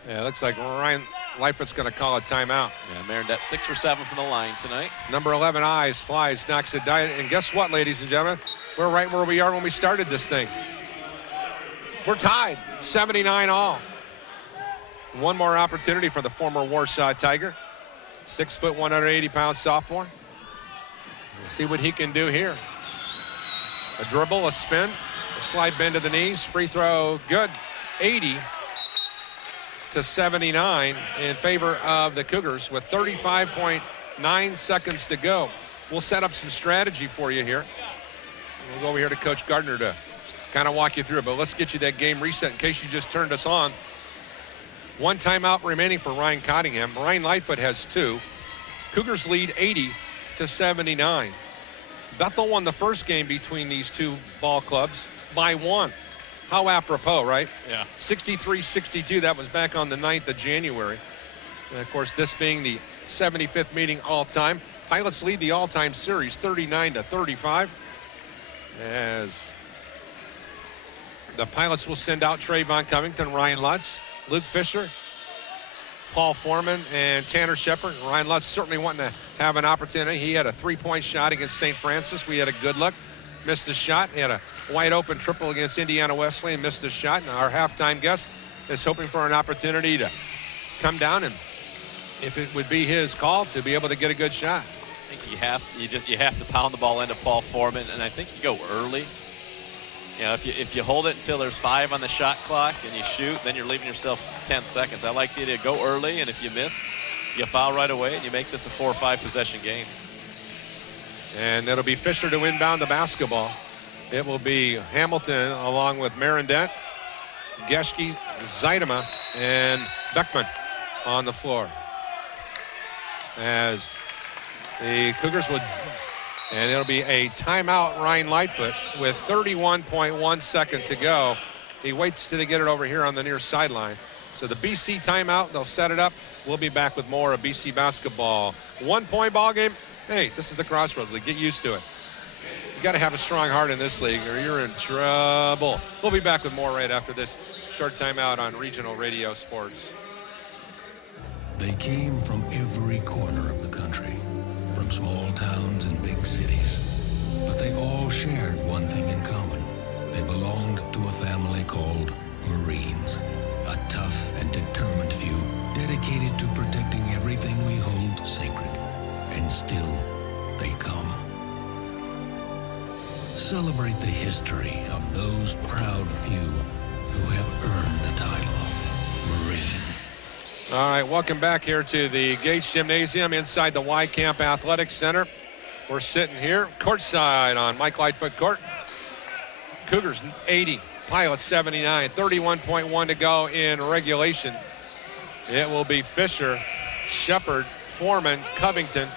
Yeah, it looks like Ryan Lightfoot's going to call a timeout. Yeah, Marindette 6 for 7 from the line tonight. Number 11, Eyes, flies, knocks it down. And guess what, ladies and gentlemen? We're right where we are when we started this thing. We're tied, 79 all. One more opportunity for the former Warsaw Tiger. 6 foot, 180-pound sophomore. We'll see what he can do here. A dribble, a spin, a slide bend to the knees, free throw, good. 80-79 in favor of the Cougars with 35.9 seconds to go. We'll set up some strategy for you here. We'll go over here to Coach Gardner to kind of walk you through it, but let's get you that game reset in case you just turned us on. 1 timeout remaining for Ryan Cottingham. Ryan Lightfoot has 2. Cougars lead 80-79. Bethel won the first game between these 2 ball clubs by 1. How apropos, right? Yeah. 63-62, that was back on the 9th of January. And of course, this being the 75th meeting all-time. Pilots lead the all-time series 39-35. As the Pilots will send out Trey Von Covington, Ryan Lutz, Luke Fisher, Paul Foreman, and Tanner Shepard. Ryan Lutz certainly wanting to have an opportunity. He had a 3-point shot against St. Francis. We had a good look. Missed the shot. He had a wide open triple against Indiana Wesleyan, missed the shot. And our halftime guest is hoping for an opportunity to come down and, if it would be his call, to be able to get a good shot. I think you have to pound the ball into Paul Foreman, and I think you go early. You know, if you hold it until there's 5 on the shot clock and you shoot, then you're leaving yourself 10 seconds. I like the idea to go early, and if you miss, you foul right away, and you make this a 4 or 5 possession game. And it'll be Fisher to inbound the basketball. It will be Hamilton along with Marindette, Geschke, Zeidema, and Beckman on the floor. As the Cougars would, and it'll be a timeout, Ryan Lightfoot, with 31.1 seconds to go. He waits till they get it over here on the near sideline. So the BC timeout, they'll set it up. We'll be back with more of BC basketball. 1-point ball game. Hey, this is the Crossroads League. Get used to it. You got to have a strong heart in this league or you're in trouble. We'll be back with more right after this short timeout on Regional Radio Sports. They came from every corner of the country, from small towns and big cities. But they all shared one thing in common. They belonged to a family called Marines. A tough and determined few dedicated to protecting everything we hold sacred. And still, they come. Celebrate the history of those proud few who have earned the title, Marine. All right, welcome back here to the Gage Gymnasium inside the Wiekamp Athletic Center. We're sitting here courtside on Mike Lightfoot Court. Cougars 80, Pilots 79, 31.1 to go in regulation. It will be Fisher, Shepard, Foreman, Covington,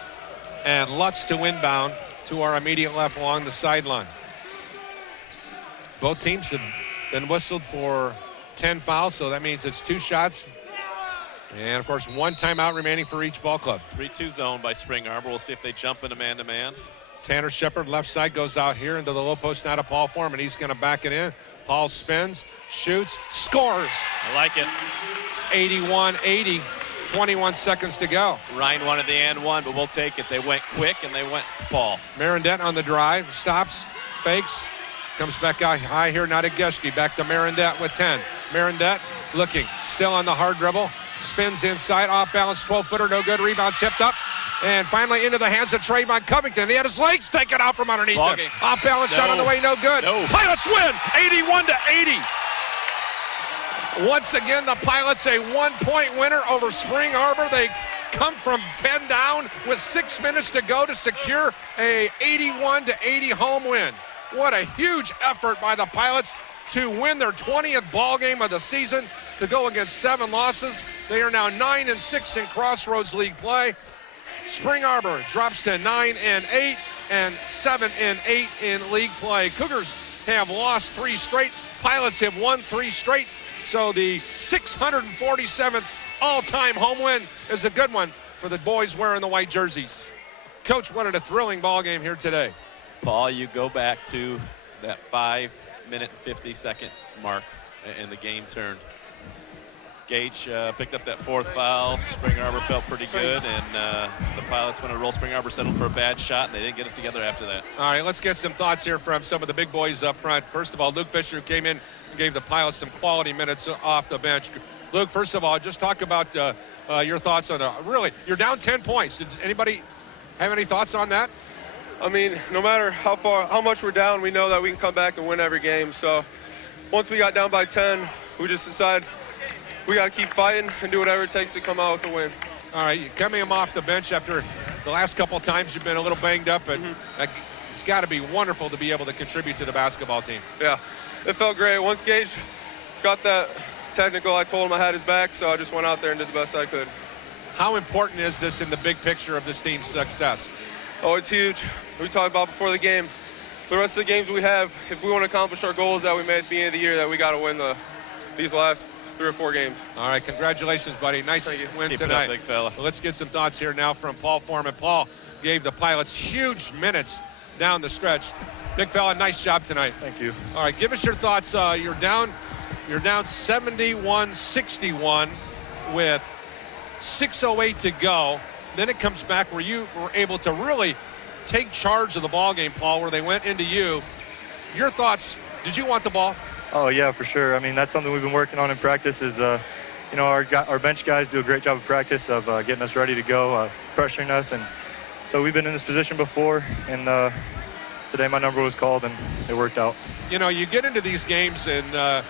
and Lutz to inbound to our immediate left along the sideline. Both teams have been whistled for 10 fouls, so that means it's 2 shots. And, of course, 1 timeout remaining for each ball club. 3-2 zone by Spring Arbor. We'll see if they jump into man-to-man. Tanner Shepard, left side, goes out here into the low post, now to Paul Foreman. He's going to back it in. Paul spins, shoots, scores. I like it. It's 81-80, 21 seconds to go. Ryan wanted the and one, but we'll take it. They went quick, and they went Paul. Marindette on the drive, stops, fakes, comes back out high here, not a Geschke. Back to Marindette with 10. Marindette looking, still on the hard dribble. Spins inside, off balance, 12-footer, no good. Rebound tipped up. And finally into the hands of Trayvon Covington. He had his legs taken out from underneath him. Off balance shot on the way, no good. Pilots win, 81-80. Once again, the Pilots a 1-point winner over Spring Arbor. They come from 10 down with 6 minutes to go to secure a 81-80 home win. What a huge effort by the Pilots to win their 20th ball game of the season, to go against 7 losses. They are now 9-6 in Crossroads League play. Spring Arbor drops to 9-8 and 7-8 in league play. Cougars have lost 3 straight. Pilots have won 3 straight. So the 647th all-time home win is a good one for the boys wearing the white jerseys. Coach, what a thrilling ball game here today. Paul, you go back to that 5-minute 50-second mark and the game turned. Gage picked up that 4th foul. Spring Arbor felt pretty good, and the Pilots went to roll. Spring Arbor settled for a bad shot, and they didn't get it together after that. All right, let's get some thoughts here from some of the big boys up front. First of all, Luke Fisher, who came in and gave the Pilots some quality minutes off the bench. Luke, first of all, just talk about your thoughts on really, you're down 10 points. Did anybody have any thoughts on that? I mean, no matter how much we're down, we know that we can come back and win every game. So once we got down by 10, we just decided we got to keep fighting and do whatever it takes to come out with a win. All right, you're coming off the bench after the last couple of times you've been a little banged up, and it's got to be wonderful to be able to contribute to the basketball team. Yeah, it felt great. Once Gage got that technical, I told him I had his back, so I just went out there and did the best I could. How important is this in the big picture of this team's success? Oh, it's huge. We talked about before the game. The rest of the games we have, if we want to accomplish our goals that we made at the beginning of the year, that we got to win these last 3 or 4 games. All right, congratulations, buddy. Nice win tonight. Keep it up, big fella. Well, let's get some thoughts here now from Paul Foreman. Paul gave the Pilots huge minutes down the stretch. Big fella, nice job tonight. Thank you. All right, give us your thoughts. You're down 71-61 with 6:08 to go. Then it comes back where you were able to really take charge of the ball game, Paul, where they went into you. Your thoughts, did you want the ball? Oh, yeah, for sure. I mean, that's something we've been working on in practice is, you know, our bench guys do a great job of practice of getting us ready to go, pressuring us. And so we've been in this position before, and today my number was called, and it worked out. You know, you get into these games and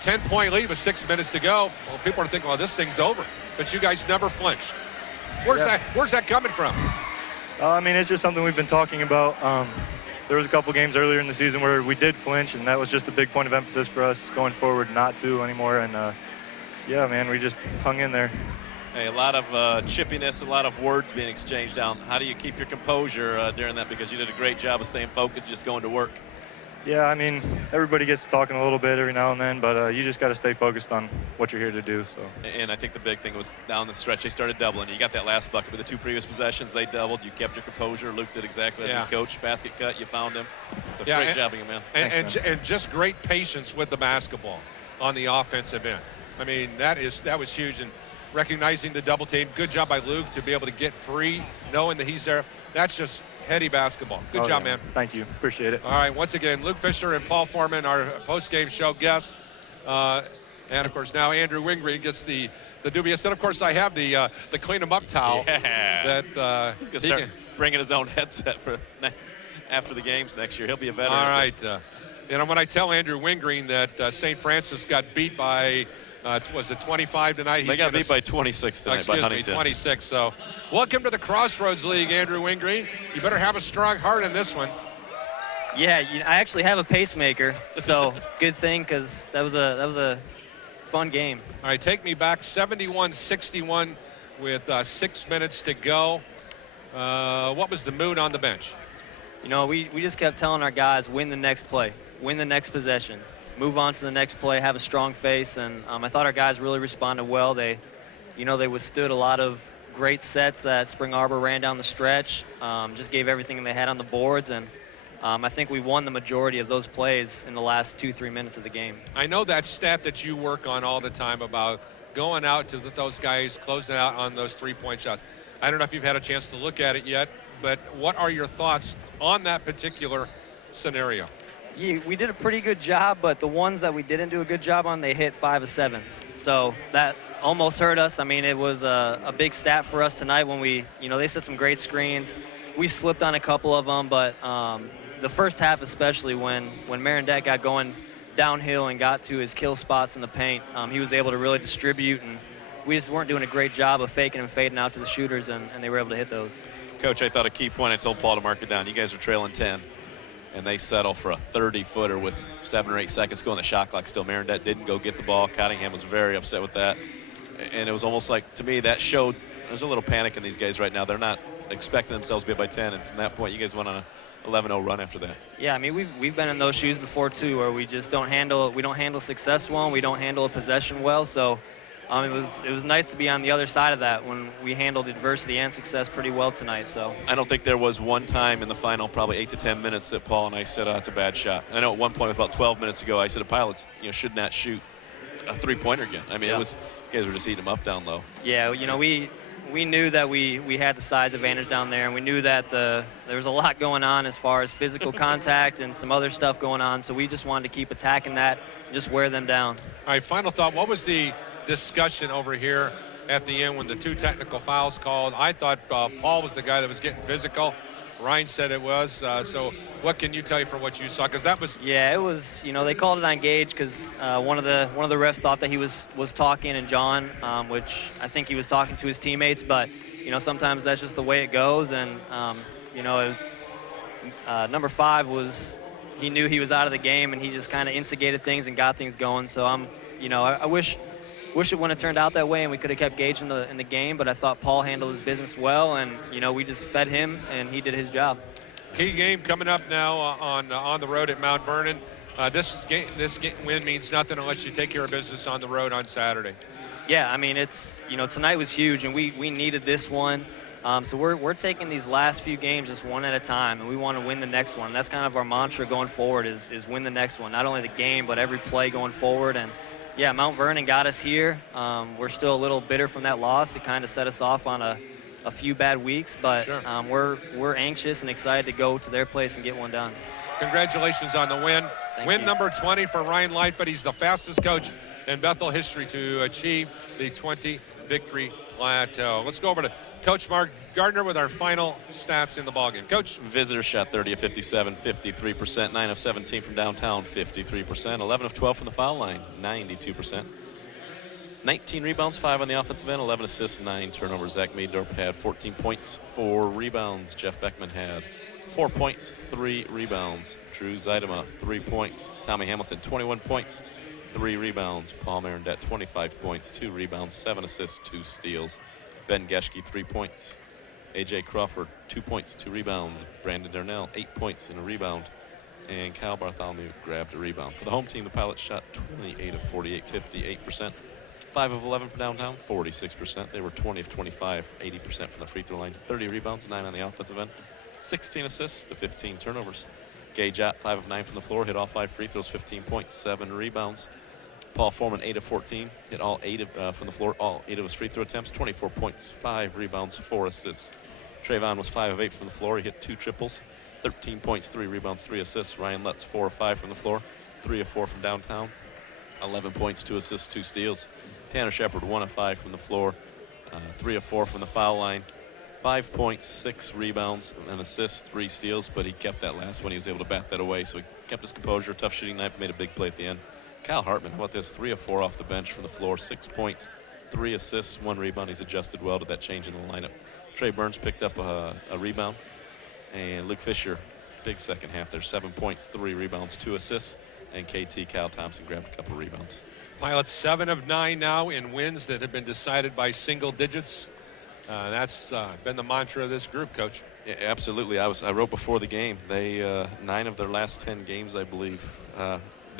10-point lead with 6 minutes to go. Well, people are thinking, well, this thing's over. But you guys never flinched. Where's that coming from? I mean, it's just something we've been talking about. There was a couple games earlier in the season where we did flinch, and that was just a big point of emphasis for us going forward not to anymore. And, yeah, man, we just hung in there. Hey, a lot of chippiness, a lot of words being exchanged down. How do you keep your composure during that? Because you did a great job of staying focused, just going to work. Yeah, I mean, everybody gets talking a little bit every now and then, but you just got to stay focused on what you're here to do. So. And I think the big thing was down the stretch, they started doubling. You got that last bucket, but the 2 previous possessions, they doubled. You kept your composure. Luke did exactly as his coach. Basket cut, you found him. So great job, man. And just great patience with the basketball on the offensive end. I mean, that was huge. And recognizing the double team, good job by Luke to be able to get free, knowing that he's there. That's just heady basketball. Good job, man. Thank you. Appreciate it. All right, once again, Luke Fisher and Paul Foreman, our post-game show guests. And, of course, now Andrew Wingreen gets the dubious. And, of course, I have the clean him up towel. Yeah. That he's going to start bringing his own headset for after the games next year. He'll be a veteran. All right. When I tell Andrew Wingreen that St. Francis got beat by was it 25 tonight? They got beat by 26 tonight by Huntington. Excuse me, 26. So welcome to the Crossroads League, Andrew Wingreen. You better have a strong heart in this one. Yeah, I actually have a pacemaker, so good thing, because that was a fun game. All right, take me back 71-61 with 6 minutes to go. What was the mood on the bench? You know, we just kept telling our guys, win the next play, win the next possession, move on to the next play, have a strong face, and I thought our guys really responded well. They withstood a lot of great sets that Spring Arbor ran down the stretch, just gave everything they had on the boards, and I think we won the majority of those plays in the last 2-3 minutes of the game. I know that stat that you work on all the time about going out to those guys, closing out on those three-point shots. I don't know if you've had a chance to look at it yet, but what are your thoughts on that particular scenario? Yeah, we did a pretty good job, but the ones that we didn't do a good job on, they hit 5 of 7. So that almost hurt us. I mean, it was a big stat for us tonight when they set some great screens. We slipped on a couple of them, but the first half especially, when Marinette got going downhill and got to his kill spots in the paint, he was able to really distribute, and we just weren't doing a great job of faking and fading out to the shooters, and they were able to hit those. Coach, I thought a key point, I told Paul to mark it down. You guys are trailing 10, and they settle for a 30-footer with 7 or 8 seconds to go on the shot clock still. Marinette didn't go get the ball. Cottingham was very upset with that. And it was almost like, to me, that showed there's a little panic in these guys right now. They're not expecting themselves to be up by 10, and from that point, you guys went on a 11-0 run after that. Yeah, I mean, we've been in those shoes before too, where we just don't handle success well, and we don't handle a possession well. So it was nice to be on the other side of that when we handled adversity and success pretty well tonight. So I don't think there was one time in the final, probably 8 to 10 minutes, that Paul and I said, "Oh, that's a bad shot." I know at one point, about 12 minutes ago, I said, "The Pilots, should not shoot a three-pointer again." I mean, it was, you guys were just eating them up down low. Yeah, we knew that we had the size advantage down there, and we knew that there was a lot going on as far as physical contact and some other stuff going on. So we just wanted to keep attacking that and just wear them down. All right, final thought. What was the discussion over here at the end when the 2 technical fouls called? I thought Paul was the guy that was getting physical. Ryan said it was. So what can you tell you from what you saw? Because that was... Yeah, it was, they called it on Gage because one of the refs thought that he was talking, and John, which I think he was talking to his teammates, but, sometimes that's just the way it goes. And, number 5 he knew he was out of the game, and he just kind of instigated things and got things going. So I wish it wouldn't have turned out that way, and we could have kept Gage in the game, but I thought Paul handled his business well, and we just fed him, and he did his job. Key game coming up now on the road at Mount Vernon. This win means nothing unless you take care of business on the road on Saturday. Yeah, I mean, it's tonight was huge, and we needed this one. So we're taking these last few games just one at a time, and we want to win the next one. And that's kind of our mantra going forward is win the next one. Not only the game, but every play going forward. And yeah, Mount Vernon got us here. We're still a little bitter from that loss. It kind of set us off on a few bad weeks, but sure. We're anxious and excited to go to their place and get one done. Congratulations on the win. Win number 20 for Ryan Lightfoot. He's the fastest coach in Bethel history to achieve the 20-victory plateau. Let's go over to Coach Mark Gardner with our final stats in the ballgame. Coach? Visitors shot 30 of 57, 53%, 9 of 17 from downtown, 53%, 11 of 12 from the foul line, 92%. 19 rebounds, 5 on the offensive end, 11 assists, 9 turnovers. Zach Meadorp had 14 points, 4 rebounds. Jeff Beckman had 4 points, 3 rebounds. Drew Zeidema, 3 points. Tommy Hamilton, 21 points, 3 rebounds. Paul Marinette, 25 points, 2 rebounds, 7 assists, 2 steals. Ben Geschke, 3 points. A.J. Crawford, 2 points, 2 rebounds. Brandon Darnell, 8 points and a rebound. and Kyle Bartholomew grabbed a rebound. For the home team, the Pilots shot 28 of 48, 58%. 5 of 11 from downtown, 46%. They were 20 of 25, 80% from the free throw line. 30 rebounds, 9 on the offensive end. 16 assists to 15 turnovers. Gage Ott, 5 of 9 from the floor, hit all 5 free throws, 15 points, 7 rebounds. Paul Foreman, 8 of 14, hit all 8 from the floor, all 8 of his free throw attempts, 24 points, 5 rebounds, 4 assists. Trayvon was 5 of 8 from the floor. He hit 2 triples, 13 points, 3 rebounds, 3 assists. Ryan Lutz, 4 of 5 from the floor, 3 of 4 from downtown, 11 points, 2 assists, 2 steals. Tanner Shepard, 1 of 5 from the floor, 3 of 4 from the foul line, 5 points, 6 rebounds, an assist, 3 steals, but he kept that last one. He was able to bat that away, so he kept his composure. Tough shooting night, made a big play at the end. Kyle Hartman, how about this? 3 of 4 off the bench from the floor, 6 points, 3 assists, 1 rebound. He's adjusted well to that change in the lineup. Trey Burns picked up a rebound, and Luke Fisher, big second half there, 7 points, 3 rebounds, 2 assists, and KT Kyle Thompson grabbed a couple of rebounds. Pilots 7 of 9 now in wins that have been decided by single digits. That's been the mantra of this group, Coach. Yeah, absolutely. I wrote before the game. They 9 of their last 10 games, I believe.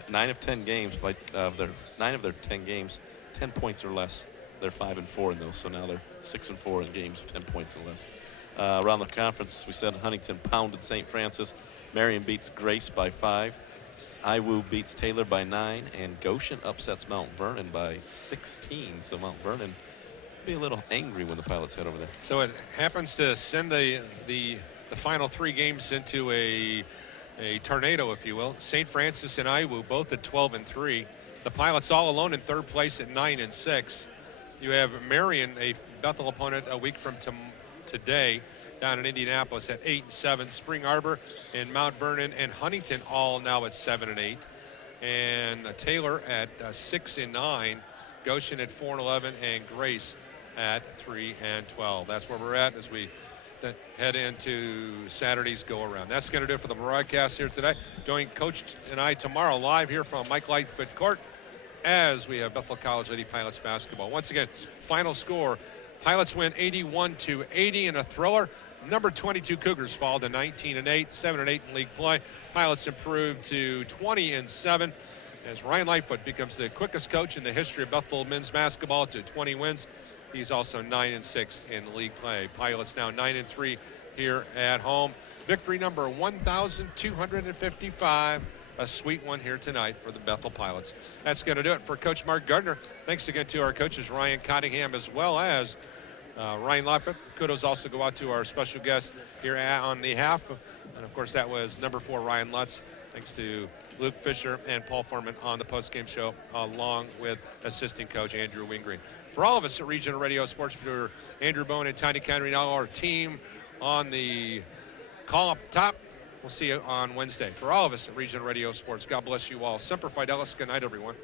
9 of 10 games. Their 9 of their 10 games, 10 points or less. They're 5 and 4 in those. So now they're 6 and 4 in games of 10 points or less. Around the conference, we said Huntington pounded St. Francis. Marion beats Grace by 5. IWU beats Taylor by 9, and Goshen upsets Mount Vernon by 16. So Mount Vernon be a little angry when the Pilots head over there. So it happens to send the final 3 games into a tornado, if you will. St. Francis and IWU both at 12 and 3. The Pilots all alone in 3rd place at 9 and 6. You have Marion, a Bethel opponent, a week from today, down in Indianapolis at 8 and 7. Spring Arbor and Mount Vernon and Huntington all now at 7 and 8. And Taylor at 6 and 9. Goshen at 4 and 11, and Grace at 3 and 12. That's where we're at as we head into Saturday's go-around. That's going to do it for the broadcast here today. Join Coach and I tomorrow live here from Mike Lightfoot Court as we have Bethel College Lady Pilots basketball. Once again, final score, Pilots win 81-80 in a thriller. Number 22 Cougars fall to 19 and 8, 7 and 8 in league play. Pilots improved to 20 and 7 as Ryan Lightfoot becomes the quickest coach in the history of Bethel men's basketball to 20 wins. He's also 9 and 6 in league play. Pilots now 9 and 3 here at home. Victory number 1,255. A sweet one here tonight for the Bethel Pilots. That's going to do it for Coach Mark Gardner. Thanks again to our coaches Ryan Cottingham as well as Ryan Lightfoot. Kudos also go out to our special guest here on the half. And of course, that was number 4, Ryan Lutz. Thanks to Luke Fisher and Paul Foreman on the postgame show, along with assistant coach Andrew Wingreen. For all of us at Regional Radio Sports, for Andrew Bone and Tiny Connery, now our team on the call up top. We'll see you on Wednesday. For all of us at Regional Radio Sports, God bless you all. Semper Fidelis. Good night, everyone.